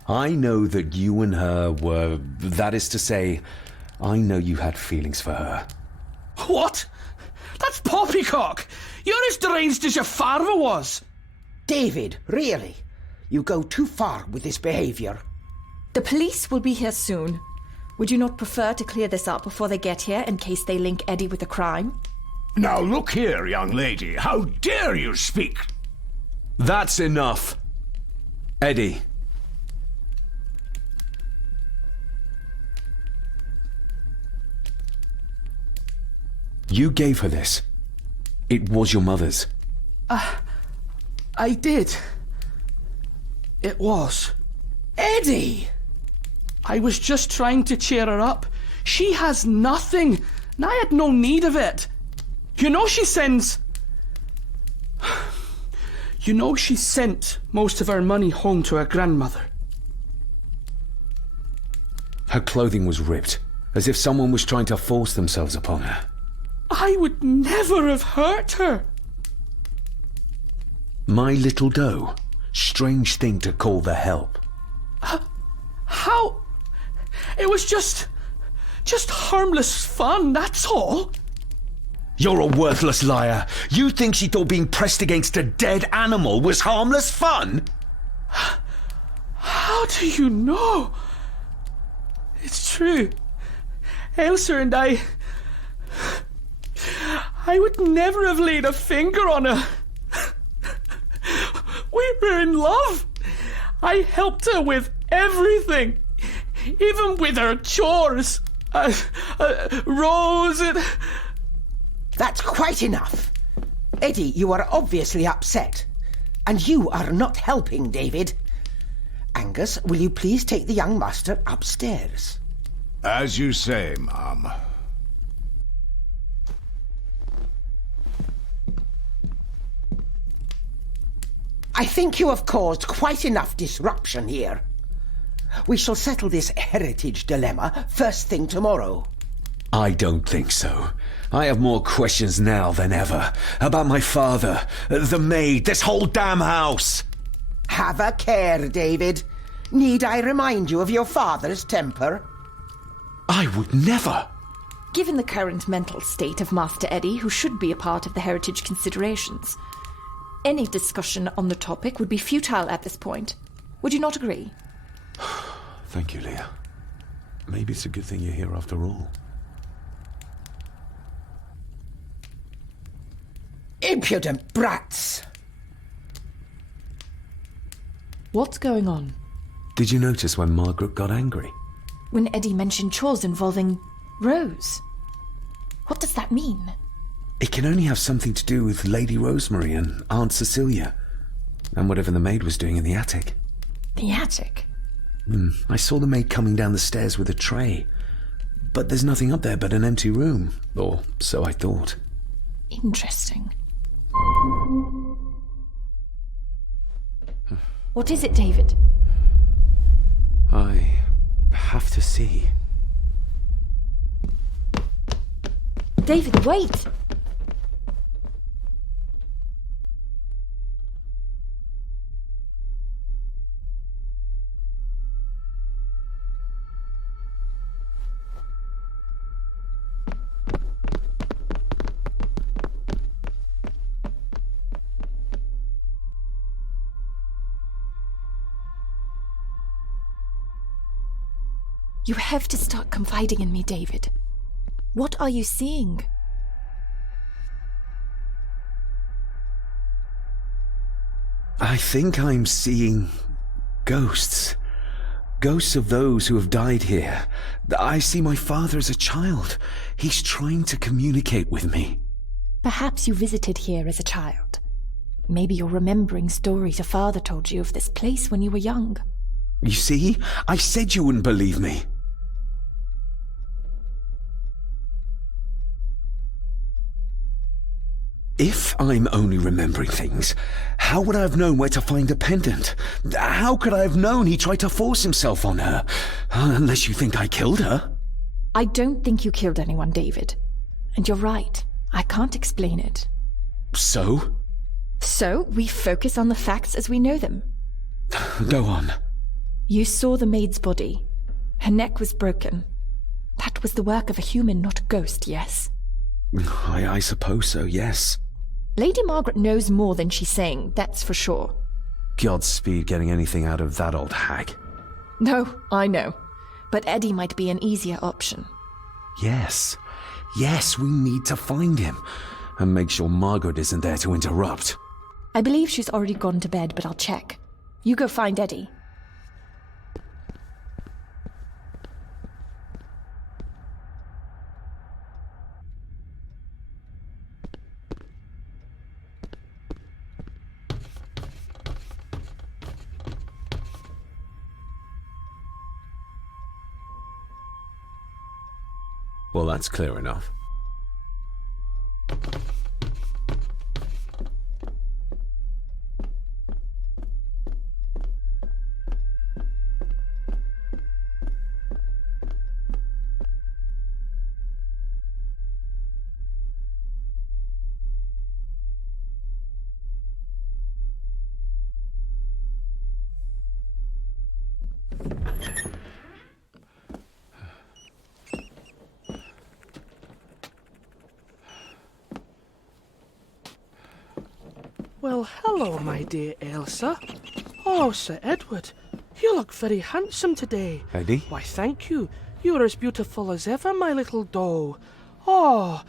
I know that you and her were... That is to say, I know you had feelings for her. What? That's poppycock! You're as deranged as your father was! David, really? You go too far with this behaviour. The police will be here soon. Would you not prefer to clear this up before they get here in case they link Eddie with the crime? Now look here, young lady. How dare you speak? That's enough. Eddie. You gave her this. It was your mother's. I did. It was. Eddie! I was just trying to cheer her up. She has nothing, and I had no need of it. You know she sends... You know she sent most of her money home to her grandmother. Her clothing was ripped, as if someone was trying to force themselves upon her. I would never have hurt her. My little doe. Strange thing to call the help. How? It was just harmless fun, that's all. You're a worthless liar. You think she thought being pressed against a dead animal was harmless fun? How do you know? It's true. Ailsa and I would never have laid a finger on her. We were in love. I helped her with everything, even with her chores. Rose and... That's quite enough. Eddie, you are obviously upset. And you are not helping, David. Angus, will you please take the young master upstairs? As you say, Mum. I think you have caused quite enough disruption here. We shall settle this heritage dilemma first thing tomorrow. I don't think so. I have more questions now than ever. About my father, the maid, this whole damn house. Have a care, David. Need I remind you of your father's temper? I would never. Given the current mental state of Master Eddie, who should be a part of the heritage considerations, any discussion on the topic would be futile at this point. Would you not agree? Thank you, Leah. Maybe it's a good thing you're here after all. Impudent brats! What's going on? Did you notice when Margaret got angry? When Eddie mentioned chores involving Rose. What does that mean? It can only have something to do with Lady Rosemary and Aunt Cecilia, and whatever the maid was doing in the attic. The attic? I saw the maid coming down the stairs with a tray, but there's nothing up there but an empty room, or so I thought. Interesting. What is it, David? I have to see. David, wait! You have to start confiding in me, David. What are you seeing? I think I'm seeing ghosts. Ghosts of those who have died here. I see my father as a child. He's trying to communicate with me. Perhaps you visited here as a child. Maybe you're remembering stories your father told you of this place when you were young. You see? I said you wouldn't believe me. If I'm only remembering things, how would I have known where to find a pendant? How could I have known he tried to force himself on her? Unless you think I killed her. I don't think you killed anyone, David. And you're right. I can't explain it. So? So, we focus on the facts as we know them. Go on. You saw the maid's body. Her neck was broken. That was the work of a human, not a ghost, yes? I suppose so, yes. Lady Margaret knows more than she's saying, that's for sure. Godspeed getting anything out of that old hag. No, I know. But Eddie might be an easier option. Yes. Yes, we need to find him. And make sure Margaret isn't there to interrupt. I believe she's already gone to bed, but I'll check. You go find Eddie. Well, that's clear enough. Well, hello, my dear Elsa. Oh, Sir Edward, you look very handsome today. Eddie? Why, thank you. You're as beautiful as ever, my little doll. Oh,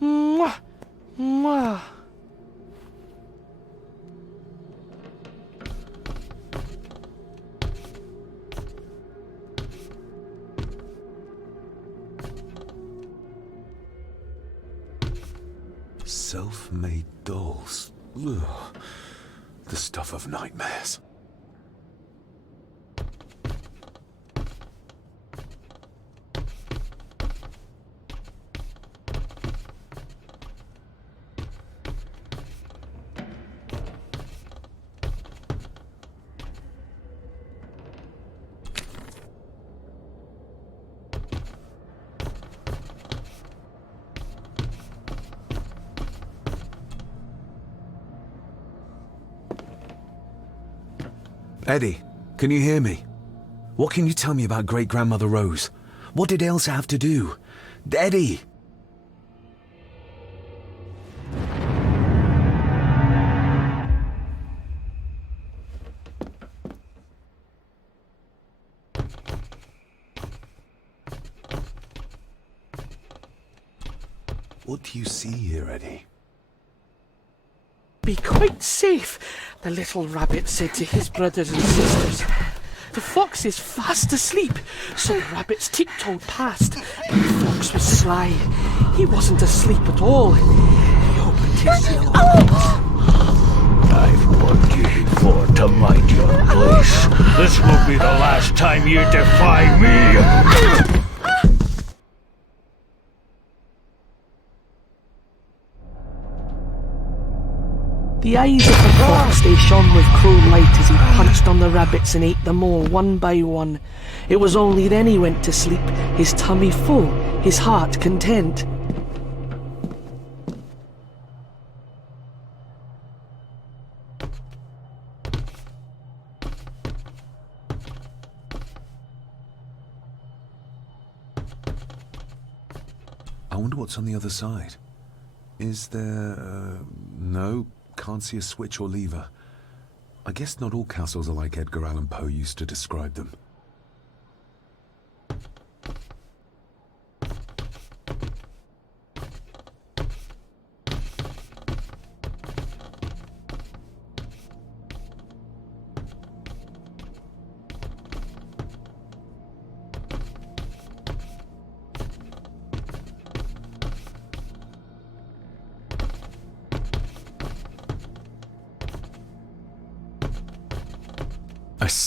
mwah, mwah. Self-made dolls. Ugh. The stuff of nightmares. Eddie, can you hear me? What can you tell me about Great-Grandmother Rose? What did Elsa have to do? Eddie! What do you see here, Eddie? Be quite safe, the little rabbit said to his brothers and sisters. The fox is fast asleep, so the rabbits tiptoed past, but the fox was sly. He wasn't asleep at all. He opened his yellow eyes. I've warned you before to mind your place. This will be the last time you defy me. The eyes of the fox, they shone with cruel light as he punched on the rabbits and ate them all one by one. It was only then he went to sleep, his tummy full, his heart content. I wonder what's on the other side. Is there... no, can't see a switch or lever. I guess not all castles are like Edgar Allan Poe used to describe them.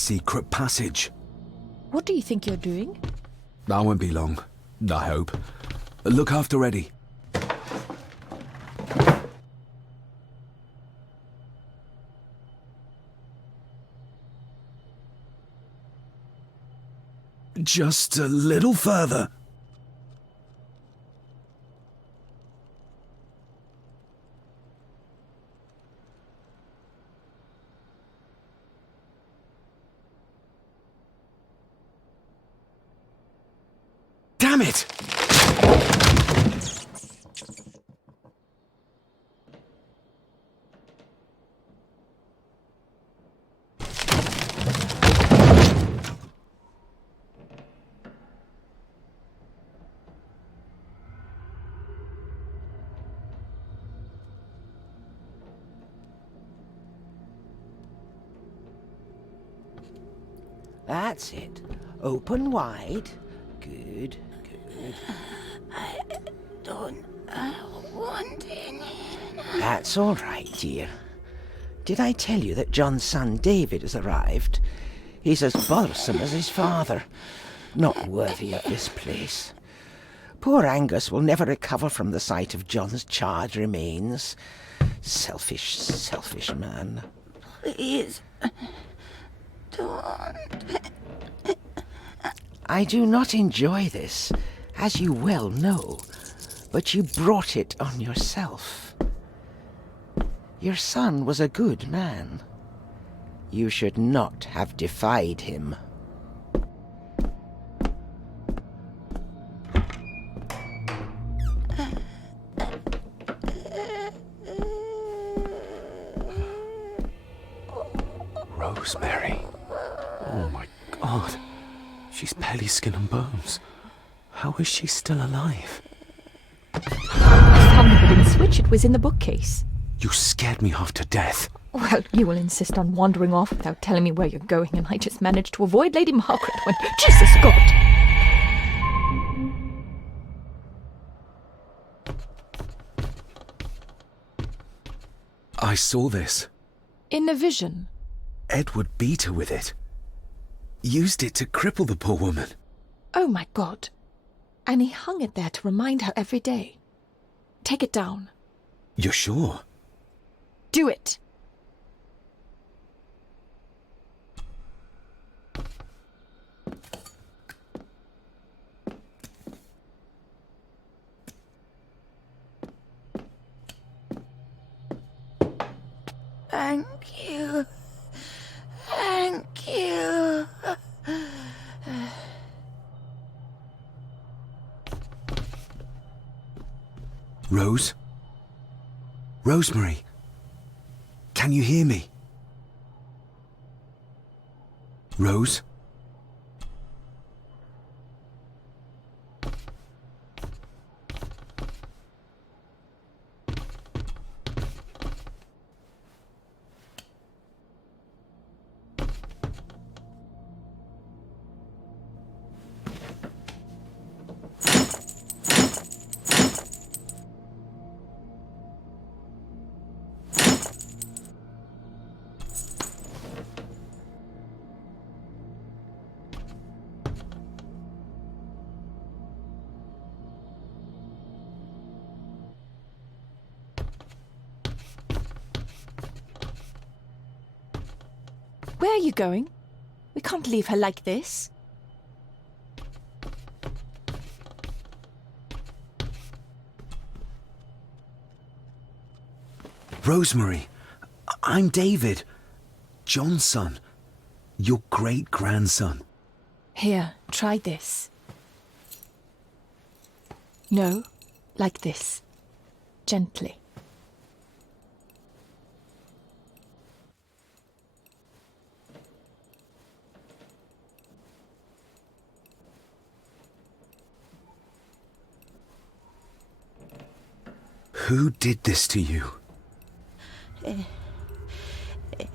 secret passage. What do you think you're doing? I won't be long, I hope. Look after Eddie. Just a little further. Damn it! That's it. Open wide. Good, good. I don't want any. That's all right, dear. Did I tell you that John's son David has arrived? He's as bothersome as his father. Not worthy of this place. Poor Angus will never recover from the sight of John's charred remains. Selfish, selfish man. Please, don't. I do not enjoy this, as you well know, but you brought it on yourself. Your son was a good man. You should not have defied him. Rosemary. Oh my God. She's barely skin and bones. How is she still alive? I found the hidden switch. It was in the bookcase. You scared me half to death. Well, you will insist on wandering off without telling me where you're going, and I just managed to avoid Lady Margaret when... Jesus God! I saw this. In a vision. Edward beat her with it. Used it to cripple the poor woman. Oh my God. And he hung it there to remind her every day. Take it down. You're sure? Do it. Thank you. Thank you. Rose? Rosemary? Can you hear me? Rose? Where are you going? We can't leave her like this. Rosemary, I'm David, John's son, your great-grandson. Here, try this. No, like this. Gently. Who did this to you?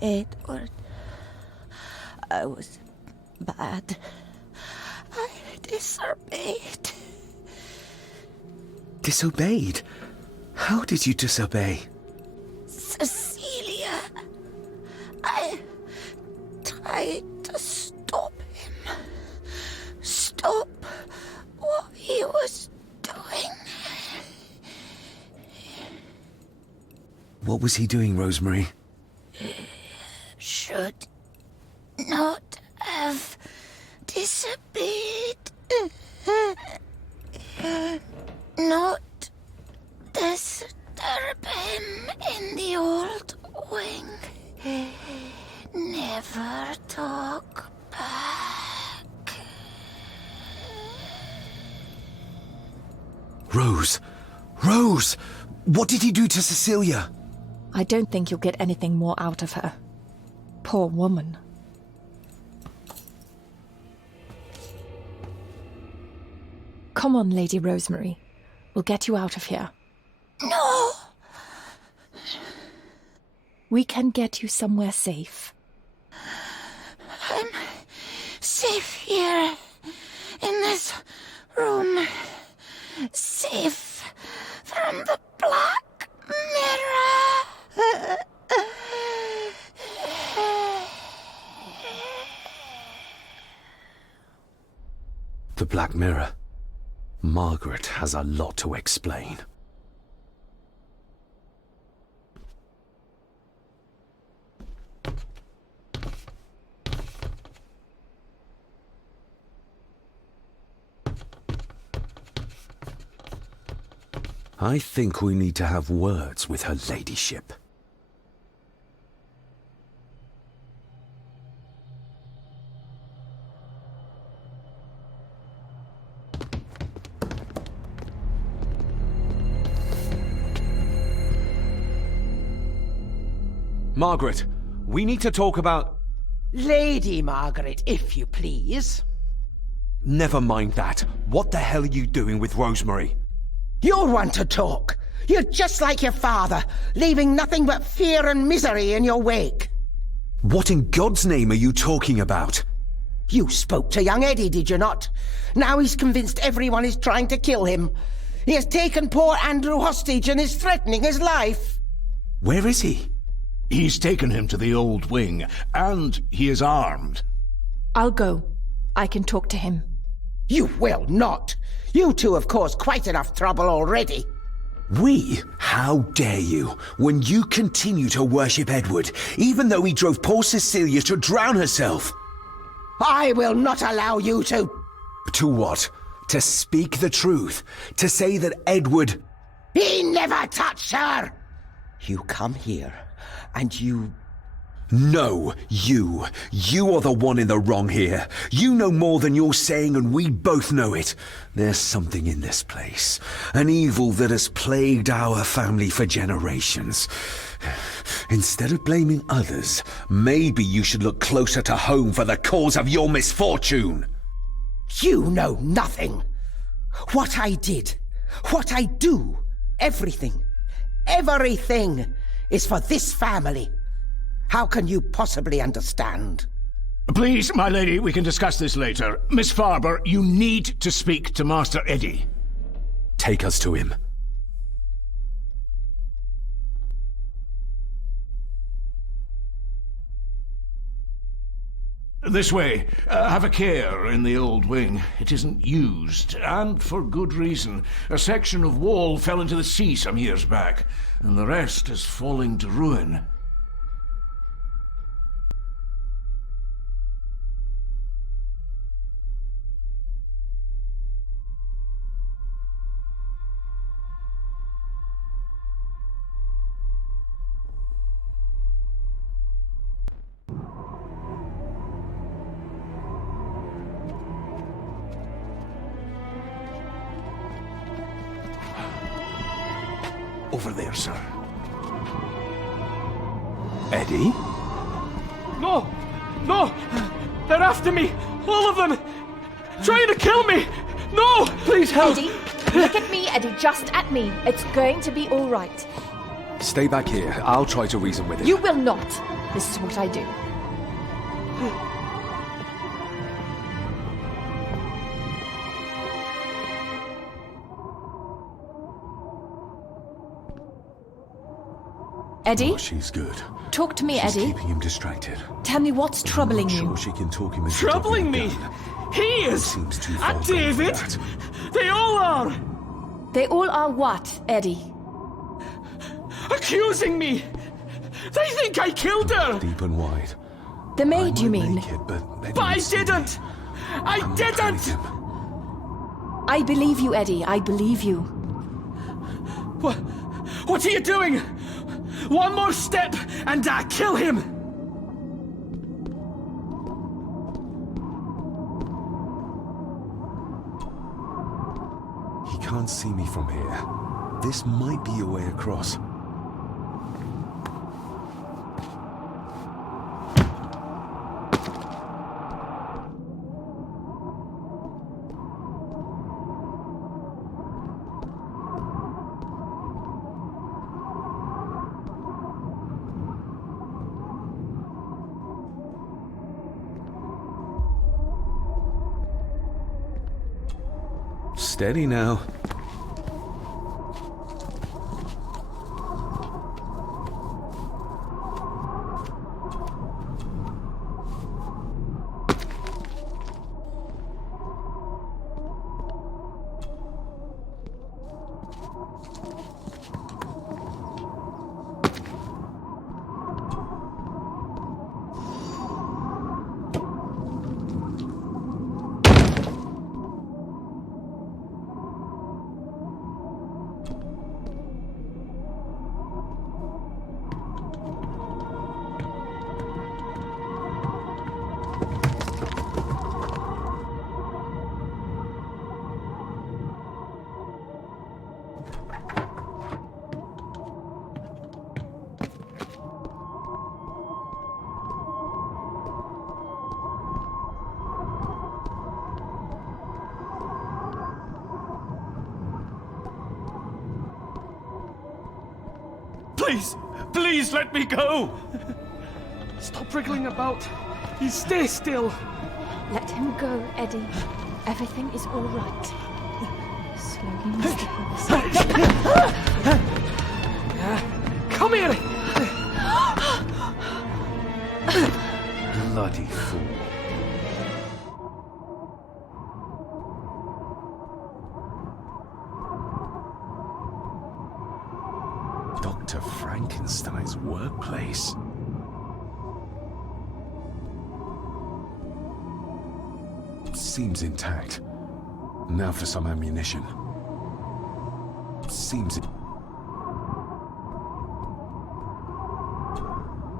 Edward. I was bad. I disobeyed. Disobeyed? How did you disobey? Cecilia. I tried to What was he doing, Rosemary? Should not have disappeared. Not disturb him in the old wing. Never talk back. Rose! Rose! What did he do to Cecilia? I don't think you'll get anything more out of her. Poor woman. Come on, Lady Rosemary. We'll get you out of here. No! We can get you somewhere safe. I'm safe here, in this room. Safe from the Black Mirror. The Black Mirror. Margaret has a lot to explain. I think we need to have words with her ladyship. Margaret, we need to talk about... Lady Margaret, if you please. Never mind that. What the hell are you doing with Rosemary? You're one to talk. You're just like your father, leaving nothing but fear and misery in your wake. What in God's name are you talking about? You spoke to young Eddie, did you not? Now he's convinced everyone is trying to kill him. He has taken poor Andrew hostage and is threatening his life. Where is he? He's taken him to the old wing, and he is armed. I'll go. I can talk to him. You will not. You two have caused quite enough trouble already. We? How dare you, when you continue to worship Edward, even though he drove poor Cecilia to drown herself? I will not allow you to... To what? To speak the truth? To say that Edward... He never touched her! You come here, and you... No, you. You are the one in the wrong here. You know more than you're saying, and we both know it. There's something in this place. An evil that has plagued our family for generations. Instead of blaming others, maybe you should look closer to home for the cause of your misfortune. You know nothing. What I did, what I do, everything is for this family. How can you possibly understand? Please, my lady, we can discuss this later. Miss Farber, you need to speak to Master Eddie. Take us to him. This way. Have a care in the old wing. It isn't used, and for good reason. A section of wall fell into the sea some years back, and the rest is falling to ruin. Over there, sir. Eddie? No! No! They're after me! All of them! Trying to kill me! No! Please help! Eddie, look at me, Eddie, just at me. It's going to be all right. Stay back here. I'll try to reason with him. You will not. This is what I do. Eddie? Oh, she's good. Talk to me, She's Eddie. keeping him distracted. Tell me what's troubling you. I'm not sure she can talk him into Troubling me? He is! Seems too far And David! They all are! They all are what, Eddie? Accusing me! They think I killed her! Deep and wide. The maid, you mean? But I didn't! I didn't! I believe you, Eddie. I believe you. What are you doing? One more step and I kill him! He can't see me from here. This might be a way across. Steady now. Please let me go! Stop wriggling about. You stay still. Let him go, Eddie. Everything is all right. Slowly, Mr. Come here! Bloody fool. Dr. Frankenstein's workplace. Seems intact. Now for some ammunition. Seems...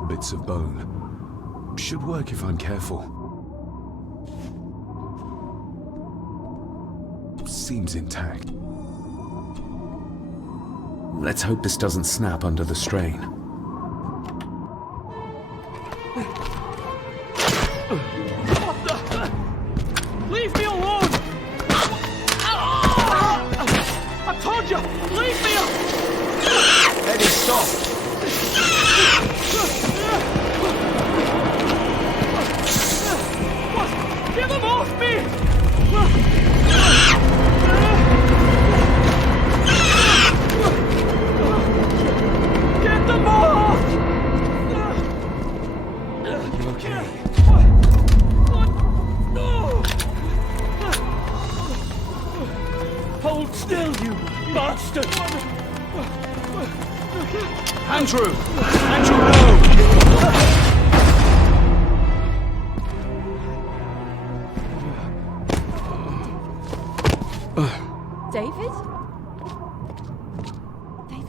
Bits of bone. Should work if I'm careful. Seems intact. Let's hope this doesn't snap under the strain. Leave me alone! I told you! Leave me alone! Eddie, stop! What? Get them off me! Get them off! You okay? No! Hold still, you bastard! Andrew! Andrew, no! David? David?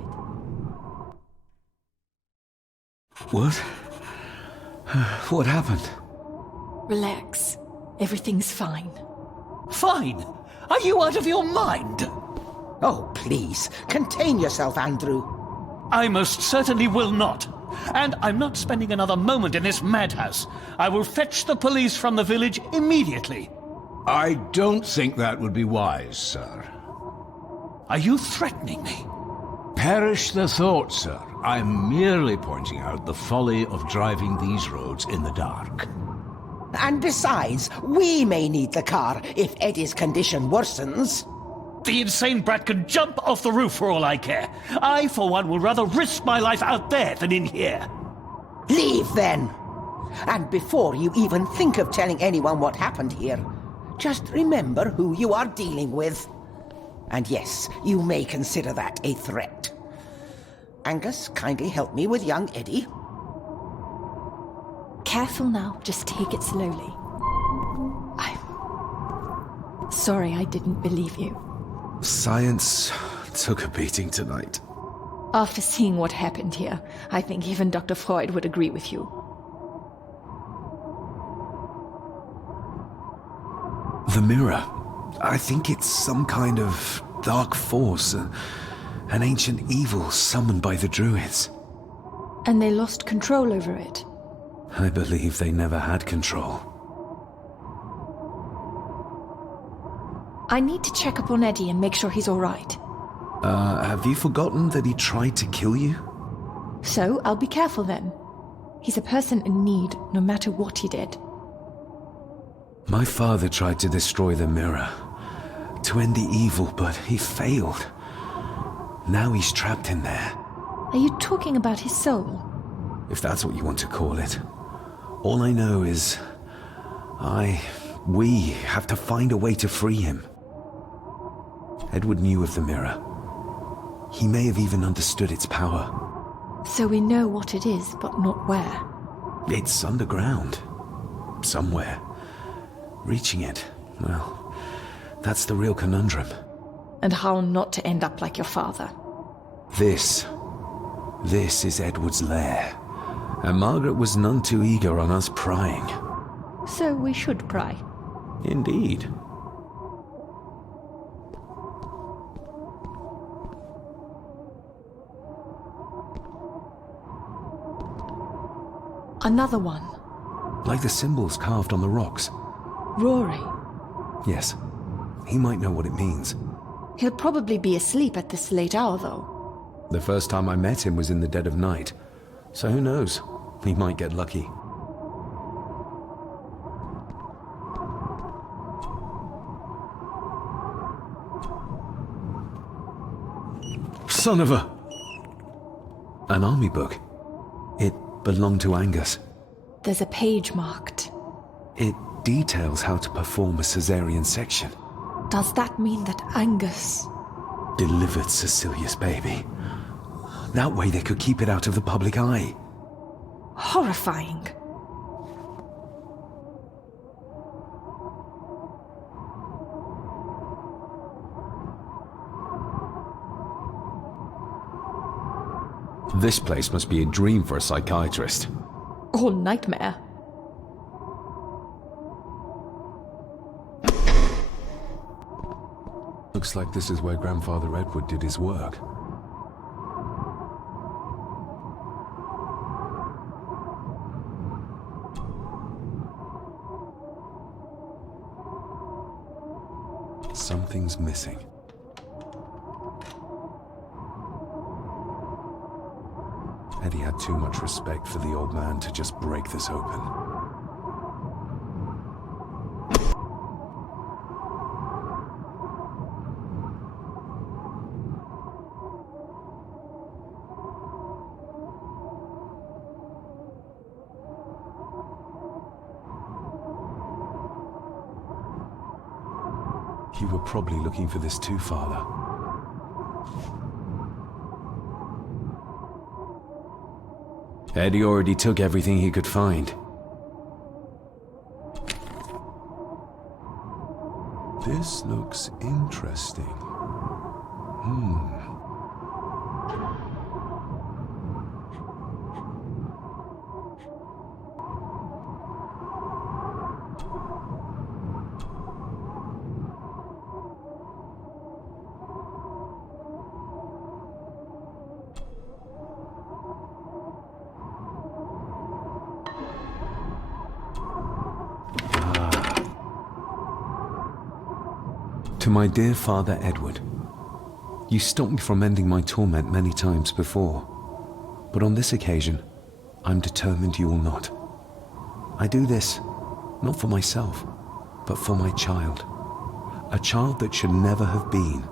What? What happened? Relax. Everything's fine. Fine? Are you out of your mind? Oh, please, contain yourself, Andrew. I most certainly will not. And I'm not spending another moment in this madhouse. I will fetch the police from the village immediately. I don't think that would be wise, sir. Are you threatening me? Perish the thought, sir. I'm merely pointing out the folly of driving these roads in the dark. And besides, we may need the car if Eddie's condition worsens. The insane brat can jump off the roof for all I care. I, for one, will rather risk my life out there than in here. Leave, then. And before you even think of telling anyone what happened here, just remember who you are dealing with. And yes, you may consider that a threat. Angus, kindly help me with young Eddie. Careful now, just take it slowly. I'm sorry I didn't believe you. Science took a beating tonight. After seeing what happened here, I think even Dr. Freud would agree with you. The mirror. I think it's some kind of dark force, an ancient evil summoned by the Druids. And they lost control over it. I believe they never had control. I need to check up on Eddie and make sure he's all right. Have you forgotten that he tried to kill you? So, I'll be careful then. He's a person in need, no matter what he did. My father tried to destroy the mirror, to end the evil, but he failed. Now he's trapped in there. Are you talking about his soul? If that's what you want to call it. All I know is... we have to find a way to free him. Edward knew of the mirror. He may have even understood its power. So we know what it is, but not where. It's underground. Somewhere. Reaching it, well, that's the real conundrum. And how not to end up like your father. This is Edward's lair. And Margaret was none too eager on us prying. So we should pry. Indeed. Another one. Like the symbols carved on the rocks. Rory. Yes. He might know what it means. He'll probably be asleep at this late hour, though. The first time I met him was in the dead of night. So who knows? He might get lucky. Son of a... An army book. It belonged to Angus. There's a page marked. It details how to perform a cesarean section. Does that mean that Angus delivered Cecilia's baby? That way they could keep it out of the public eye. Horrifying. This place must be a dream for a psychiatrist. Or nightmare. Looks like this is where Grandfather Edward did his work. Something's missing. Eddie had too much respect for the old man to just break this open. You were probably looking for this too, Father. Eddie already took everything he could find. This looks interesting. To my dear Father Edward, you stopped me from ending my torment many times before, but on this occasion, I'm determined you will not. I do this, not for myself, but for my child. A child that should never have been.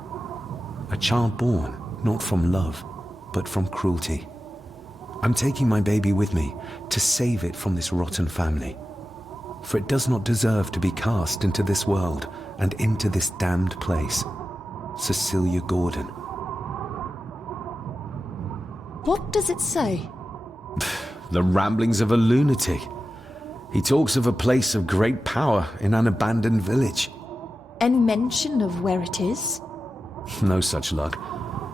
A child born, not from love, but from cruelty. I'm taking my baby with me to save it from this rotten family. For it does not deserve to be cast into this world and into this damned place. Cecilia Gordon. What does it say? The ramblings of a lunatic. He talks of a place of great power in an abandoned village. Any mention of where it is? No such luck.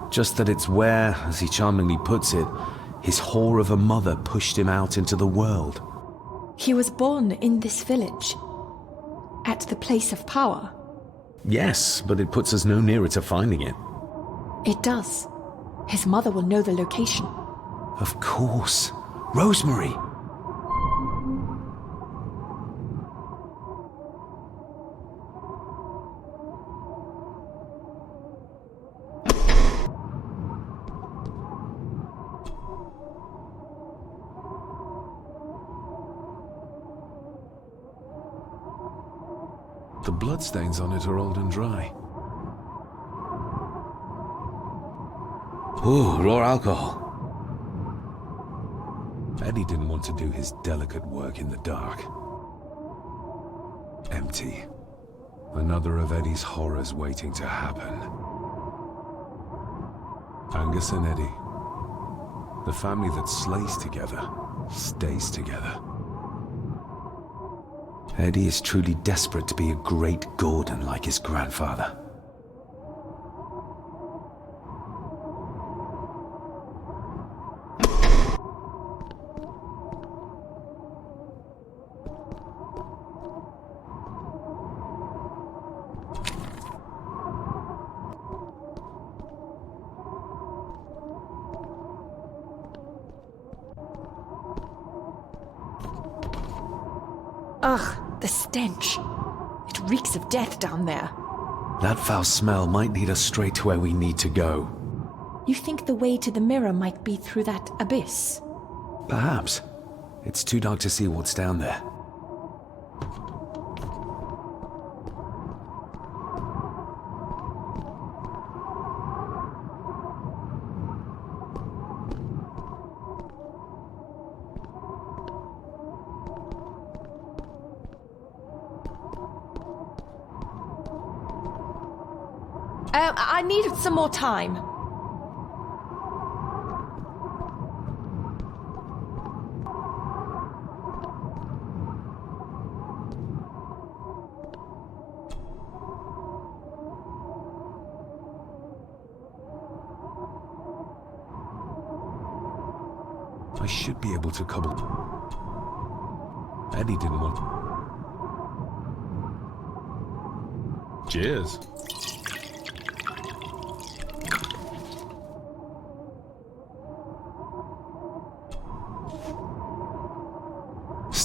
Just that it's where, as he charmingly puts it, his whore of a mother pushed him out into the world. He was born in this village. At the place of power. Yes, but it puts us no nearer to finding it. It does. His mother will know the location. Of course. Rosemary! The bloodstains on it are old and dry. Ooh, raw alcohol. Eddie didn't want to do his delicate work in the dark. Empty. Another of Eddie's horrors waiting to happen. Angus and Eddie. The family that slays together, stays together. Eddie is truly desperate to be a great Gordon like his grandfather. Ugh, the stench. It reeks of death down there. That foul smell might lead us straight to where we need to go. You think the way to the mirror might be through that abyss? Perhaps. It's too dark to see what's down there. I needed some more time. I should be able to cobble. Eddie didn't want. Cheers.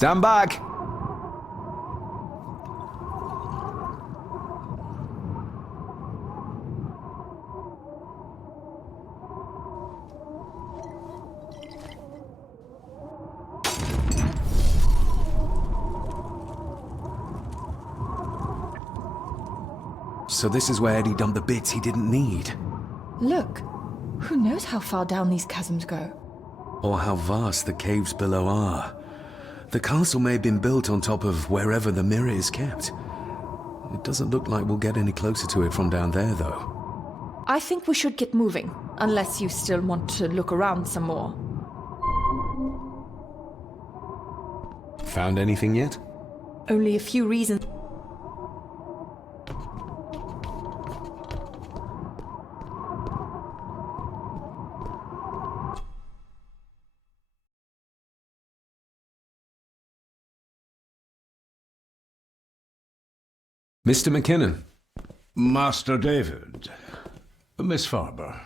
Stand back! So this is where Eddie dumped the bits he didn't need. Look, who knows how far down these chasms go? Or how vast the caves below are. The castle may have been built on top of wherever the mirror is kept. It doesn't look like we'll get any closer to it from down there, though. I think we should get moving, unless you still want to look around some more. Found anything yet? Only a few reasons. Mr. McKinnon. Master David. Miss Farber.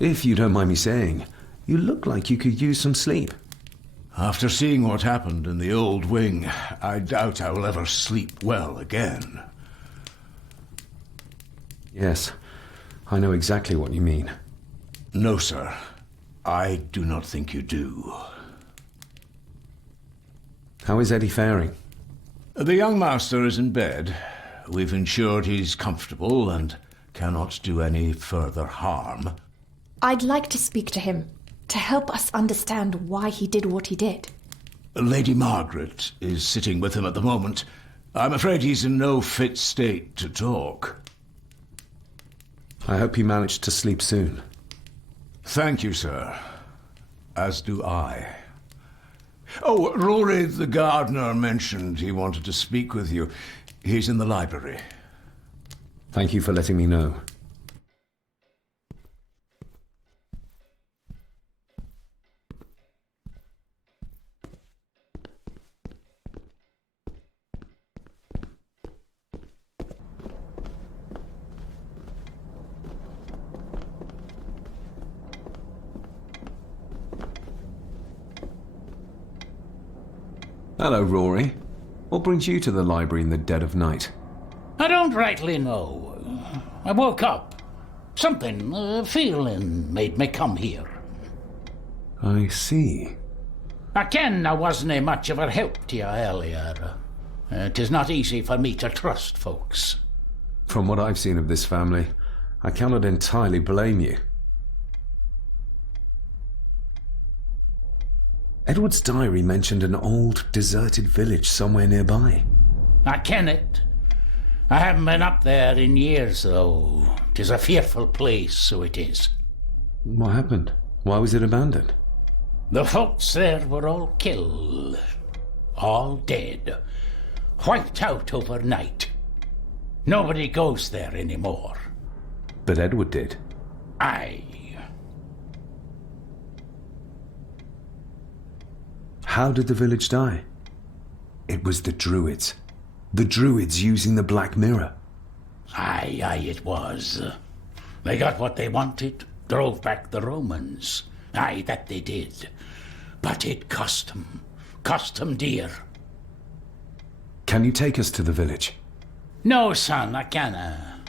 If you don't mind me saying, you look like you could use some sleep. After seeing what happened in the old wing, I doubt I will ever sleep well again. Yes, I know exactly what you mean. No, sir. I do not think you do. How is Eddie faring? The young master is in bed. We've ensured he's comfortable and cannot do any further harm. I'd like to speak to him, to help us understand why he did what he did. Lady Margaret is sitting with him at the moment. I'm afraid he's in no fit state to talk. I hope you managed to sleep soon. Thank you, sir. As do I. Oh, Rory the gardener mentioned he wanted to speak with you. He's in the library. Thank you for letting me know. Hello, Rory. What brings you to the library in the dead of night? I don't rightly know. I woke up. Something, a feeling made me come here. I see. I ken I wasn't much of a help to you earlier. It is not easy for me to trust folks. From what I've seen of this family, I cannot entirely blame you. Edward's diary mentioned an old, deserted village somewhere nearby. I ken it. I haven't been up there in years, though. 'Tis a fearful place, so it is. What happened? Why was it abandoned? The folks there were all killed. All dead. Wiped out overnight. Nobody goes there anymore. But Edward did. Aye. How did the village die? It was the Druids. The Druids using the Black Mirror. Aye, it was. They got what they wanted, drove back the Romans. Aye, that they did. But it cost them dear. Can you take us to the village? No, son, I canna.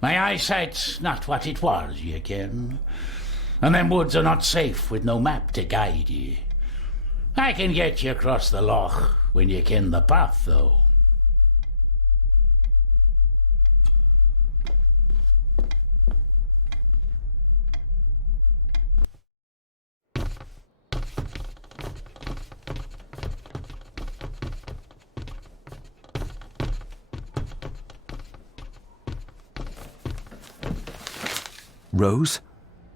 My eyesight's not what it was, you ken. And them woods are not safe with no map to guide ye. I can get you across the loch when you ken the path, though. Rose?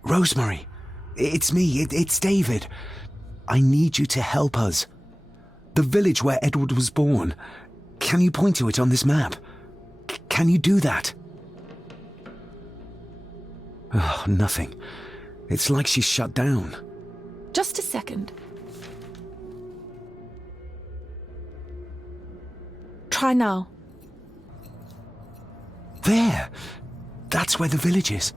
Rosemary! It's me, it's David. I need you to help us. The village where Edward was born. Can you point to it on this map? Can you do that? Oh, nothing. It's like she's shut down. Just a second. Try now. There! That's where the village is.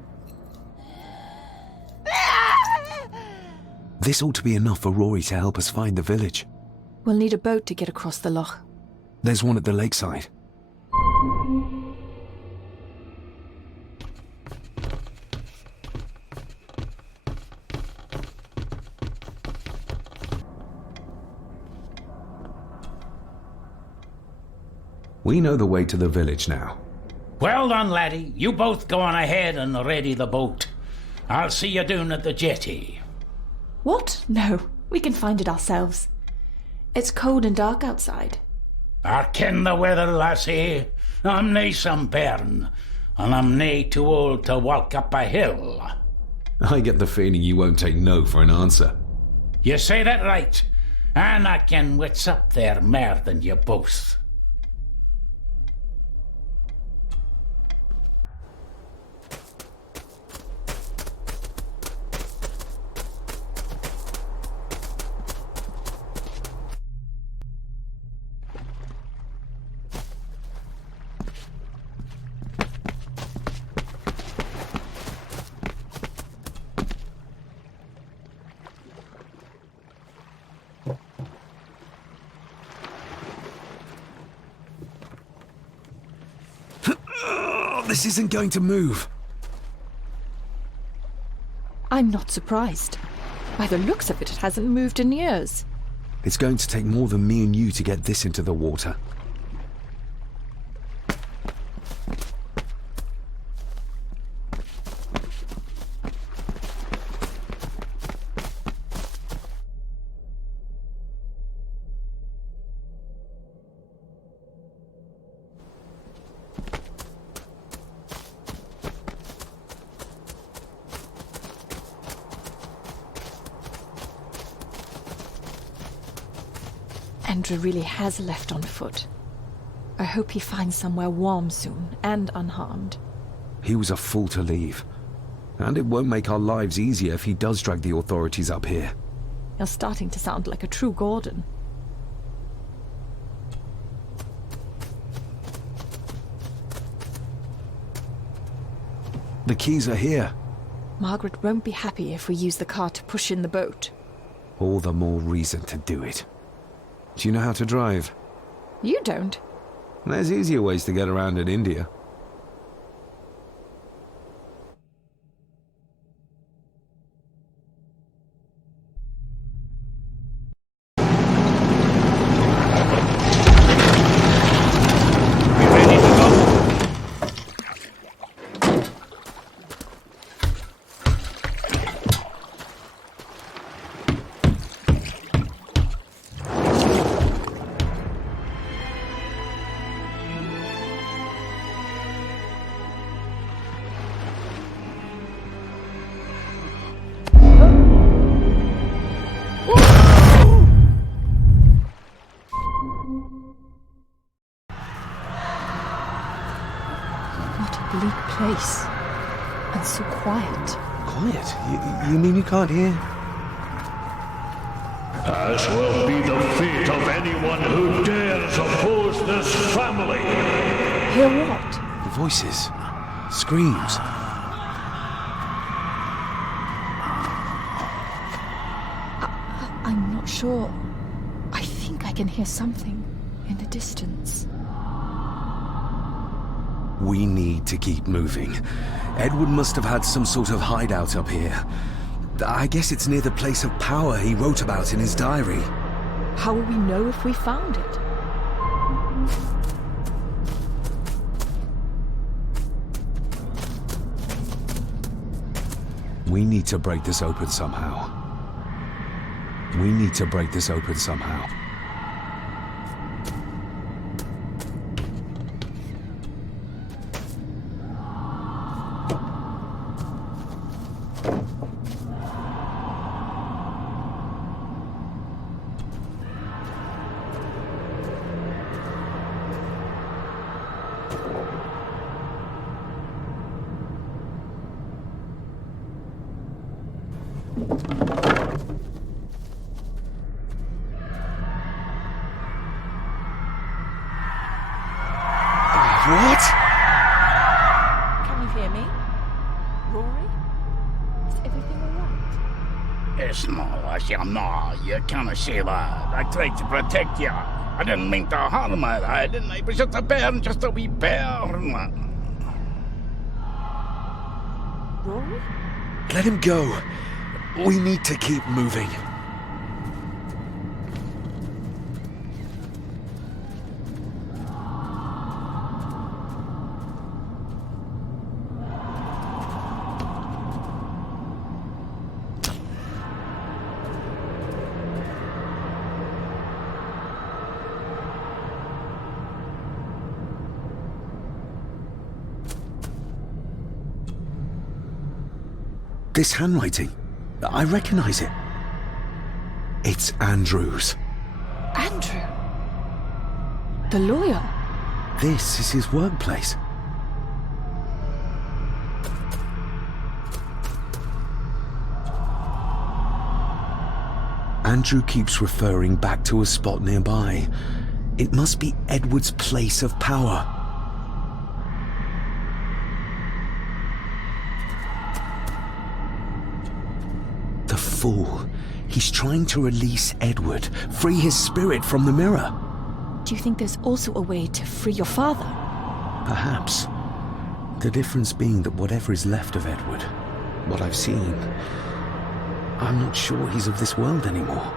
This ought to be enough for Rory to help us find the village. We'll need a boat to get across the loch. There's one at the lakeside. We know the way to the village now. Well done, laddie. You both go on ahead and ready the boat. I'll see you down at the jetty. What? No, we can find it ourselves. It's cold and dark outside. I ken the weather, lassie. I'm nae some bairn, and I'm nae too old to walk up a hill. I get the feeling you won't take no for an answer. You say that right, and I ken what's up there mair than you both. This isn't going to move. I'm not surprised. By the looks of it, it hasn't moved in years. It's going to take more than me and you to get this into the water. Andrew really has left on foot. I hope he finds somewhere warm soon, and unharmed. He was a fool to leave. And it won't make our lives easier if he does drag the authorities up here. You're starting to sound like a true Gordon. The keys are here. Margaret won't be happy if we use the car to push in the boat. All the more reason to do it. Do you know how to drive? You don't. There's easier ways to get around in India. Place. And so quiet. Quiet? You mean you can't hear? As will be the fate of anyone who dares oppose this family. Hear what? The voices. Screams. I'm not sure. I think I can hear something in the distance. We need to keep moving. Edward must have had some sort of hideout up here. I guess it's near the place of power he wrote about in his diary. How will we know if we found it? We need to break this open somehow. We need to break this open somehow. What? Can you hear me? Rory? Is everything alright? It's not like you know. You can't see that. I tried to protect you. I didn't mean to harm you. I didn't. It was just a bear, just a wee bear. Rory? Let him go. We need to keep moving. This handwriting, I recognize it. It's Andrew's. Andrew? The lawyer? This is his workplace. Andrew keeps referring back to a spot nearby. It must be Edward's place of power. The fool. He's trying to release Edward, free his spirit from the mirror. Do you think there's also a way to free your father? Perhaps. The difference being that whatever is left of Edward, what I've seen, I'm not sure he's of this world anymore.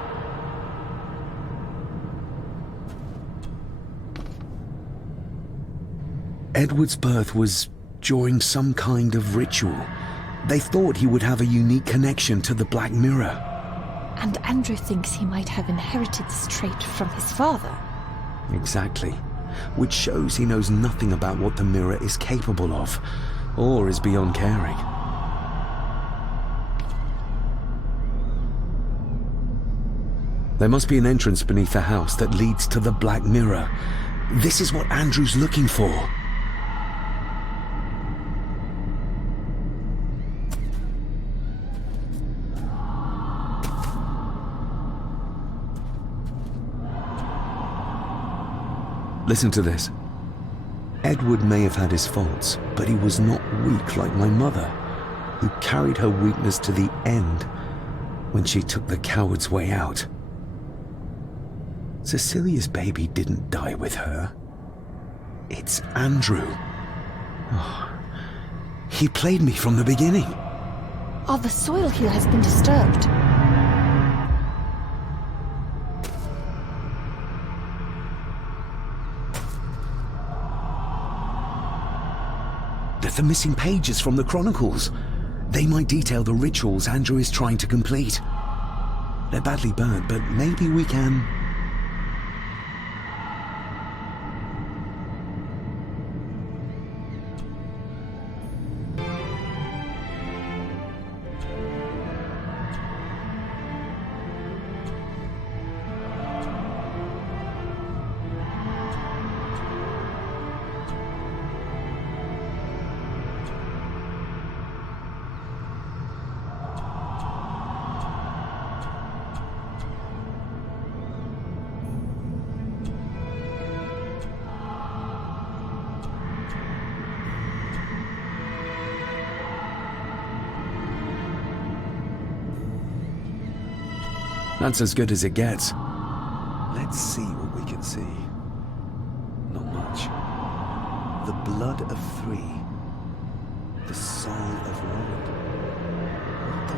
Edward's birth was during some kind of ritual. They thought he would have a unique connection to the Black Mirror. And Andrew thinks he might have inherited this trait from his father. Exactly. Which shows he knows nothing about what the mirror is capable of, or is beyond caring. There must be an entrance beneath the house that leads to the Black Mirror. This is what Andrew's looking for. Listen to this. Edward may have had his faults, but he was not weak like my mother, who carried her weakness to the end when she took the coward's way out. Cecilia's baby didn't die with her. It's Andrew. Oh, he played me from the beginning. Oh, the soil here has been disturbed. The missing pages from the Chronicles. They might detail the rituals Andrew is trying to complete. They're badly burnt, but maybe we can... That's as good as it gets. Let's see what we can see. Not much. The blood of 3. The soul of 1. What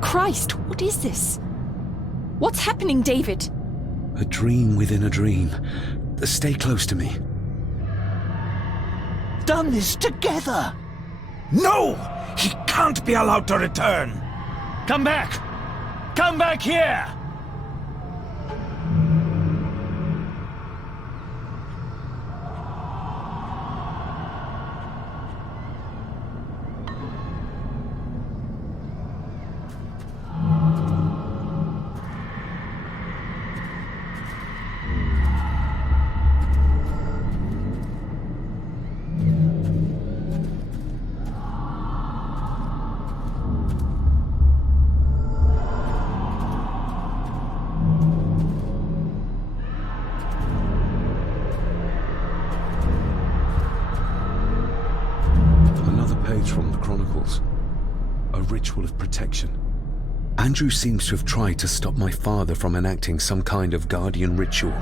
does... Christ, what is this? What's happening, David? A dream within a dream. Stay close to me. Done this together! No! He can't be allowed to return! Come back! Come back here! From the Chronicles. A ritual of protection. Andrew seems to have tried to stop my father from enacting some kind of guardian ritual.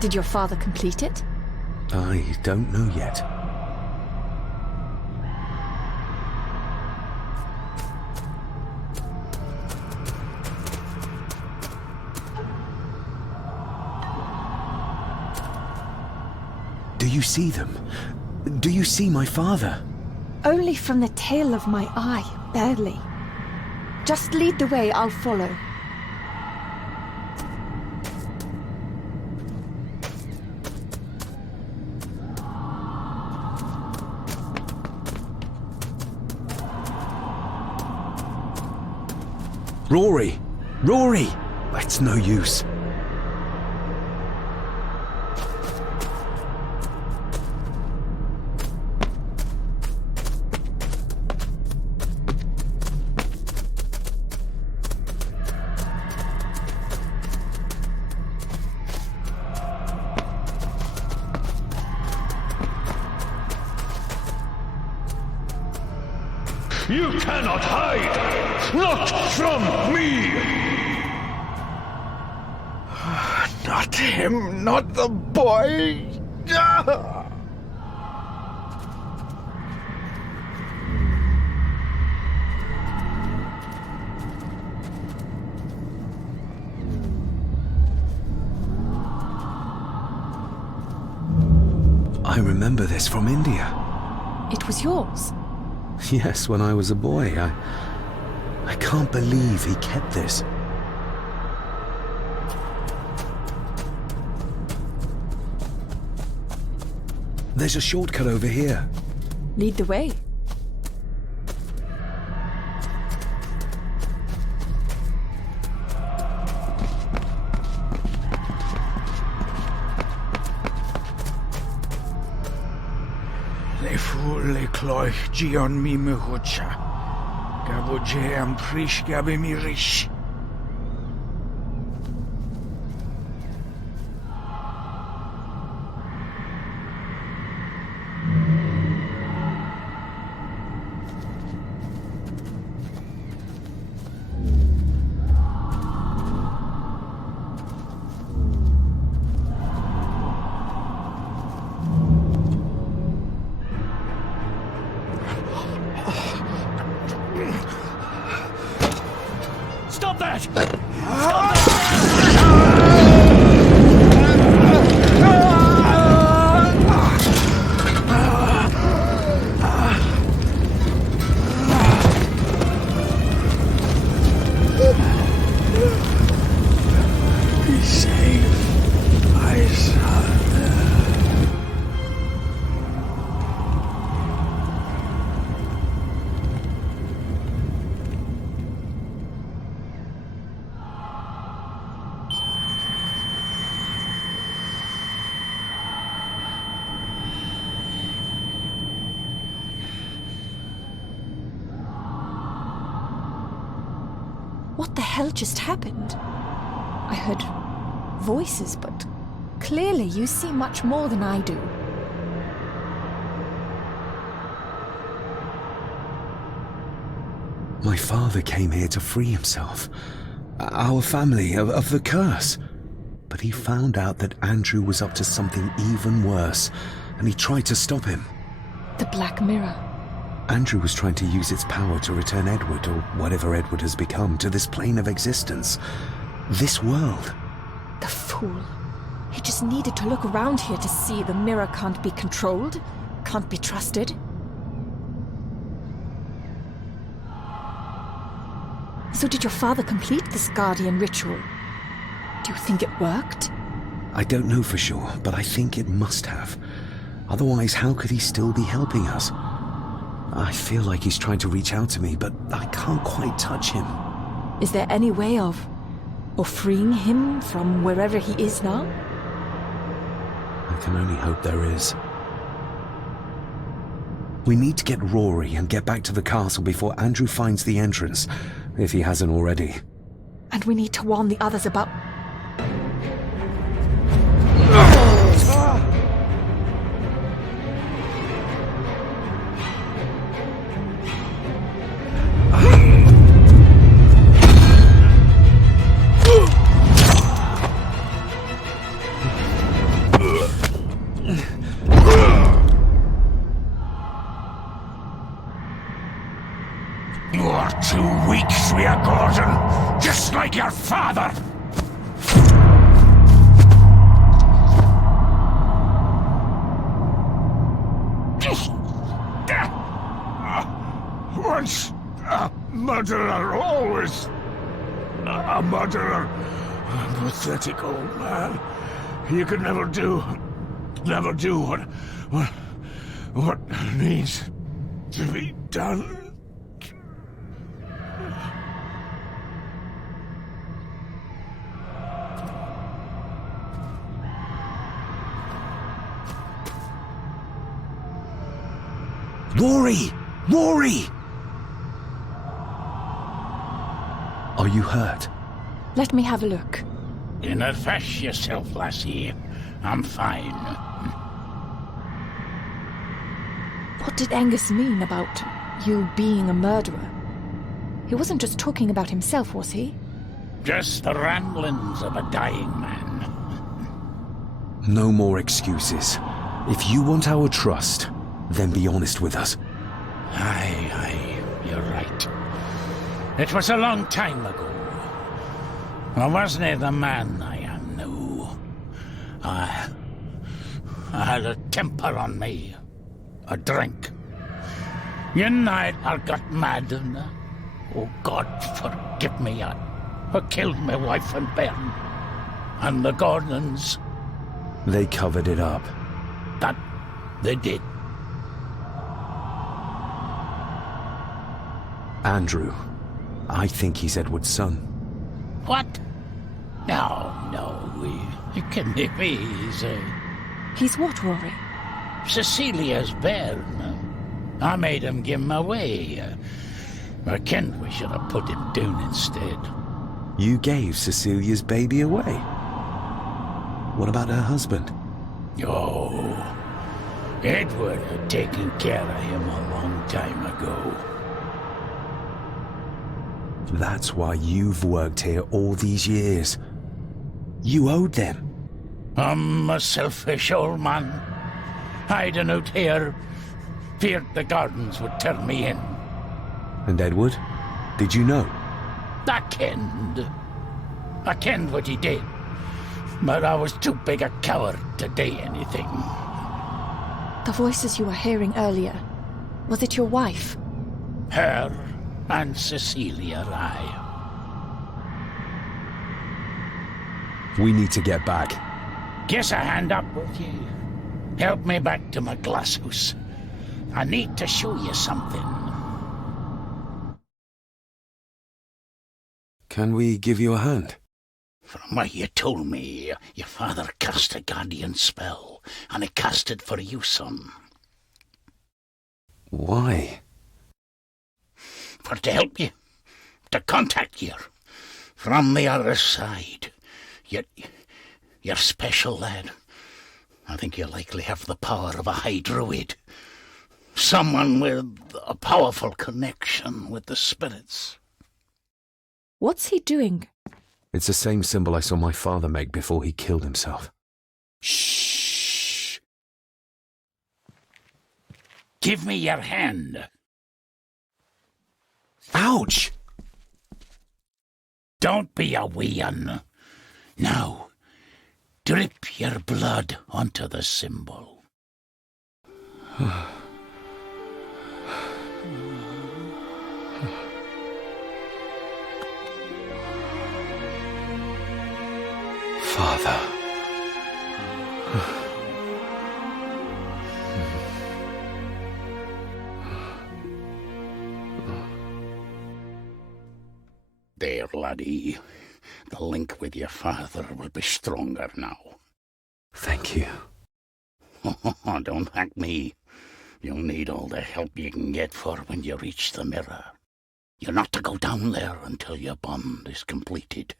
Did your father complete it? I don't know yet. Do you see them? Do you see my father? Only from the tail of my eye, barely. Just lead the way, I'll follow. Rory! Rory! It's no use. You cannot hide! Not from me! Not him, not the boy! I remember this from India. It was yours? Yes, when I was a boy. I can't believe he kept this. There's a shortcut over here. Lead the way. Hule cloich gion mi mehucha. Gabo je am prish gabe mi rish. Stop that! Be safe, my son. What the hell just happened? I heard voices, but clearly you see much more than I do. My father came here to free himself, our family, of the curse. But he found out that Andrew was up to something even worse, and he tried to stop him. The Black Mirror. Andrew was trying to use its power to return Edward, or whatever Edward has become, to this plane of existence. This world. The fool. He just needed to look around here to see the mirror can't be controlled, can't be trusted. So did your father complete this guardian ritual? Do you think it worked? I don't know for sure, but I think it must have. Otherwise, how could he still be helping us? I feel like he's trying to reach out to me, but I can't quite touch him. Is there any way of freeing him from wherever he is now? I can only hope there is. We need to get Rory and get back to the castle before Andrew finds the entrance, if he hasn't already. And we need to warn the others about... You're too weak, Swear Gordon, just like your father. Once a murderer, always a murderer. A pathetic old man. You could never do what needs to be done. Rory! Rory! Are you hurt? Let me have a look. Dinna fash yourself, lassie. I'm fine. What did Angus mean about you being a murderer? He wasn't just talking about himself, was he? Just the ramblings of a dying man. No more excuses. If you want our trust, then be honest with us. Aye, you're right. It was a long time ago. I wasn't the man I am now. I had a temper on me. A drink. One night I got mad and, oh God forgive me, I killed my wife and bairn. And the Gordons. They covered it up. That they did. Andrew. I think he's Edward's son. What? No, he can't be. He's what, Rory? Cecilia's bairn. I made him give him away. I kenned we should have put him down instead. You gave Cecilia's baby away? What about her husband? Oh, Edward had taken care of him a long time ago. That's why you've worked here all these years. You owed them. I'm a selfish old man. Hiding out here, feared the gardens would turn me in. And Edward? Did you know? I kenned what he did, but I was too big a coward to do anything. The voices you were hearing earlier, was it your wife? Her and Cecilia Rye. We need to get back. Guess a hand up with you. Help me back to my glass house. I need to show you something. Can we give you a hand? From what you told me, your father cast a guardian spell, and he cast it for you, son. Why? For to help you, to contact you from the other side. You're special, lad. I think you likely have the power of a high druid. Someone with a powerful connection with the spirits. What's he doing? It's the same symbol I saw my father make before he killed himself. Shh! Give me your hand. Ouch! Don't be a wee un. Now, drip your blood onto the symbol. Father. There, laddie. The link with your father will be stronger now. Thank you. Don't thank me. You'll need all the help you can get for when you reach the mirror. You're not to go down there until your bond is completed.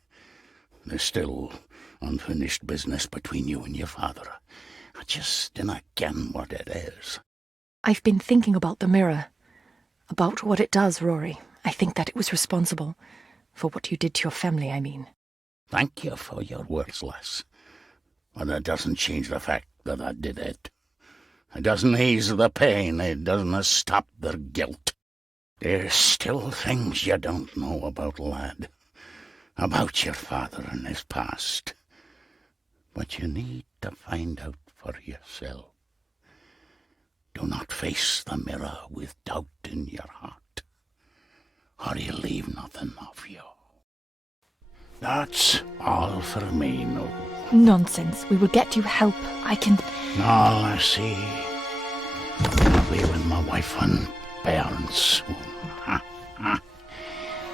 There's still unfinished business between you and your father. I just dinna ken what it is. I've been thinking about the mirror. About what it does, Rory. I think that it was responsible. For what you did to your family, I mean. Thank you for your words, lass. But it doesn't change the fact that I did it. It doesn't ease the pain. It doesn't stop their guilt. There's still things you don't know about, lad. About your father and his past. But you need to find out for yourself. Do not face the mirror with doubt in your heart, or you'll leave nothing of you. That's all for me, no. Nonsense. We will get you help. I can... All I see. I'll be with my wife and parents soon.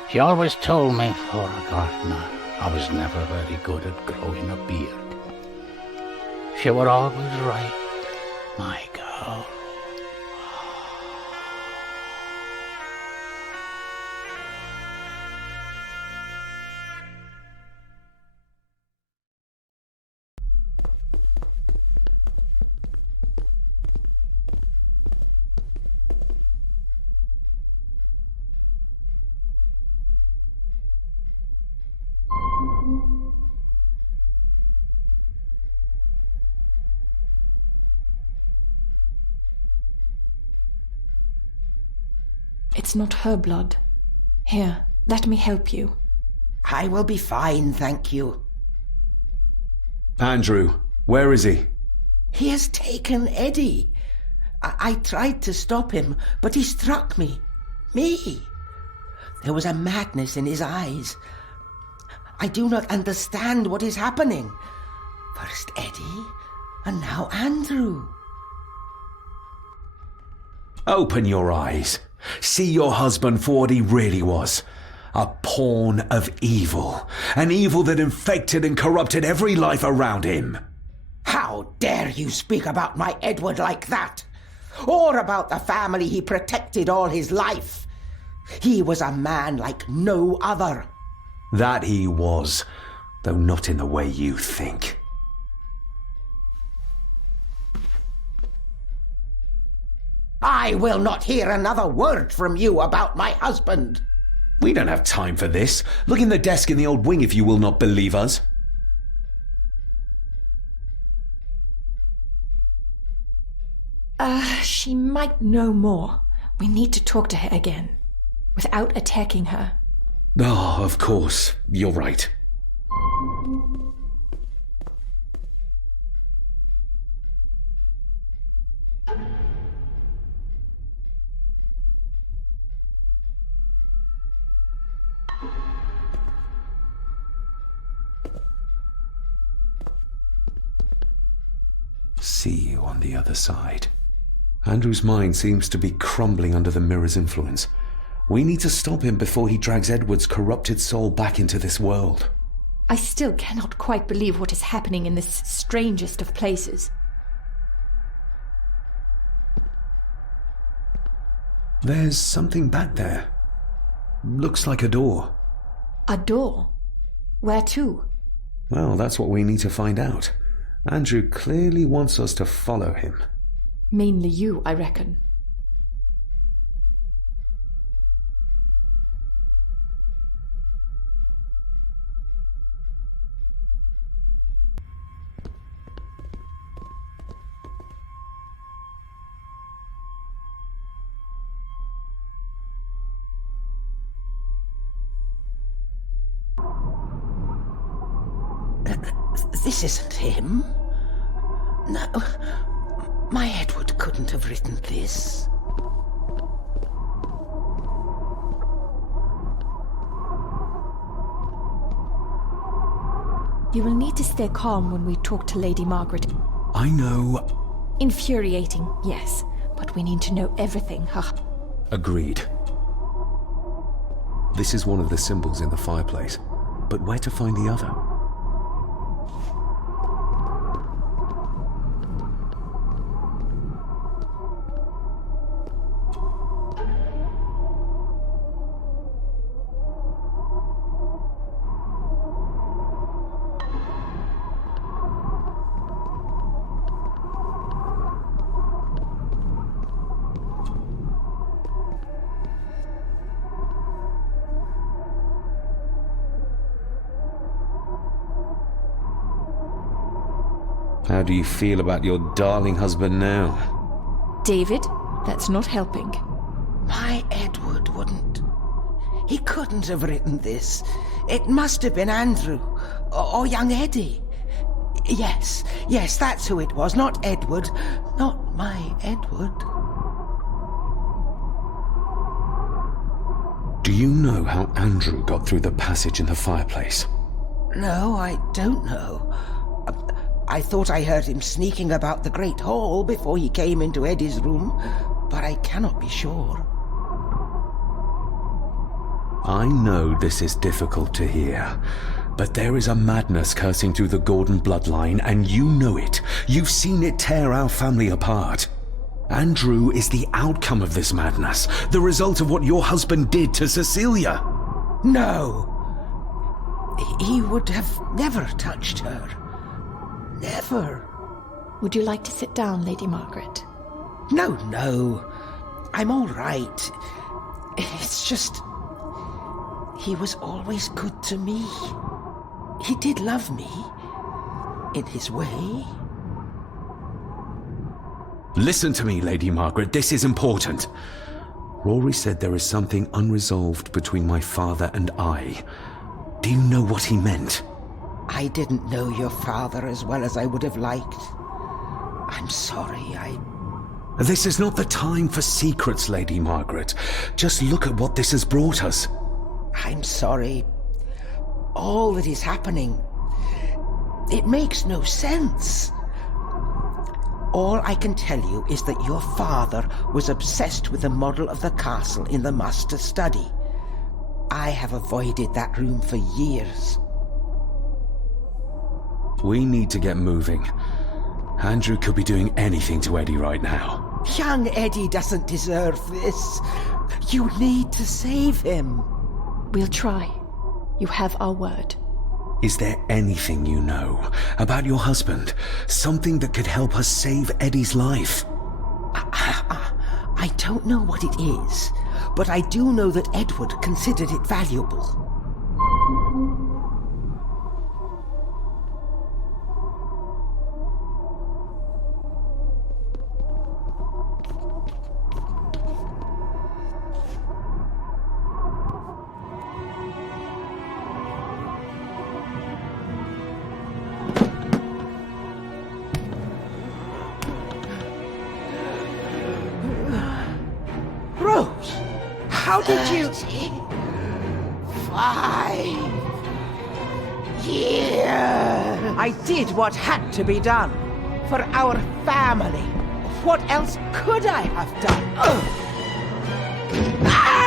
She always told me for a gardener I was never very good at growing a beard. She were always right, my girl. It's not her blood. Here, let me help you. I will be fine, thank you. Andrew, where is he? He has taken Eddie. I tried to stop him, but he struck me. Me. There was a madness in his eyes. I do not understand what is happening. First Eddie, and now Andrew. Open your eyes. See your husband for what he really was. A pawn of evil. An evil that infected and corrupted every life around him. How dare you speak about my Edward like that? or about the family he protected all his life. He was a man like no other. That he was, though not in the way you think. I will not hear another word from you about my husband. We don't have time for this. Look in the desk in the old wing if you will not believe us. She might know more. We need to talk to her again, without attacking her. Oh, of course. You're right. See you on the other side. Andrew's mind seems to be crumbling under the mirror's influence. We need to stop him before he drags Edward's corrupted soul back into this world. I still cannot quite believe what is happening in this strangest of places. There's something back there. Looks like a door. A door? Where to? Well, that's what we need to find out. Andrew clearly wants us to follow him. Mainly you, I reckon. This isn't him. No, my Edward couldn't have written this. You will need to stay calm when we talk to Lady Margaret. I know. Infuriating, yes, but we need to know everything, huh? Agreed. This is one of the symbols in the fireplace, but where to find the other? How do you feel about your darling husband now? David, that's not helping. My Edward wouldn't. He couldn't have written this. It must have been Andrew, or young Eddie. Yes, that's who it was, not Edward. Not my Edward. Do you know how Andrew got through the passage in the fireplace? No, I don't know. I thought I heard him sneaking about the Great Hall before he came into Eddie's room, but I cannot be sure. I know this is difficult to hear, but there is a madness coursing through the Gordon bloodline, and you know it. You've seen it tear our family apart. Andrew is the outcome of this madness, the result of what your husband did to Cecilia. No. He would have never touched her. Never. Would you like to sit down, Lady Margaret? No. I'm all right. It's just... he was always good to me. He did love me. In his way. Listen to me, Lady Margaret. This is important. Rory said there is something unresolved between my father and I. Do you know what he meant? I didn't know your father as well as I would have liked. I'm sorry, This is not the time for secrets, Lady Margaret. Just look at what this has brought us. I'm sorry. All that is happening, it makes no sense. All I can tell you is that your father was obsessed with the model of the castle in the master's study. I have avoided that room for years. We need to get moving. Andrew could be doing anything to Eddie right now. Young Eddie doesn't deserve this. You need to save him. We'll try. You have our word. Is there anything you know about your husband? Something that could help us save Eddie's life? I don't know what it is, but I do know that Edward considered it valuable. Rose, how did you... 5 years. I did what had to be done. For our family. What else could I have done? Ah!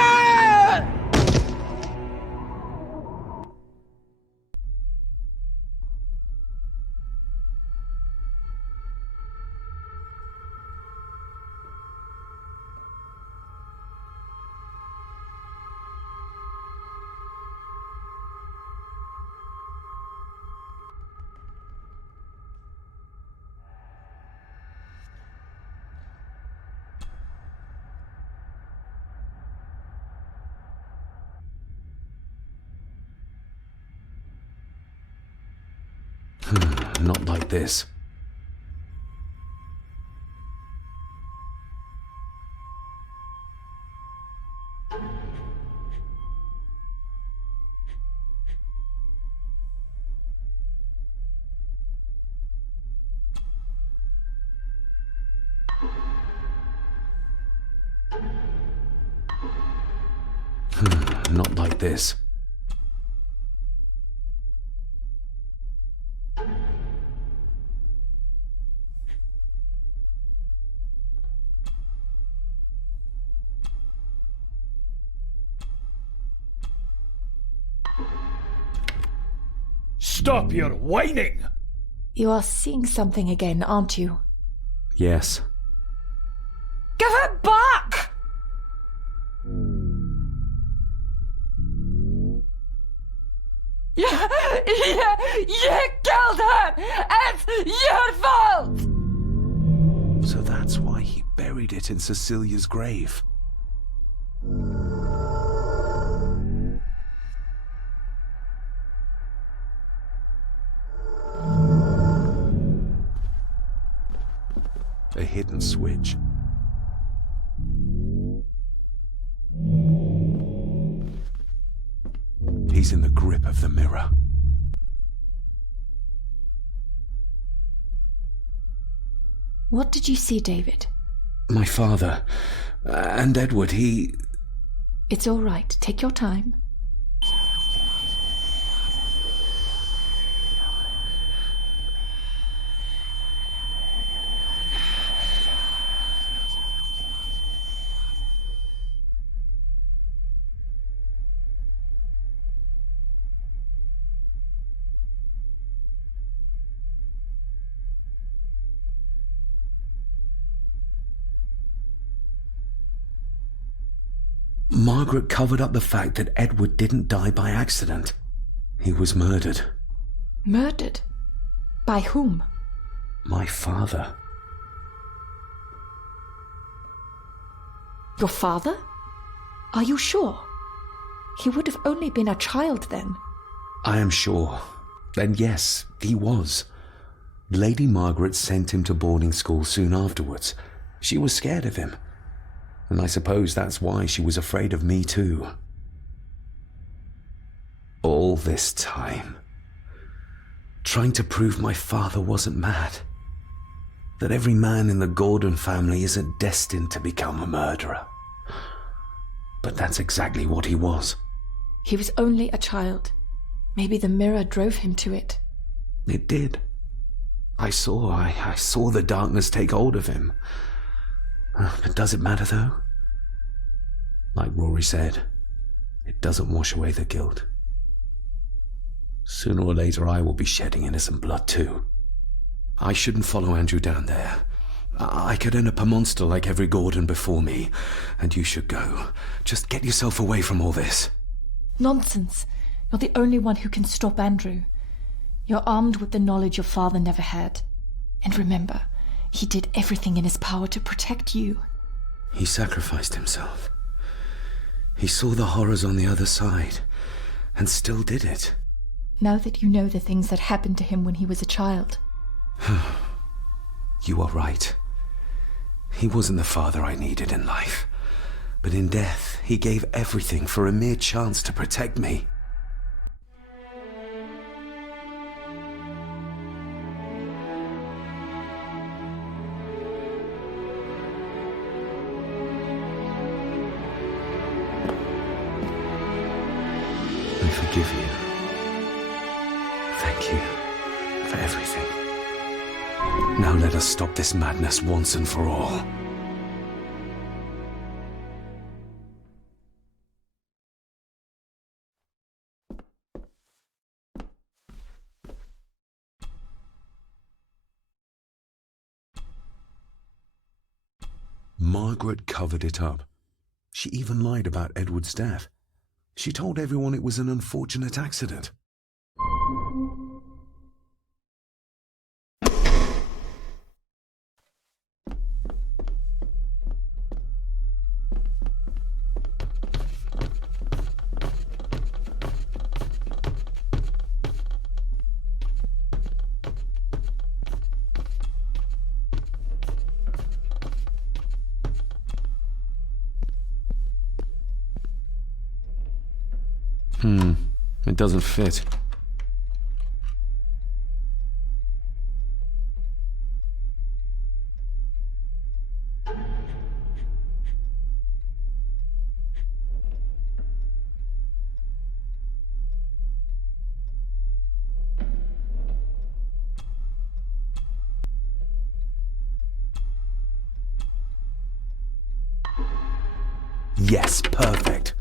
Not like this. Not like this. Stop your whining! You are seeing something again, aren't you? Yes. Give it back! You killed her! It's your fault! So that's why he buried it in Cecilia's grave. A hidden switch. He's in the grip of the mirror. What did you see, David? My father and Edward, he... It's all right. Take your time. Margaret covered up the fact that Edward didn't die by accident. He was murdered. Murdered? By whom? My father. Your father? Are you sure? He would have only been a child then. I am sure. And yes, he was. Lady Margaret sent him to boarding school soon afterwards. She was scared of him. And I suppose that's why she was afraid of me too. All this time, trying to prove my father wasn't mad. That every man in the Gordon family isn't destined to become a murderer. But that's exactly what he was. He was only a child. Maybe the mirror drove him to it. It did. I saw the darkness take hold of him. But does it matter, though? Like Rory said, it doesn't wash away the guilt. Sooner or later, I will be shedding innocent blood, too. I shouldn't follow Andrew down there. I could end up a monster like every Gordon before me, and you should go. Just get yourself away from all this. Nonsense. You're the only one who can stop Andrew. You're armed with the knowledge your father never had. And remember, he did everything in his power to protect you. He sacrificed himself. He saw the horrors on the other side, and still did it. Now that you know the things that happened to him when he was a child. You are right. He wasn't the father I needed in life. But in death, he gave everything for a mere chance to protect me. I forgive you. Thank you for everything. Now let us stop this madness once and for all. Margaret covered it up. She even lied about Edward's death. She told everyone it was an unfortunate accident. It doesn't fit. Yes, perfect.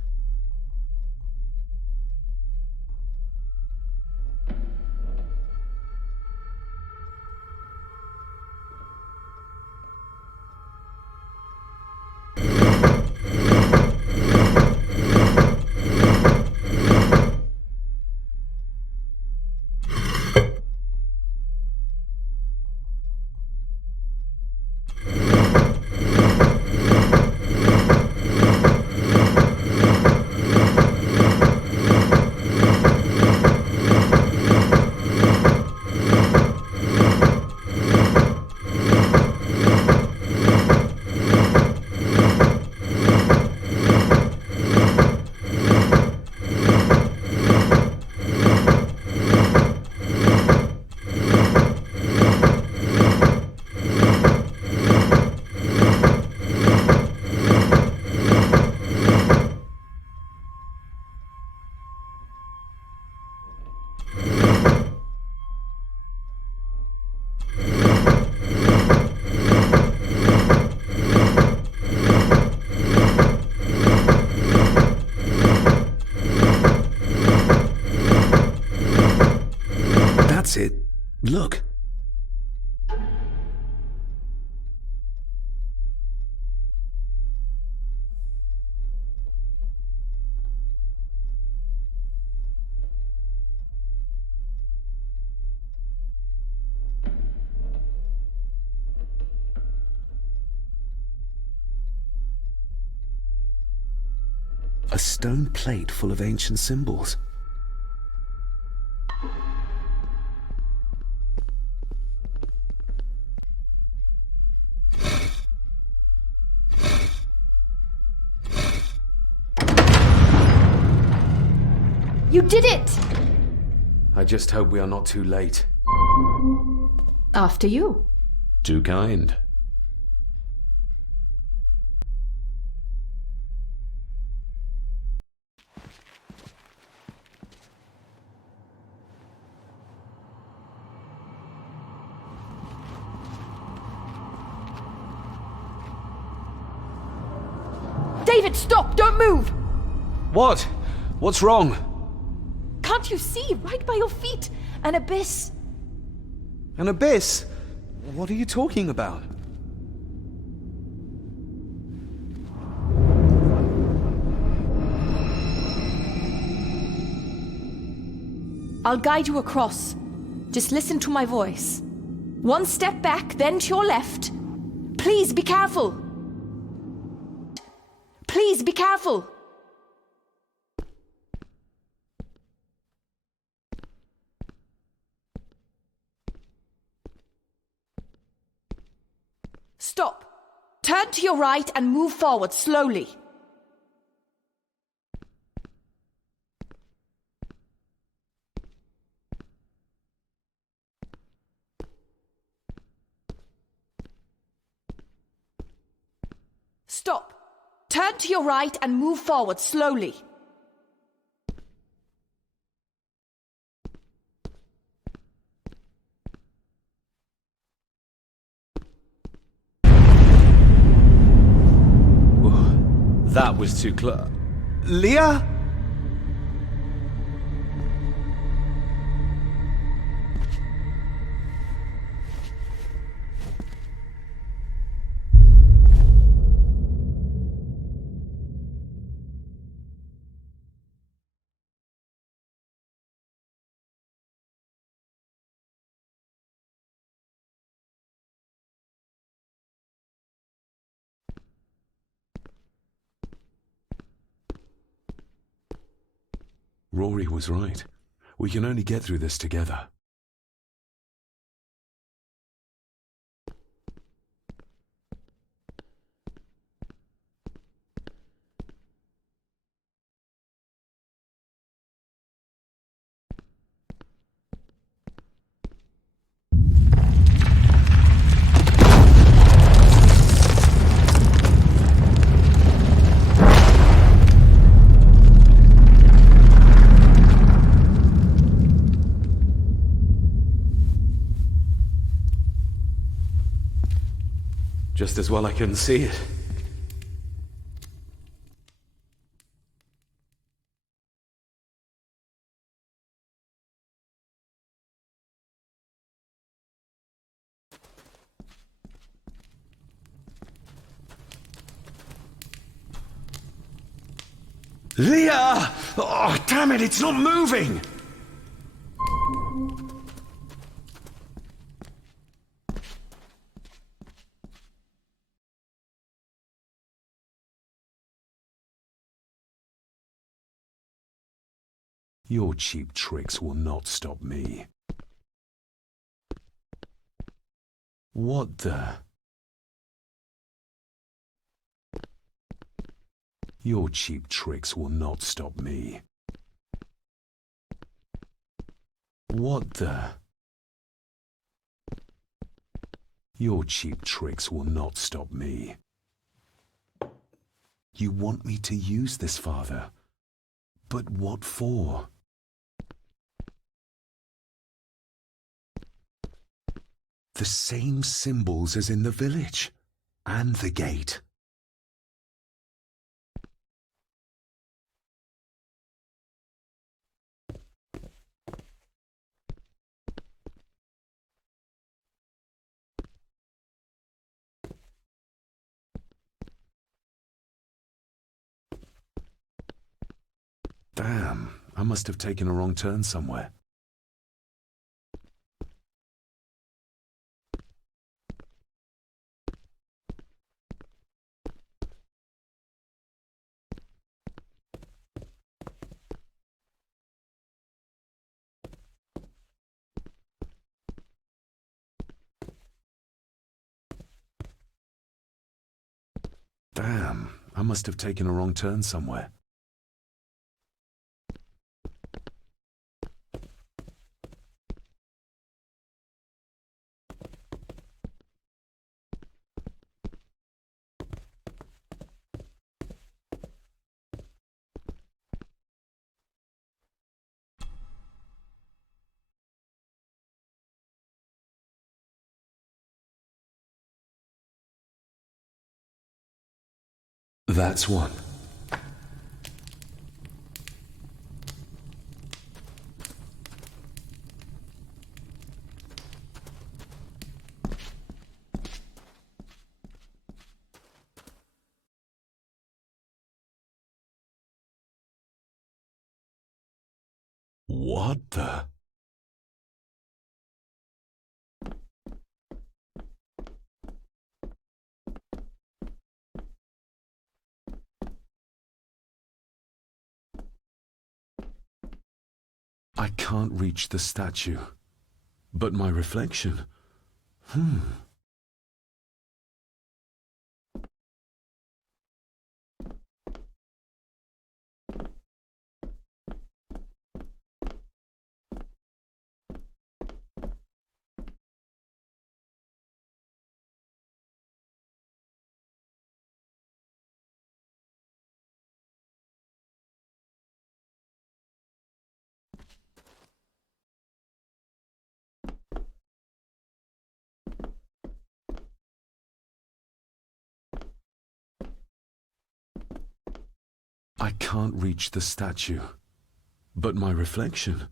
That's it. Look. A stone plate full of ancient symbols. You did it! I just hope we are not too late. After you. Too kind. David, stop! Don't move! What? What's wrong? Can't you see? Right by your feet. An abyss. An abyss? What are you talking about? I'll guide you across. Just listen to my voice. One step back, then to your left. Please be careful. Please be careful. Stop. Turn to your right and move forward slowly. Stop. Turn to your right and move forward slowly. That was too close. Leah? Rory was right. We can only get through this together. Just as well I couldn't see it. Leah! Oh, damn it, it's not moving! Your cheap tricks will not stop me. What the? Your cheap tricks will not stop me. What the? Your cheap tricks will not stop me. You want me to use this, Father? But what for? The same symbols as in the village, and the gate. Damn, I must have taken a wrong turn somewhere. Damn, I must have taken a wrong turn somewhere. That's one. What the? I can't reach the statue, but my reflection. I can't reach the statue, but my reflection.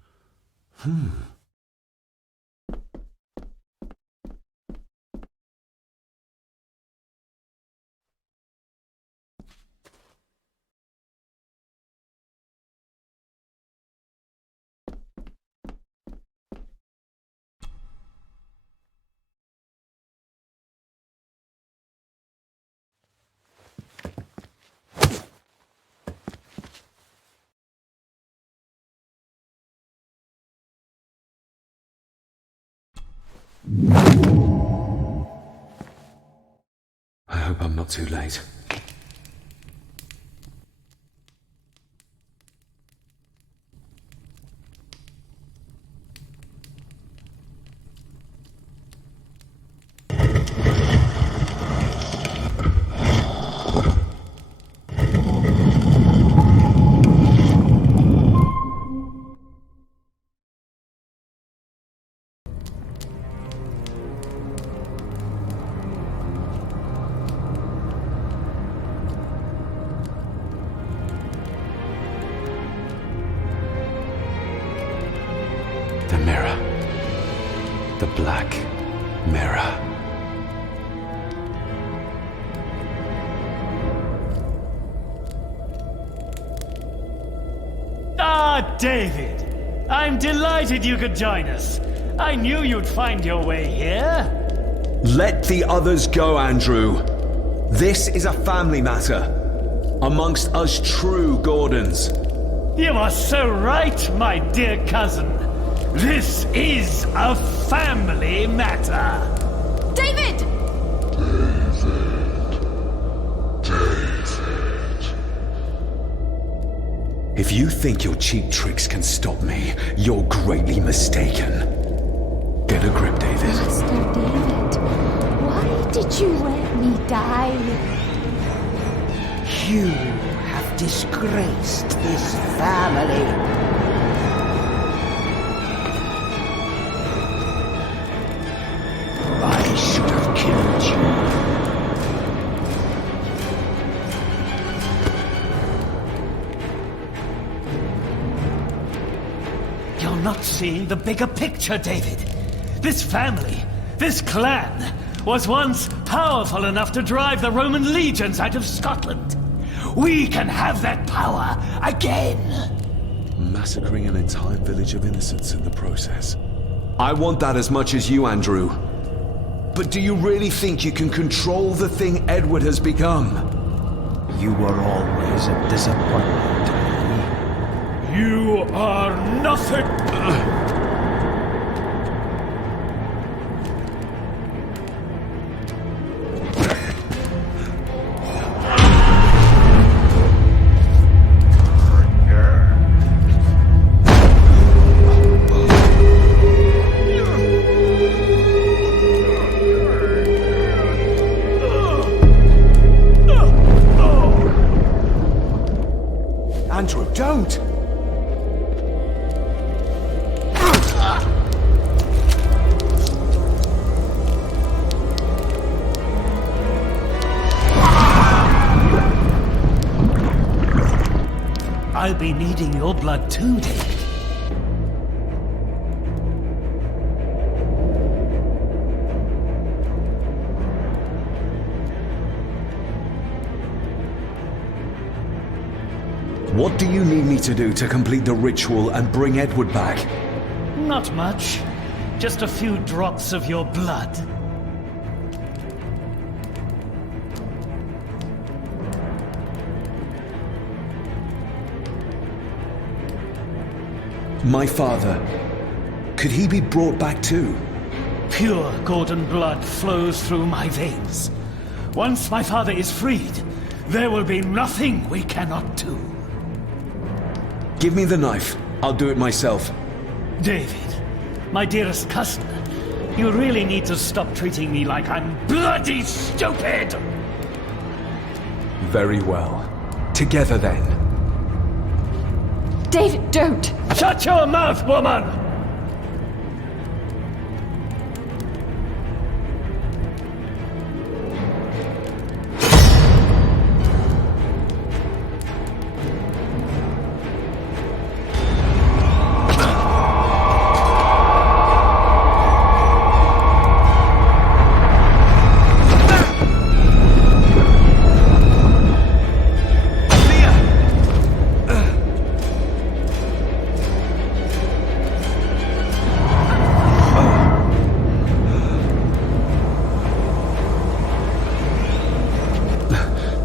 I hope I'm not too late. The mirror. The black mirror. Ah, David! I'm delighted you could join us. I knew you'd find your way here. Let the others go, Andrew. This is a family matter. Amongst us true Gordons. You are so right, my dear cousin. This is a family matter. David! If you think your cheap tricks can stop me, you're greatly mistaken. Get a grip, David. Master David, why did you let me die? You have disgraced this family. I should have killed you. You're not seeing the bigger picture, David. This family, this clan, was once powerful enough to drive the Roman legions out of Scotland. We can have that power again. Massacring an entire village of innocents in the process. I want that as much as you, Andrew. But do you really think you can control the thing Edward has become? You were always a disappointment to me. You are nothing. Andrew, don't! I'll be needing your blood too, David. What do you need me to do to complete the ritual and bring Edward back? Not much. Just a few drops of your blood. My father. Could he be brought back too? Pure Gordon blood flows through my veins. Once my father is freed, there will be nothing we cannot do. Give me the knife. I'll do it myself. David, my dearest cousin, you really need to stop treating me like I'm bloody stupid! Very well. Together then. David, don't! Shut your mouth, woman!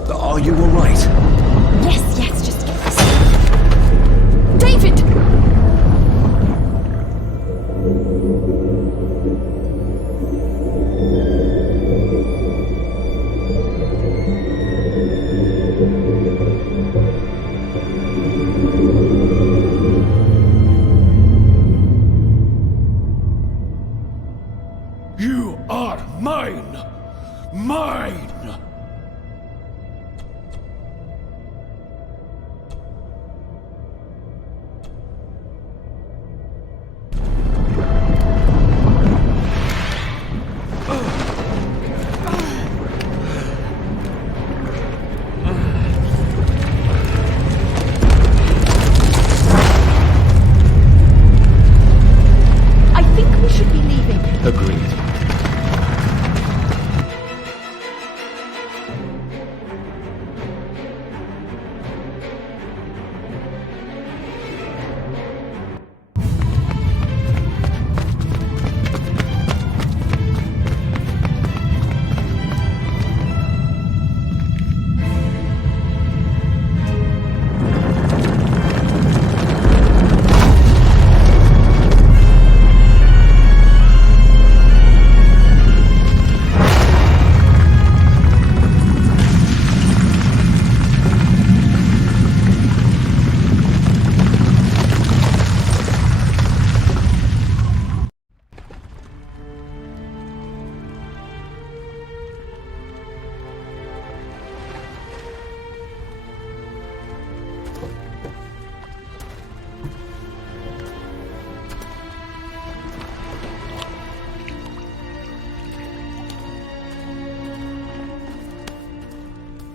Are you all right? Yes, just get this. David! You are mine! Mine! Agreed.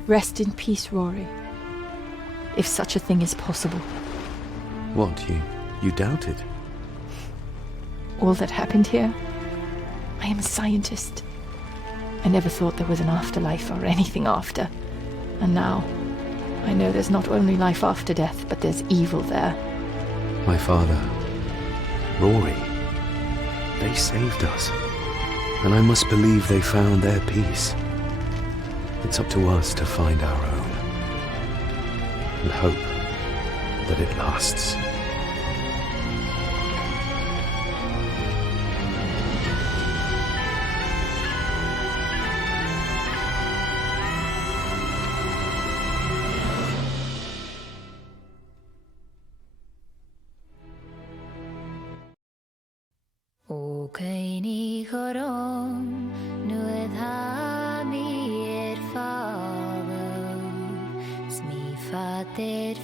Rest in peace, Rory. If such a thing is possible. What, you doubted? All that happened here? I am a scientist. I never thought there was an afterlife or anything after. And now, I know there's not only life after death, but there's evil there. My father, Rory, they saved us. And I must believe they found their peace. It's up to us to find our own. And hope that it lasts. O Kaini Gorom, Nued Hami Fader, Smi Fader